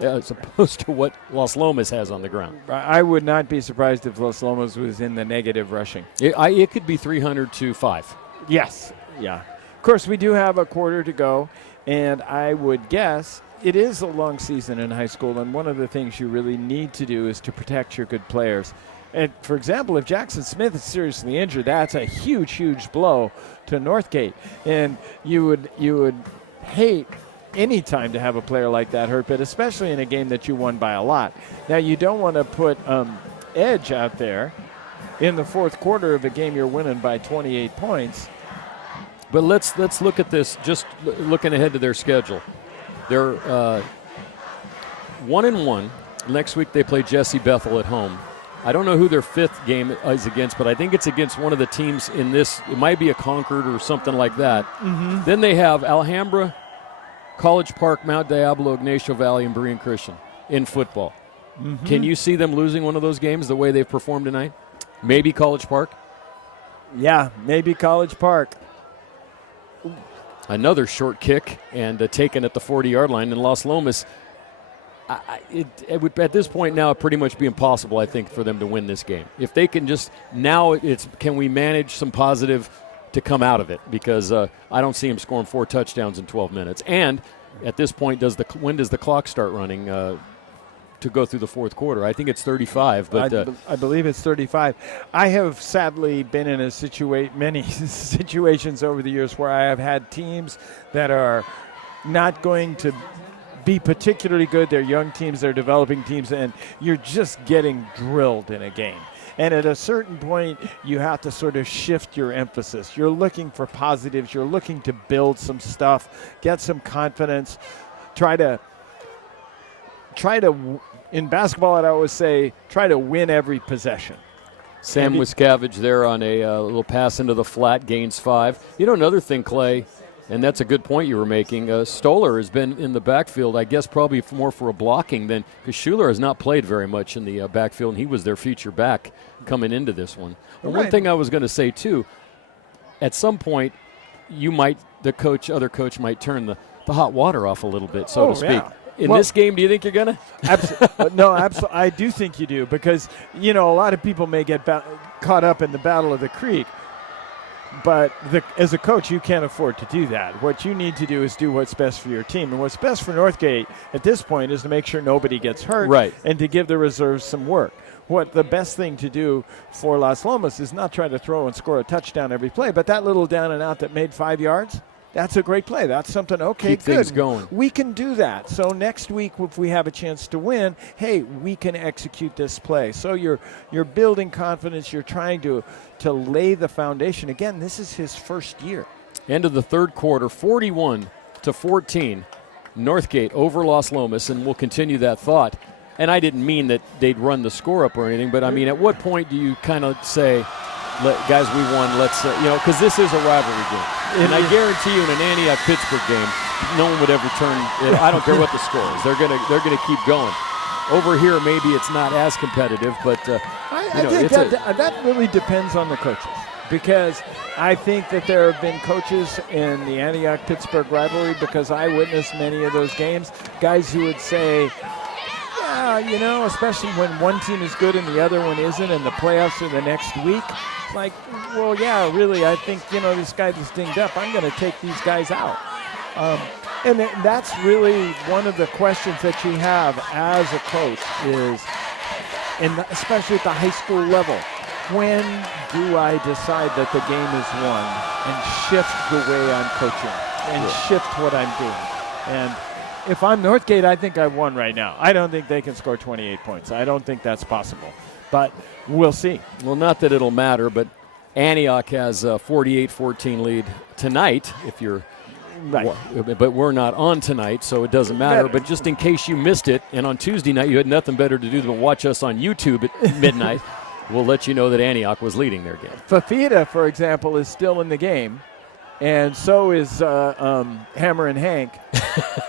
as opposed to what Las Lomas has on the ground. I would not be surprised if Las Lomas was in the negative rushing. It could be 300 to 5. Yes. Yeah. Of course, we do have a quarter to go, and I would guess it is a long season in high school, and one of the things you really need to do is to protect your good players. And, for example, if Jackson Smith is seriously injured, that's a huge, huge blow to Northgate. And you would hate any time to have a player like that hurt, but especially in a game that you won by a lot. Now, you don't want to put Edge out there in the fourth quarter of a game you're winning by 28 points. But let's look at this. Just looking ahead to their schedule, they're 1-1. Next week they play Jesse Bethel at home. I don't know who their fifth game is against, but I think it's against one of the teams in this. It might be a Concord or something like that. Mm-hmm. Then they have Alhambra, College Park, Mount Diablo, Ignacio Valley, and Berean Christian in football. Mm-hmm. Can you see them losing one of those games the way they've performed tonight? Maybe College Park? Yeah, maybe College Park. Another short kick and taken at the 40-yard line in Los Lomas. It would, at this point now, pretty much be impossible, I think, for them to win this game. If they can just now, can we manage some positive to come out of it? Because I don't see them scoring 4 touchdowns in 12 minutes. And at this point, when does the clock start running to go through the fourth quarter? I think it's 35. But I believe it's 35. I have sadly been in many situations over the years where I have had teams that are not going to be particularly good. They're young teams, they're developing teams, and you're just getting drilled in a game. And at a certain point, you have to sort of shift your emphasis. You're looking for positives. You're looking to build some stuff, get some confidence, try to, in basketball, I'd always say, try to win every possession. Sam Wiscavage there on a little pass into the flat, gains 5. You know, another thing, Clay, and that's a good point you were making. Stoller has been in the backfield, I guess probably more for a blocking than – because Schuler has not played very much in the backfield, and he was their feature back coming into this one. And one thing I was going to say, too, at some point other coach might turn the hot water off a little bit, so to speak. Yeah. In this game, do you think you're going to? No, absolutely. I do think you do because, a lot of people may get caught up in the Battle of the Creek. But as a coach, you can't afford to do that. What you need to do is do what's best for your team. And what's best for Northgate at this point is to make sure nobody gets hurt and to give the reserves some work. What the best thing to do for Las Lomas is not try to throw and score a touchdown every play, but that little down and out that made 5 yards, that's a great play. That's something, okay, keep good. things going. We can do that. So next week, if we have a chance to win, hey, we can execute this play. So you're building confidence. You're trying to lay the foundation. Again, this is his first year. End of the third quarter, 41-14. Northgate over Los Lomas, and we'll continue that thought. And I didn't mean that they'd run the score up or anything, but I mean, at what point do you kind of say, guys, we won, let's, because this is a rivalry game. And I guarantee you in an Antioch-Pittsburgh game, no one would ever turn it. I don't care what the score is. They're gonna keep going. Over here, maybe it's not as competitive, but I think that really depends on the coaches, because I think that there have been coaches in the Antioch-Pittsburgh rivalry, because I witnessed many of those games, guys who would say, yeah, especially when one team is good and the other one isn't, and the playoffs are the next week. Like, well, yeah, really, I think, this guy is dinged up. I'm going to take these guys out. And that's really one of the questions that you have as a coach is, and especially at the high school level, when do I decide that the game is won and shift the way I'm coaching and shift what I'm doing? And if I'm Northgate, I think I've won right now. I don't think they can score 28 points. I don't think that's possible. But we'll see. Well, not that it'll matter, but Antioch has a 48-14 lead tonight, if you're right. But we're not on tonight, so it doesn't matter. But just in case you missed it, and on Tuesday night you had nothing better to do than watch us on YouTube at midnight, we'll let you know that Antioch was leading their game. Fafita, for example, is still in the game. And so is Hammer and Hank.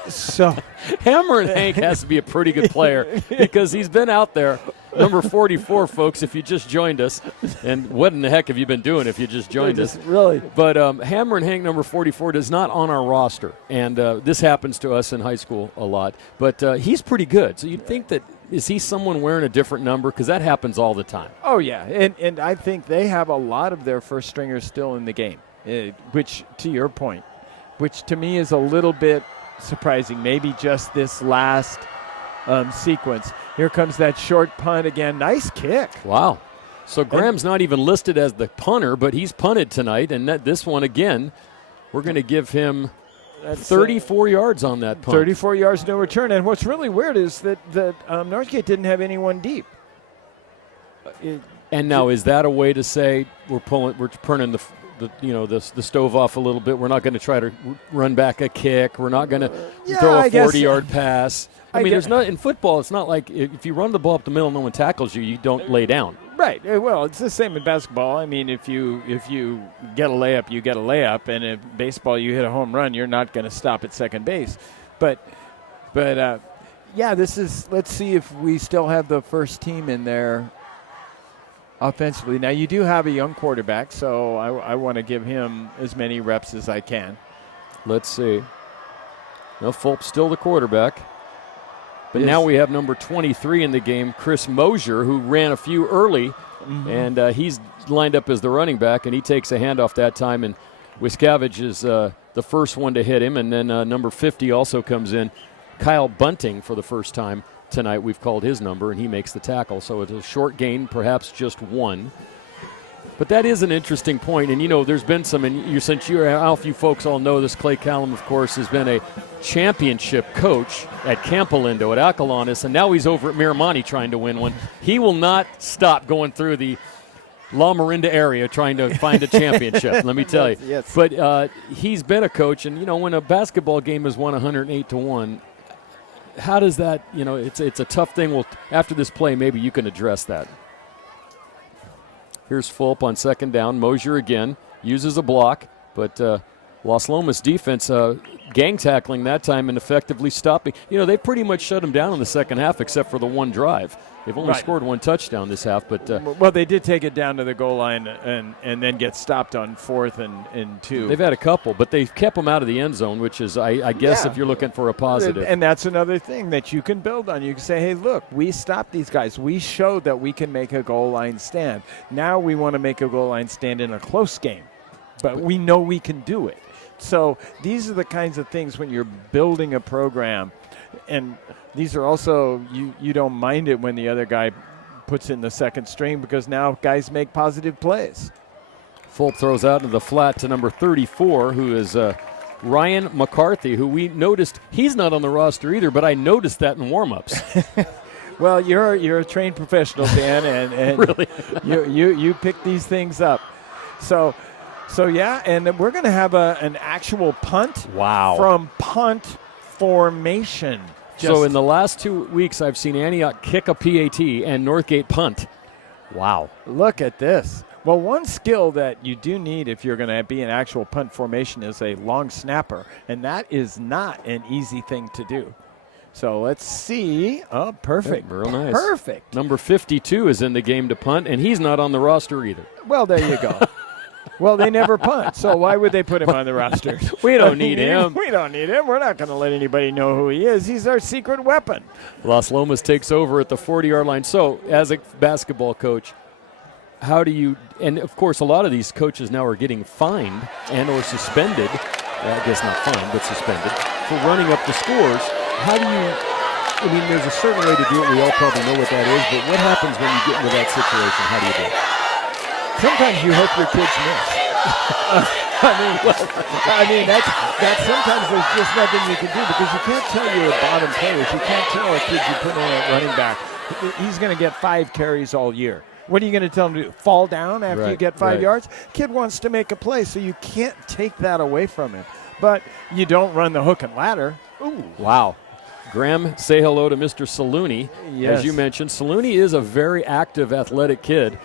So Hammer and Hank has to be a pretty good player because he's been out there. Number 44, folks, if you just joined us. And what in the heck have you been doing if you just joined us? Really? But Hammer and Hank, number 44, is not on our roster. And this happens to us in high school a lot. But he's pretty good. So you'd think that, is he someone wearing a different number? Because that happens all the time. Oh, yeah. And I think they have a lot of their first stringers still in the game. Which, to your point, which to me is a little bit surprising. Maybe just this last sequence. Here comes that short punt again. Nice kick. Wow. So Graham's not even listed as the punter, but he's punted tonight. And this one, again, we're going to give him 34 yards on that punt. 34 yards, no return. And what's really weird is that Northgate didn't have anyone deep. And now, is that a way to say we're turning the stove off a little bit? We're not going to try to run back a kick. We're not going to throw a 40-yard pass. I mean, there's not in football. It's not like if you run the ball up the middle, and no one tackles you, you don't lay down. Right. Well, it's the same in basketball. I mean, if you get a layup, you get a layup, and in baseball, you hit a home run, you're not going to stop at second base. But this is. Let's see if we still have the first team in there offensively. Now, you do have a young quarterback, so I want to give him as many reps as I can. Let's see. No, Fulp's still the quarterback. But now we have number 23 in the game, Chris Mosier, who ran a few early, and he's lined up as the running back, and he takes a handoff that time, and Wiscavage is the first one to hit him, and then number 50 also comes in. Kyle Bunting for the first time tonight. We've called his number, and he makes the tackle, so it's a short gain, perhaps just one. But that is an interesting point, and there's been some, and since you folks all know this, Clay Callum, of course, has been a championship coach at Campolindo, at Acalanes, and now he's over at Miramonte trying to win one. He will not stop going through the La Marinda area trying to find a championship, let me tell you. Yes. But he's been a coach, and when a basketball game is won 108-1, how does that, it's a tough thing. Well, after this play, maybe you can address that. Here's Fulp on second down. Mosier again uses a block, but Los Lomas defense gang tackling that time and effectively stopping. They pretty much shut him down in the second half except for the one drive. They've only scored one touchdown this half. But they did take it down to the goal line and then get stopped on 4th and 2. They've had a couple, but they've kept them out of the end zone, which is, I guess, if you're looking for a positive. And that's another thing that you can build on. You can say, hey, look, we stopped these guys. We showed that we can make a goal line stand. Now we want to make a goal line stand in a close game, but we know we can do it. So these are the kinds of things when you're building a program, and these are also, you don't mind it when the other guy puts in the second string because now guys make positive plays. Fulp throws out into the flat to number 34, who is Ryan McCarthy, who we noticed he's not on the roster either, but I noticed that in warm-ups. Well, you're a trained professional, Dan, and really? you pick these things up. So yeah, and we're going to have an actual punt. Wow. From punt formation. So in the last 2 weeks, I've seen Antioch kick a PAT and Northgate punt. Wow. Look at this. Well, one skill that you do need if you're going to be an actual punt formation is a long snapper, and that is not an easy thing to do. So let's see. Oh, perfect. Yeah, real nice. Perfect. Number 52 is in the game to punt, and he's not on the roster either. Well, there you go. Well, they never punt, so why would they put him on the roster? We don't need him. We don't need him. We're not going to let anybody know who he is. He's our secret weapon. Los Lomas takes over at the 40-yard line. So, as a basketball coach, how do you – and, of course, a lot of these coaches now are getting fined and or suspended – I guess not fined, but suspended – for running up the scores. How do you – I mean, there's a certain way to do it. We all probably know what that is, but what happens when you get into that situation? How do you do it? Sometimes you hope your kids miss. I mean, that's sometimes there's just nothing you can do because you can't tell your bottom players, you can't tell a kid you put in at running back, he's going to get 5 carries all year. What are you going to tell him to do? Fall down after you get 5 yards? Kid wants to make a play, so you can't take that away from him. But you don't run the hook and ladder. Ooh. Wow. Graham, say hello to Mr. Saluni. Yes. As you mentioned, Saluni is a very active, athletic kid.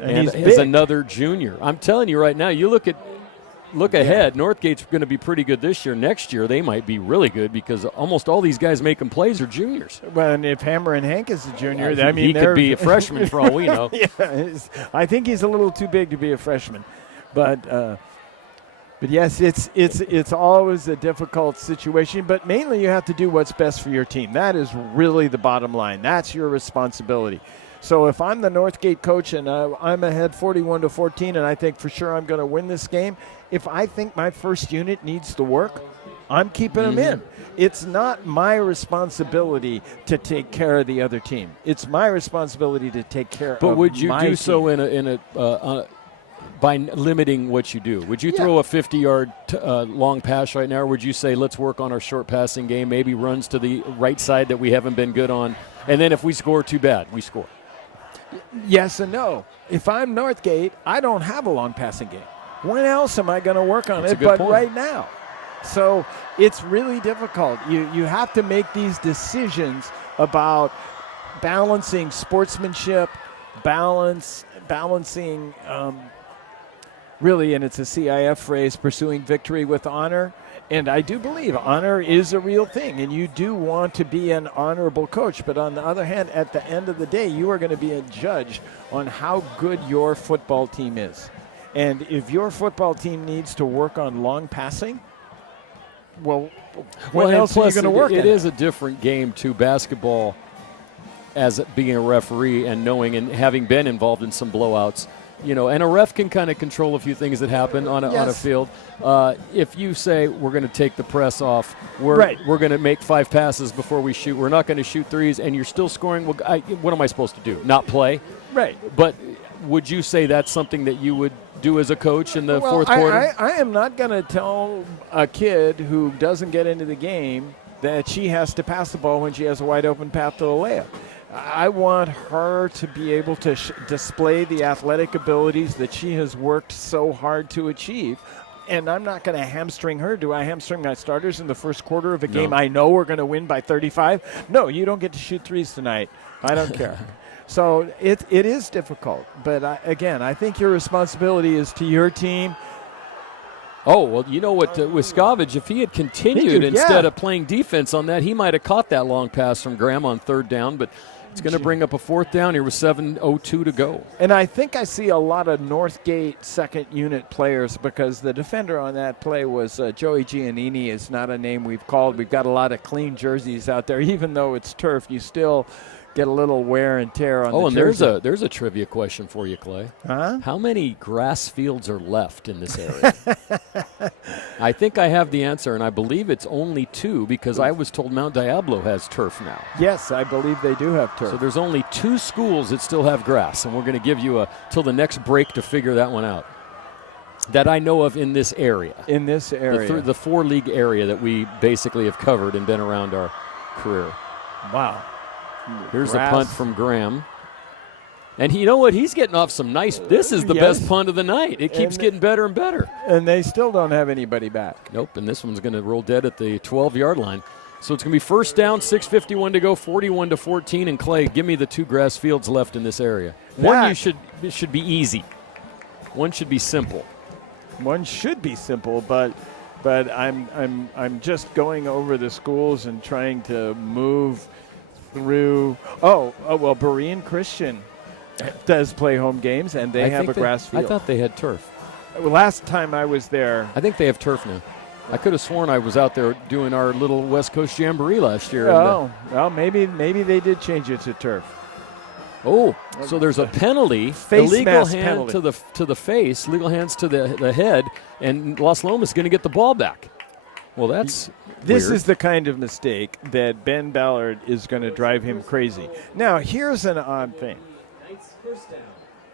And he's is big. Another junior. I'm telling you right now, you look ahead, Northgate's going to be pretty good this year. Next year, they might be really good because almost all these guys making plays are juniors. Well, and if Hammer and Hank is a junior, he could be a freshman for all we know. Yeah, I think he's a little too big to be a freshman. But yes, it's always a difficult situation, but mainly you have to do what's best for your team. That is really the bottom line. That's your responsibility. So if I'm the Northgate coach and I'm ahead 41-14 and I think for sure I'm going to win this game, if I think my first unit needs to work, I'm keeping them in. It's not my responsibility to take care of the other team. It's my responsibility to take care of my team. But would you do so by limiting what you do? Would you throw a 50-yard long pass right now, or would you say let's work on our short passing game, maybe runs to the right side that we haven't been good on, and then if we score too bad, we score? Yes and no. If I'm Northgate, I don't have a long passing game. When else am I going to work on That's a it good but point. right now? So it's really difficult. You have to make these decisions about balancing sportsmanship, balancing really, and it's a CIF phrase, pursuing victory with honor. And I do believe honor is a real thing, and you do want to be an honorable coach. But on the other hand, at the end of the day, you are going to be a judge on how good your football team is. And if your football team needs to work on long passing, what else are you going to work on? It is a different game to basketball as being a referee and knowing and having been involved in some blowouts. You know, and a ref can kind of control a few things that happen on a field. If you say we're going to take the press off, we're going to make 5 passes before we shoot, we're not going to shoot threes, and you're still scoring, well, what am I supposed to do? Not play? Right. But would you say that's something that you would do as a coach in the fourth quarter? I am not going to tell a kid who doesn't get into the game that she has to pass the ball when she has a wide open path to a layup. I want her to be able to display the athletic abilities that she has worked so hard to achieve. And I'm not going to hamstring her. Do I hamstring my starters in the first quarter of a game I know we're going to win by 35? No, you don't get to shoot threes tonight. I don't care. So it is difficult. But, I think your responsibility is to your team. Oh, well, you know what, with Scavage, if he had continued instead of playing defense on that, he might have caught that long pass from Graham on 3rd down, but it's going to bring up a 4th down here with 7:02 to go. And I think I see a lot of Northgate second unit players because the defender on that play was Joey Giannini is not a name we've called. We've got a lot of clean jerseys out there. Even though it's turf, you still get a little wear and tear on the jersey. Oh, and there's a trivia question for you, Clay. Huh? How many grass fields are left in this area? I think I have the answer, and I believe it's only 2 because I was told Mount Diablo has turf now. Yes, I believe they do have turf. So there's only 2 schools that still have grass, and we're going to give you till the next break to figure that one out. That I know of in this area. In this area. The 4-league area that we basically have covered and been around our career. Wow. Here's a punt from Graham. And you know what? He's getting off some nice. This is the best punt of the night. It keeps getting better and better. And they still don't have anybody back. Nope, and this one's going to roll dead at the 12-yard line. So it's going to be 1st down, 6:51 to go, 41-14. And Clay, give me the 2 grass fields left in this area. One should be easy. One should be simple. One should be simple, but I'm just going over the schools and trying to move through. Well, Berean Christian does play home games, and they have a grass field. I thought they had turf. Last time I was there. I think they have turf now. I could have sworn I was out there doing our little West Coast Jamboree last year. Oh, well, maybe they did change it to turf. Oh, so there's a penalty, illegal hand to the face, legal hands to the head, and Los Lomas is going to get the ball back. Well, that's This weird. is the kind of mistake that Ben Ballard is going to drive him crazy. Now, here's an odd thing.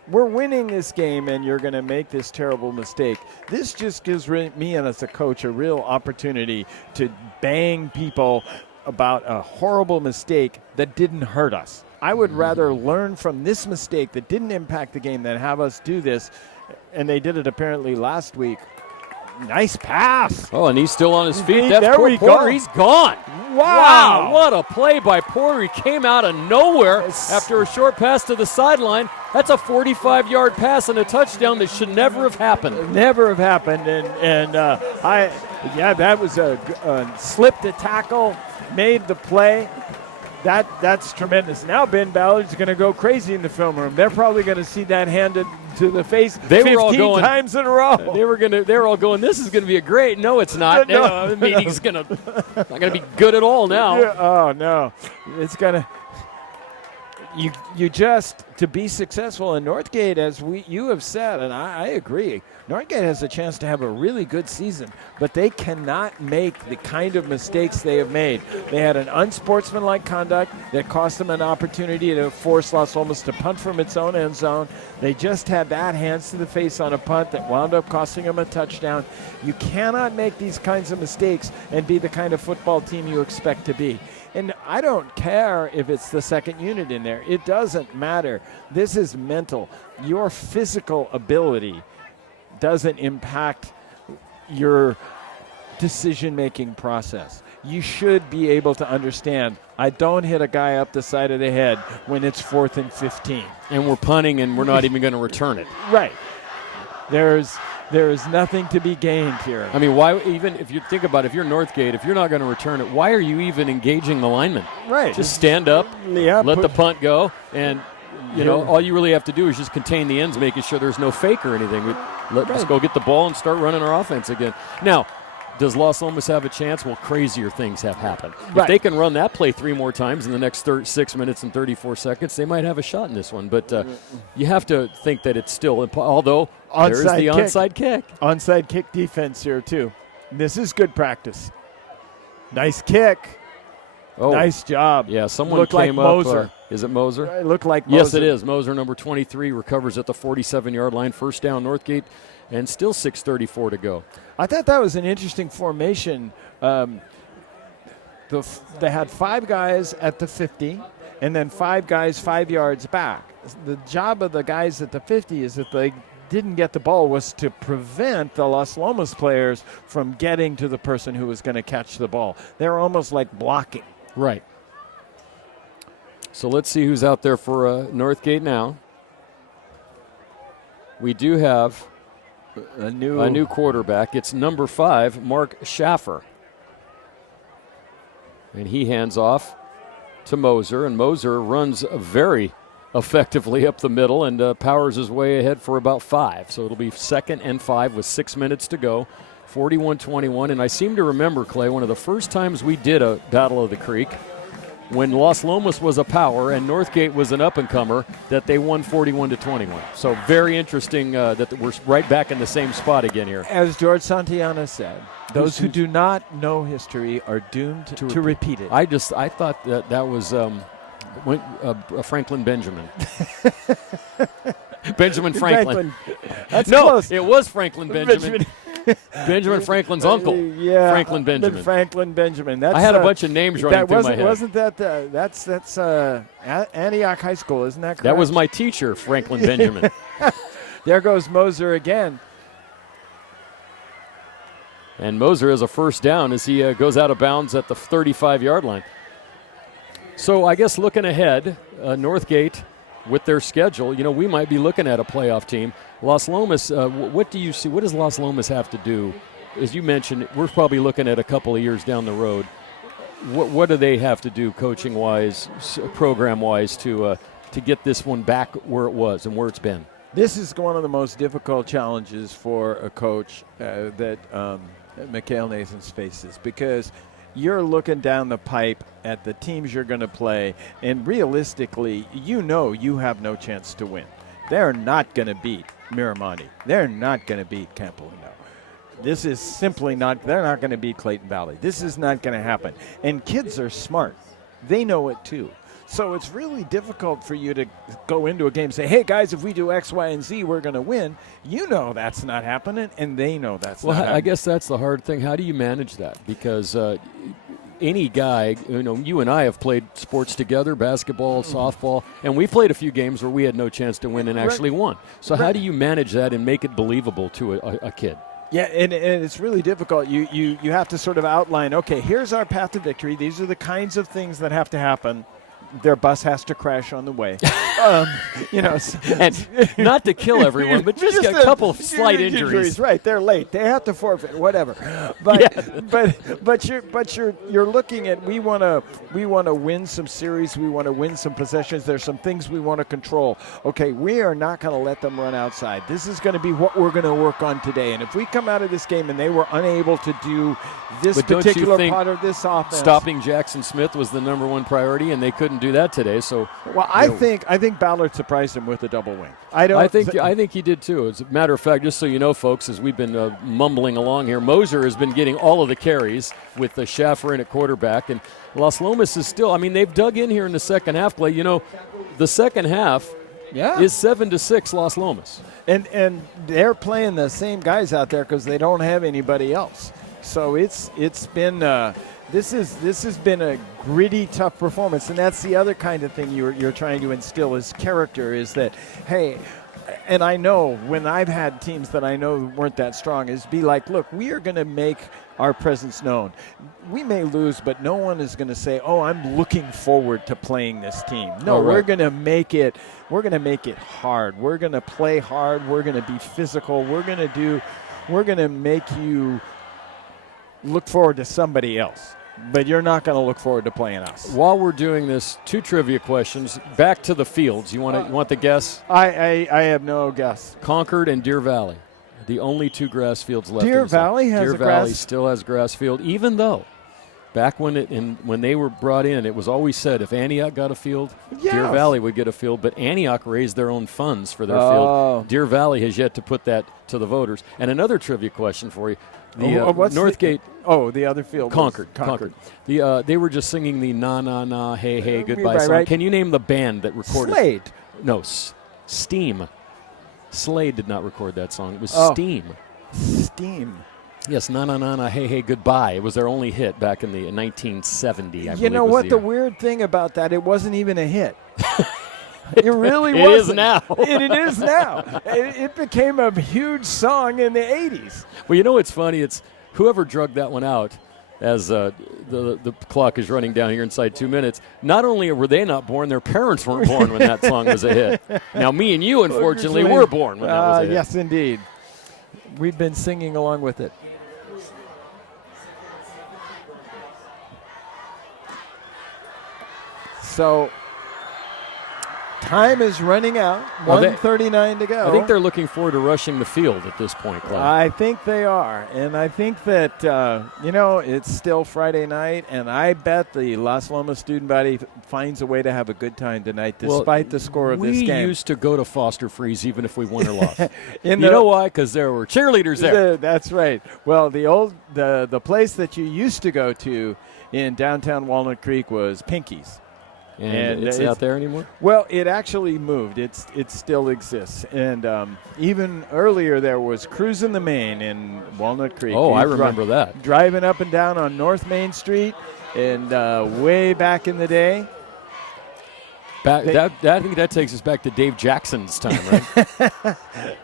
We're winning this game, and you're going to make this terrible mistake. This just gives me, and as a coach, a real opportunity to bang people about a horrible mistake that didn't hurt us. I would rather learn from this mistake that didn't impact the game than have us do this, and they did it apparently last week. Nice pass. Oh, and he's still on his feet. That's there we Porter. go. He's gone. Wow. What a play by Porter. He came out of nowhere after a short pass to the sideline. That's a 45-yard pass and a touchdown that should never have happened. Never have happened. That was a slip to tackle, made the play. That's tremendous. Now Ben Ballard's going to go crazy in the film room. They're probably going to see that handed to the face 15 times in a row. They were all going, this is going to be a great. No, it's not. The meeting's not going to be good at all now. Yeah, oh, no. It's going to. You just, to be successful in Northgate, as you have said, and I agree, Northgate has a chance to have a really good season, but they cannot make the kind of mistakes they have made. They had an unsportsmanlike conduct that cost them an opportunity to force Los Lomas to punt from its own end zone. They just had that hands to the face on a punt that wound up costing them a touchdown. You cannot make these kinds of mistakes and be the kind of football team you expect to be. And I don't care if it's the second unit in there. It doesn't matter. This is mental. Your physical ability doesn't impact your decision-making process. You should be able to understand, I don't hit a guy up the side of the head when it's 4th and 15. And we're punting and we're not even going to return it. Right. There is nothing to be gained here. I mean, why, even if you think about it, if you're Northgate, if you're not going to return it, why are you even engaging the lineman? Right. Just stand up, let the punt go, and you know, Yeah. all you really have to do is just contain the ends, making sure there's no fake or anything. Let's go get the ball and start running our offense again. Now, does Los Lomas have a chance? Well, crazier things have happened. Right. If they can run that play 3 more times in the next 6 minutes and 34 seconds, they might have a shot in this one. But you have to think that it's still, although there's the onside kick. Onside kick defense here, too. This is good practice. Nice kick. Oh, nice job. Yeah, someone Looked came like up. Moser. Is it Moser? It looked like Moser. Yes, it is. Moser, number 23, recovers at the 47-yard line. First down, Northgate, and still 6:34 to go. I thought that was an interesting formation. They had 5 guys at the 50 and then 5 guys 5 yards back. The job of the guys at the 50 is that they didn't get the ball was to prevent the Los Lomas players from getting to the person who was going to catch the ball. They're almost like blocking. Right. So let's see who's out there for Northgate now. We do have a new quarterback. It's number 5, Mark Schaffer. And he hands off to Moser, and Moser runs very effectively up the middle and powers his way ahead for about 5. So it'll be 2nd and 5 with 6 minutes to go, 41-21. And I seem to remember, Clay, one of the first times we did a Battle of the Creek, when Los Lomas was a power and Northgate was an up-and-comer, that they won 41-21. So very interesting that we're right back in the same spot again here. As George Santayana said, those who do not know history are doomed to repeat it. I thought that was Franklin Benjamin. Benjamin Franklin. That's no, close. It was Franklin Benjamin. Benjamin Franklin's uncle, Franklin Benjamin. Franklin Benjamin. I had a bunch of names running through my head. Wasn't that that's Antioch High School, isn't that correct? That was my teacher, Franklin Benjamin. There goes Moser again. And Moser has a first down as he goes out of bounds at the 35-yard line. So I guess looking ahead, Northgate, with their schedule, we might be looking at a playoff team. Los Lomas, what do you see? What does Los Lomas have to do? As you mentioned, we're probably looking at a couple of years down the road. What do they have to do coaching-wise, program-wise, to get this one back where it was and where it's been? This is one of the most difficult challenges for a coach that Mikhail Nathans faces, because you're looking down the pipe at the teams you're going to play, and realistically, you have no chance to win. They're not going to beat Miramonte. They're not going to beat Campolino. This is simply not, they're not going to beat Clayton Valley. This is not going to happen. And kids are smart. They know it too. So it's really difficult for you to go into a game and say, hey, guys, if we do X, Y, and Z, we're going to win. You know that's not happening, and they know that's not happening. Well, I guess that's the hard thing. How do you manage that? Because any guy, you and I have played sports together, basketball, softball, and we played a few games where we had no chance to win and actually won. So how do you manage that and make it believable to a kid? Yeah, and it's really difficult. You have to sort of outline, okay, here's our path to victory. These are the kinds of things that have to happen. Their bus has to crash on the way. And not to kill everyone, but just a couple of slight injuries. Right, they're late. They have to forfeit, whatever. But you're looking at, we want to win some series. We want to win some possessions. There's some things we want to control. Okay, we are not going to let them run outside. This is going to be what we're going to work on today. And if we come out of this game and they were unable to do this particular part of this offense, stopping Jackson Smith was the number one priority, and they couldn't do that today. So, well, I think Ballard surprised him with a double wing. I think he did too. As a matter of fact, just so you know, folks, as we've been mumbling along here, Moser has been getting all of the carries with the Schaffer in at quarterback, and Los Lomas is still. I mean, they've dug in here in the second half play. The second half is 7-6 Los Lomas, and they're playing the same guys out there because they don't have anybody else. So it's been This has been a gritty, tough performance, and that's the other kind of thing you're trying to instill as character. Is that, hey, and I know when I've had teams that I know weren't that strong, is be like, look, we are going to make our presence known. We may lose, but no one is going to say, "Oh, I'm looking forward to playing this team." No, we're going to make it. We're going to make it hard. We're going to play hard. We're going to be physical. We're going to make you look forward to somebody else. But you're not going to look forward to playing us. While we're doing this, 2 trivia questions. Back to the fields. You want the guess? I have no guess. Concord and Deer Valley, the only 2 grass fields left. Deer Valley has Deer a grass. Valley still has grass field, even though back when they were brought in, it was always said if Antioch got a field, Deer Valley would get a field. But Antioch raised their own funds for their field. Deer Valley has yet to put that to the voters. And another trivia question for you. The Northgate. The other field. Concord. They were just singing the na na na hey hey goodbye song. Right. Can you name the band that recorded? Slade. No, Steam. Slade did not record that song. It was Steam. Steam. Yes, na na na na hey hey goodbye. It was their only hit back in the 1970. You know what? The weird thing about that, it wasn't even a hit. It really wasn't. It is now. It is now. It became a huge song in the 80s. Well, you know what's funny? It's whoever drugged that one out as the clock is running down here inside 2 minutes. Not only were they not born, their parents weren't born when that song was a hit. Now, me and you, unfortunately, were born when that was a hit. Yes, indeed. We've been singing along with it. So time is running out. 1:39 to go. I think they're looking forward to rushing the field at this point, Clive. I think they are. And I think that, it's still Friday night, and I bet the Las Lomas student body finds a way to have a good time tonight despite the score of this game. We used to go to Foster Freeze even if we won or lost. You know why? Because there were cheerleaders there. That's right. Well, the place that you used to go to in downtown Walnut Creek was Pinky's. And it's not there anymore? Well, it actually moved. It still exists. And even earlier there was Cruisin' the Main in Walnut Creek. Oh, I remember that. Driving up and down on North Main Street and way back in the day. I think that takes us back to Dave Jackson's time, right?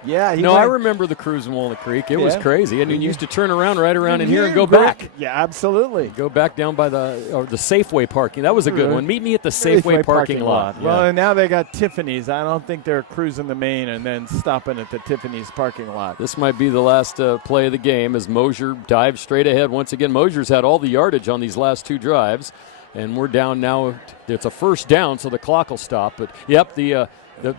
Yeah. I remember the cruise in Walnut Creek. It was crazy. And you used to turn around right around in here and go back. Yeah, absolutely. Go back down by the Safeway parking. That was a good one. Meet me at the Safeway parking lot. Yeah. Well, and now they got Tiffany's. I don't think they're cruising the main and then stopping at the Tiffany's parking lot. This might be the last play of the game as Mosier dives straight ahead. Once again, Mosier's had all the yardage on these last 2 drives. And we're down now. It's a first down, so the clock will stop. But, yep, the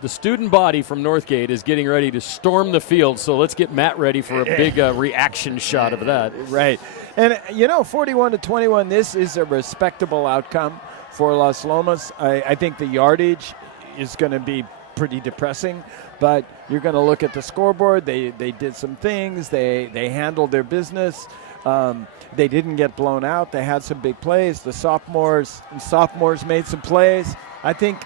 student body from Northgate is getting ready to storm the field. So let's get Matt ready for a big reaction shot of that. Right. And, 41-21, this is a respectable outcome for Las Lomas. I think the yardage is going to be pretty depressing. But you're going to look at the scoreboard. They did some things. They handled their business. They didn't get blown out. They had some big plays. The sophomores made some plays. I think,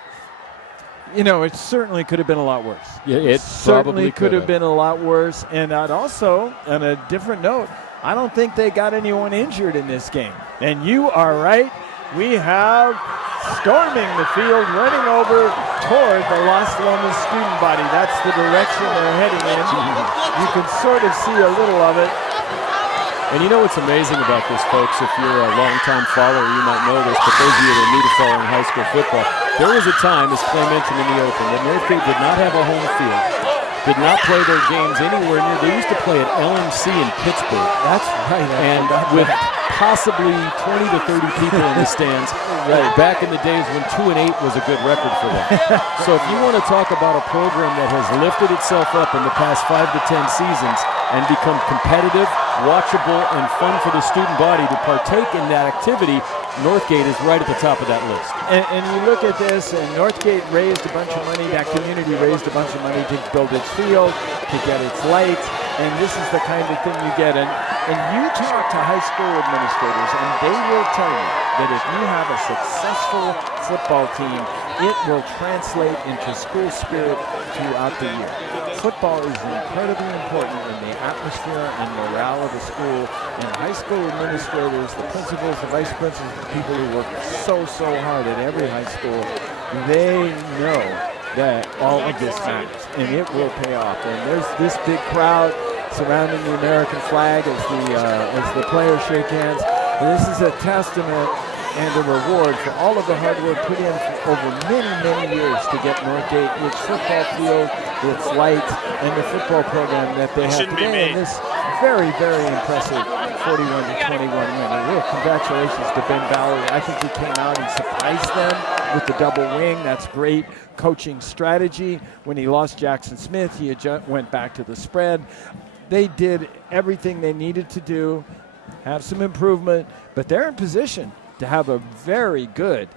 it certainly could have been a lot worse. Yeah, it certainly probably could have been a lot worse. And I'd also, on a different note, I don't think they got anyone injured in this game. And you are right. We have storming the field, running over toward the Las Lomas student body. That's the direction they're heading in. You can sort of see a little of it. And you know what's amazing about this, folks? If you're a longtime follower, you might know this, but those of you that are new to following high school football, there was a time, as Clay mentioned in the open, that Northgate did not have a home field, did not play their games anywhere near. They used to play at LMC in Pittsburgh. That's right. And with possibly 20 to 30 people in the stands, back in the days when 2-8 was a good record for them. So if you want to talk about a program that has lifted itself up in the past 5 to 10 seasons and become competitive, watchable, and fun for the student body to partake in that activity, Northgate is right at the top of that list. And you look at this, and Northgate raised a bunch of money. That community raised a bunch of money to build its field, to get its lights, and this is the kind of thing you get. And you talk to high school administrators, and they will tell you that if you have a successful football team, it will translate into school spirit throughout the year. Football is incredibly important in the atmosphere and morale of the school, and high school administrators, the principals, the vice principals, the people who work so hard at every high school, they know that all of this matters, and it will pay off. And there's this big crowd surrounding the American flag as the players shake hands. And this is a testament and a reward for all of the hard work put in over many years to get Northgate its football field, its lights, and the football program that they have today. And this very impressive 41-21 win. And real congratulations to Ben Ballard. I think he came out and surprised them with the double wing. That's great coaching strategy. When he lost Jackson Smith, he went back to the spread. They did everything they needed to do, have some improvement, but they're in position to have a very good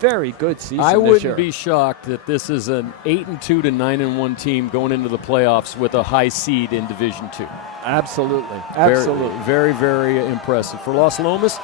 season. I this wouldn't year. be shocked that this is an 8-2 to 9-1 team going into the playoffs with a high seed in Division II. Absolutely. Very impressive for Los Lomas.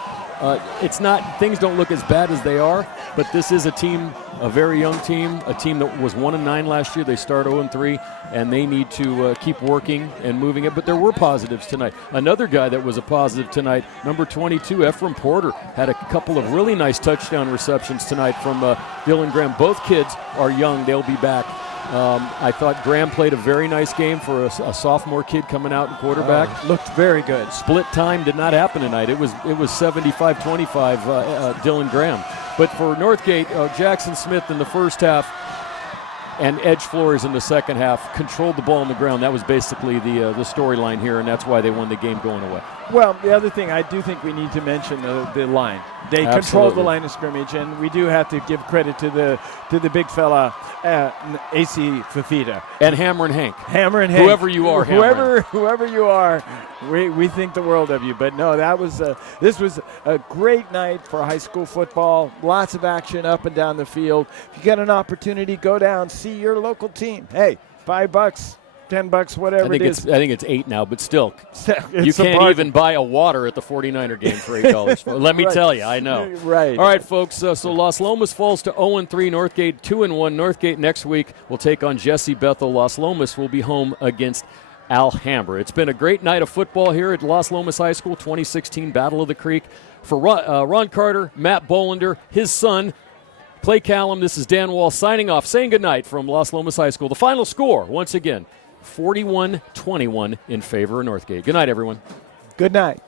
It's not, things don't look as bad as they are, but this is a team, a very young team, a team that was 1-9 last year. They start 0-3, and they need to keep working and moving it. But there were positives tonight. Another guy that was a positive tonight, number 22, Ephraim Porter, had a couple of really nice touchdown receptions tonight from Dylan Graham. Both kids are young. They'll be back. I thought Graham played a very nice game for a sophomore kid coming out in quarterback. Looked very good. Split time did not happen tonight. It was 75-25 Dylan Graham. But for Northgate, Jackson Smith in the first half and Edge Flores in the second half controlled the ball on the ground. That was basically the storyline here, and that's why they won the game going away. Well, the other thing I do think we need to mention the line. They controlled the line of scrimmage, and we do have to give credit to the big fella, AC Fafita. And Hammer and Hank. Whoever you are, whoever you are, we think the world of you. But no, this was a great night for high school football. Lots of action up and down the field. If you get an opportunity, go down, see your local team. Hey, $5. $10, whatever it is. I think it's $8 now, but still, you can't even buy a water at the 49er game for $8. Let me tell you, I know. Right. All right, folks. So Los Lomas falls to 0-3. Northgate 2-1. Northgate next week will take on Jesse Bethel. Los Lomas will be home against Alhambra. It's been a great night of football here at Los Lomas High School. 2016 Battle of the Creek. For Ron Carter, Matt Bolender, his son, Clay Callum. This is Dan Wall signing off, saying goodnight from Los Lomas High School. The final score, once again, 41-21 in favor of Northgate. Good night, everyone. Good night.